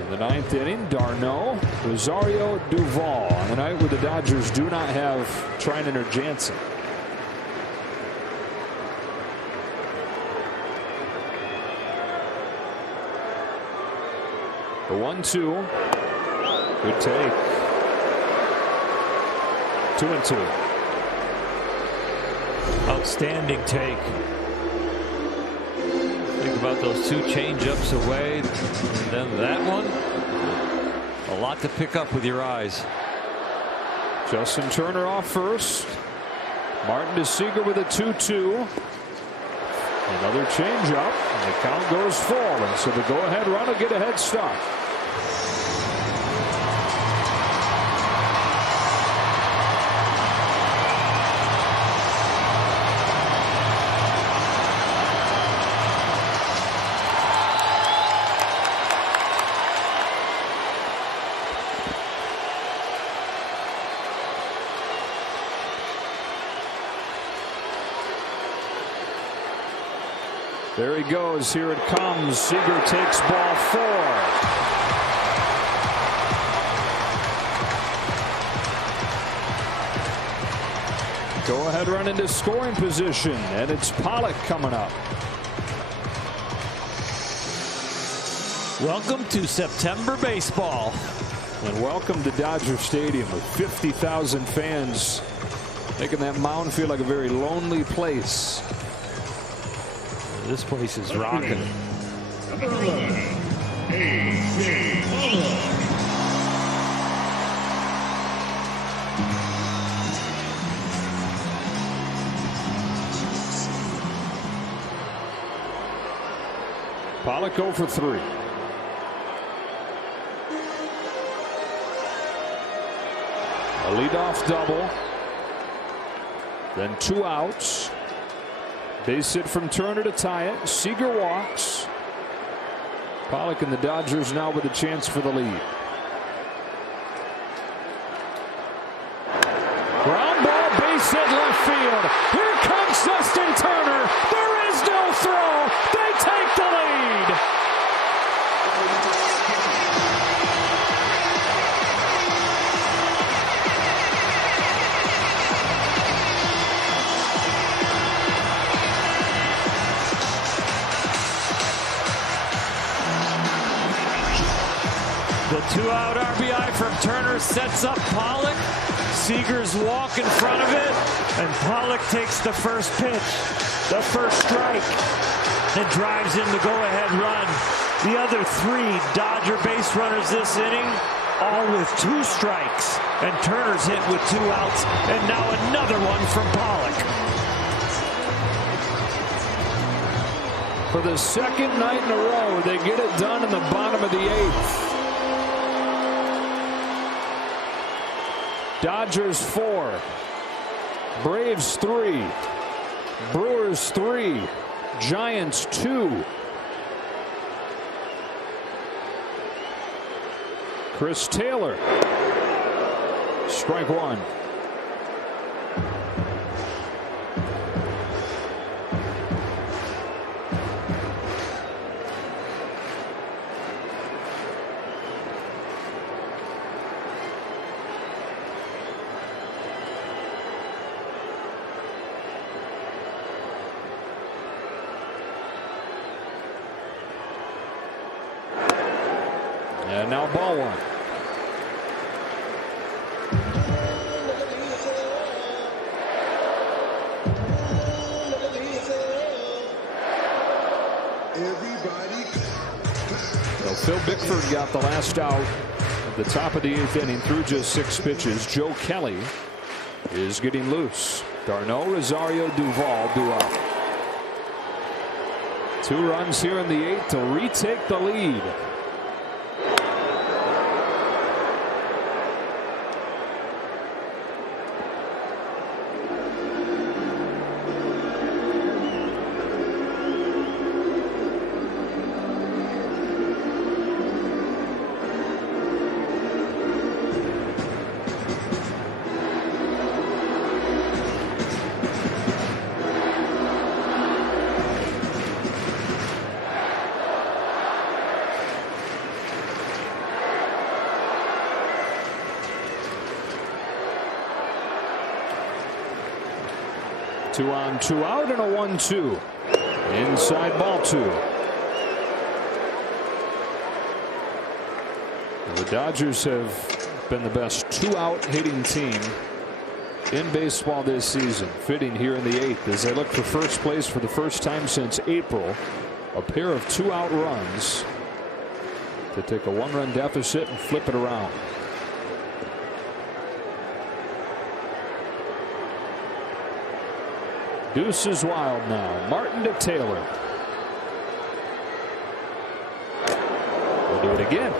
In the 9th inning, d'Arnaud, Rosario, Duvall on the night where the Dodgers do not have Treinen or Jansen. The 1-2. Good take. 2-2. Outstanding take. Think about those 2 changeups away, and then that one. A lot to pick up with your eyes. Justin Turner off first. Martin to Seager with a 2-2. Another changeup, and the count goes full, and so the go-ahead run will get a head start. There he goes. Here it comes. Seager takes ball 4. Go ahead run into scoring position, and it's Pollock coming up. Welcome to September baseball. And welcome to Dodger Stadium with 50,000 fans, making that mound feel like a very lonely place. This place is rocking. Number 11, A.J. Pollock. Pollock 0 for 3. A leadoff double. Then 2 outs. Base hit from Turner to tie it. Seager walks. Pollock and the Dodgers now with a chance for the lead. Ground ball, base hit left field. Here The 2-out RBI from Turner sets up Pollock. Seager's walk in front of it, and Pollock takes the first pitch, the first strike, and drives in the go-ahead run. The other 3 Dodger base runners this inning, all with 2 strikes, and Turner's hit with 2 outs, and now another one from Pollock. For the second night in a row, they get it done in the bottom of the 8th. Dodgers 4, Braves 3, Brewers 3, Giants 2. Chris Taylor, strike 1. And now ball 1. So Phil Bickford got the last out at the top of the 8th inning through just 6 pitches. Joe Kelly is getting loose. Darno, Rosario, Duvall due up. 2 runs here in the 8th to retake the lead. Two on, 2 out, and a 1-2. Inside ball 2. The Dodgers have been the best 2-out hitting team in baseball this season. Fitting here in the 8th as they look for first place for the first time since April. A pair of 2-out runs to take a 1-run deficit and flip it around. Deuce is wild now. Martin to Taylor. We'll do it again.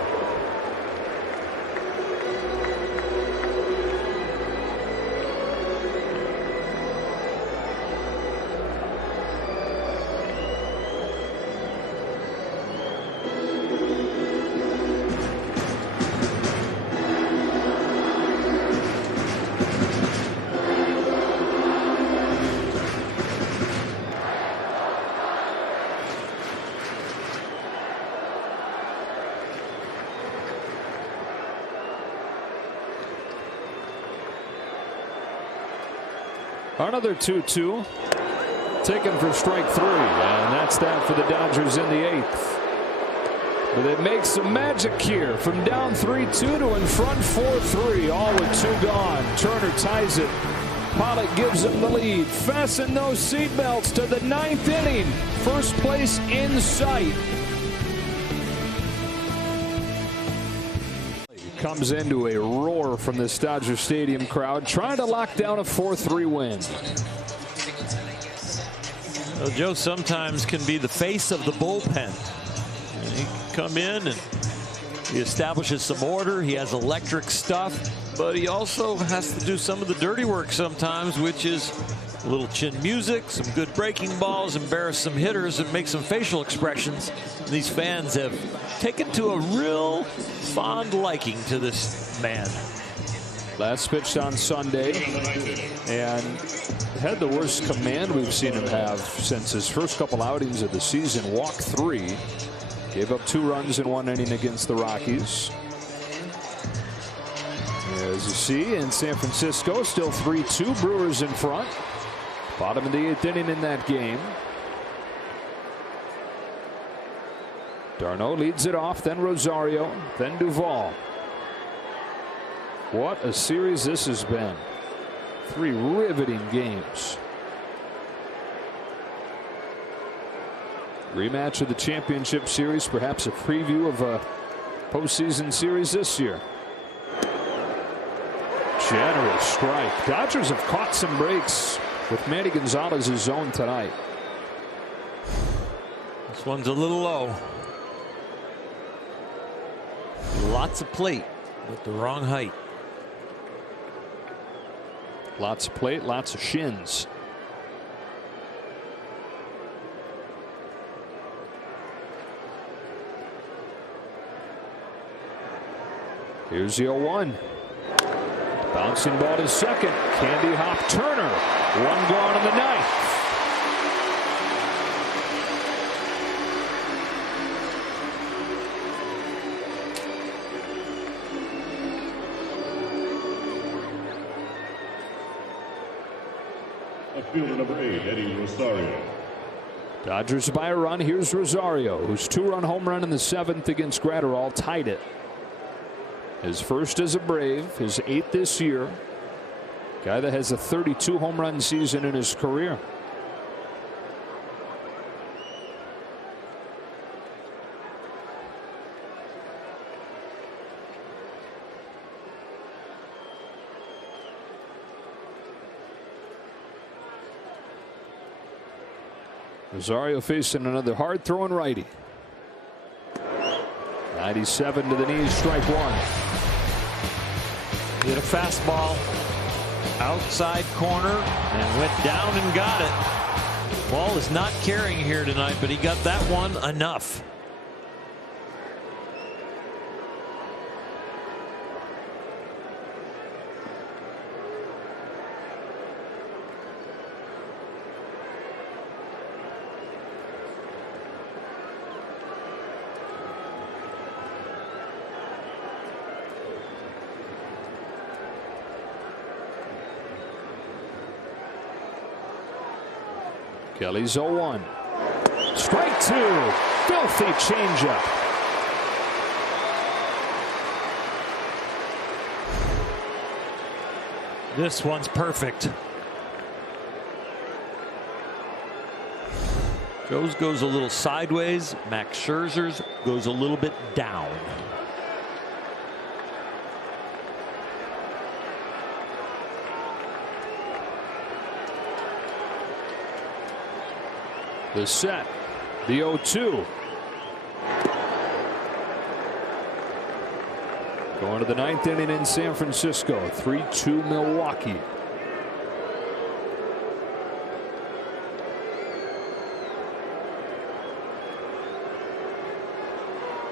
Another 2-2 taken for strike 3, and that's that for the Dodgers in the 8th. But they make some magic here from down 3-2 to in front 4-3, all with 2 gone. Turner ties it. Pollock gives him the lead. Fasten those seatbelts to the 9th inning. First place in sight. Comes into a roar from this Dodger Stadium crowd, trying to lock down a 4-3 win. Well, Joe sometimes can be the face of the bullpen. He can come in and he establishes some order. He has electric stuff, but he also has to do some of the dirty work sometimes, which is a little chin music, some good breaking balls, embarrass some hitters, and make some facial expressions. And these fans have taken to a real fond liking to this man. Last pitched on Sunday and had the worst command we've seen him have since his first couple outings of the season. Walked 3, gave up 2 runs in 1 inning against the Rockies. As you see in San Francisco, still 3-2, Brewers in front. Bottom of the 8th inning in that game. Darno leads it off, then Rosario, then Duvall. What a series this has been. 3 riveting games. Rematch of the championship series, perhaps a preview of a postseason series this year. Generous strike. Dodgers have caught some breaks with Manny Gonzalez's zone tonight. This one's a little low. Lots of plate with the wrong height. Lots of plate, lots of shins. Here's the 0-1. Bouncing ball to second. Candy Hop Turner. 1 gone in the 9th. Fielder number 8, Eddie Rosario. Dodgers by a run. Here's Rosario, whose 2-run home run in the 7th against Graterol tied it. His first as a Brave, his 8th this year. Guy that has a 32 home run season in his career. Rosario facing another hard throwing righty. 97 to the knees, strike 1. Hit a fastball outside corner and went down and got it. Ball is not carrying here tonight, but he got that one enough. Kelly's 0-1. Strike 2. Filthy changeup. This one's perfect. Joe's goes a little sideways. Max Scherzer's goes a little bit down. The set, the 0-2. Going to the 9th inning in San Francisco. 3-2 Milwaukee.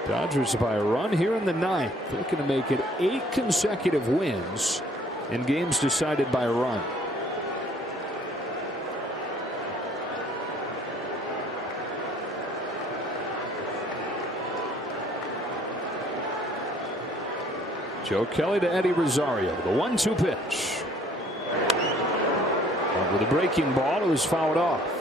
Dodgers by a run here in the 9th. Looking to make it 8 consecutive wins in games decided by a run. Joe Kelly to Eddie Rosario. The 1-2 pitch. But with a breaking ball, it was fouled off.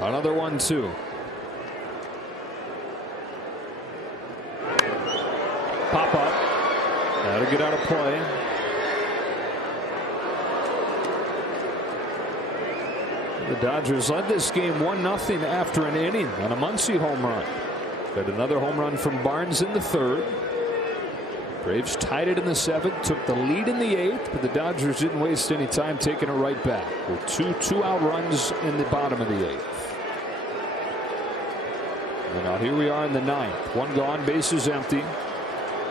Another 1-2. Pop up. That'll get out of play. The Dodgers led this game 1-0 after an inning on a Muncy home run. Got another home run from Barnes in the 3rd. Braves tied it in the 7th, took the lead in the 8th, but the Dodgers didn't waste any time taking it right back with two out runs in the bottom of the 8th. And now here we are in the 9th. 1 gone, bases empty,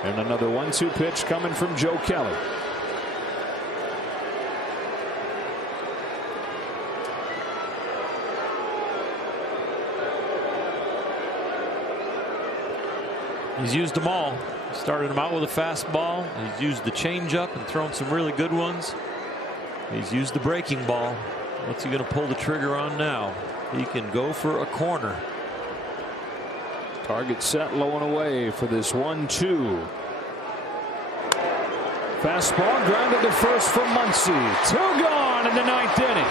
and another 1-2 pitch coming from Joe Kelly. He's used them all. Started him out with a fastball. He's used the changeup and thrown some really good ones. He's used the breaking ball. What's he going to pull the trigger on now? He can go for a corner. Target set low and away for this 1-2. Fastball grounded to first from Muncy. 2 gone in the 9th inning.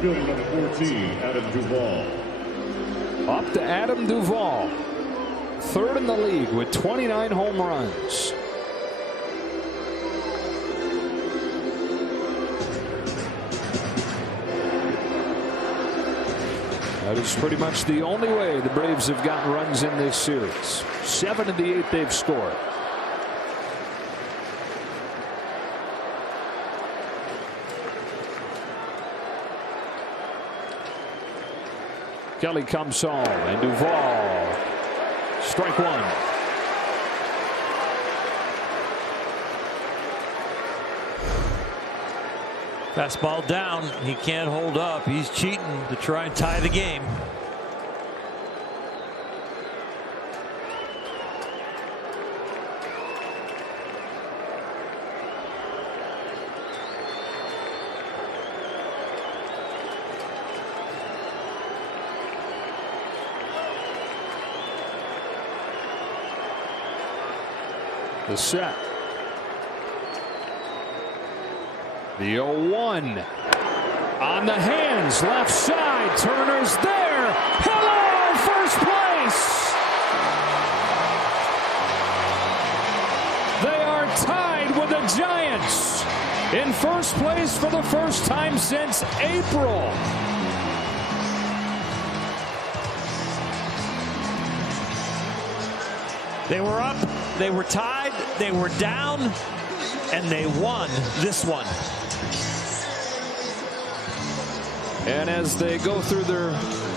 Fielder number 14, Adam Duvall. Up to Adam Duvall. 3rd in the league with 29 home runs. That is pretty much the only way the Braves have gotten runs in this series. 7 of the 8 they've scored. Kelly comes home, and Duvall, strike 1. Fastball down. He can't hold up. He's cheating to try and tie the game. The set. The 0-1 on the hands, left side. Turner's there. Hello, first place. They are tied with the Giants in first place for the first time since April. They were up, they were tied, they were down, and they won this one. And as they go through their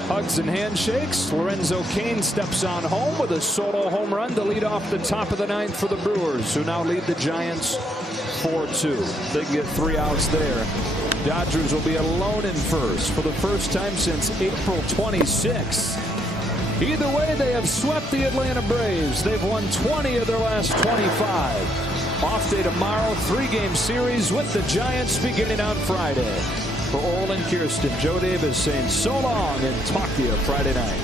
hugs and handshakes, Lorenzo Cain steps on home with a solo home run to lead off the top of the 9th for the Brewers, who now lead the Giants 4-2. They can get 3 outs there. Dodgers will be alone in first for the first time since April 26. Either way, they have swept the Atlanta Braves. They've won 20 of their last 25. Off day tomorrow, 3-game series with the Giants beginning on Friday. For Orel and Kirsten, Joe Davis saying so long and talk to you Friday night.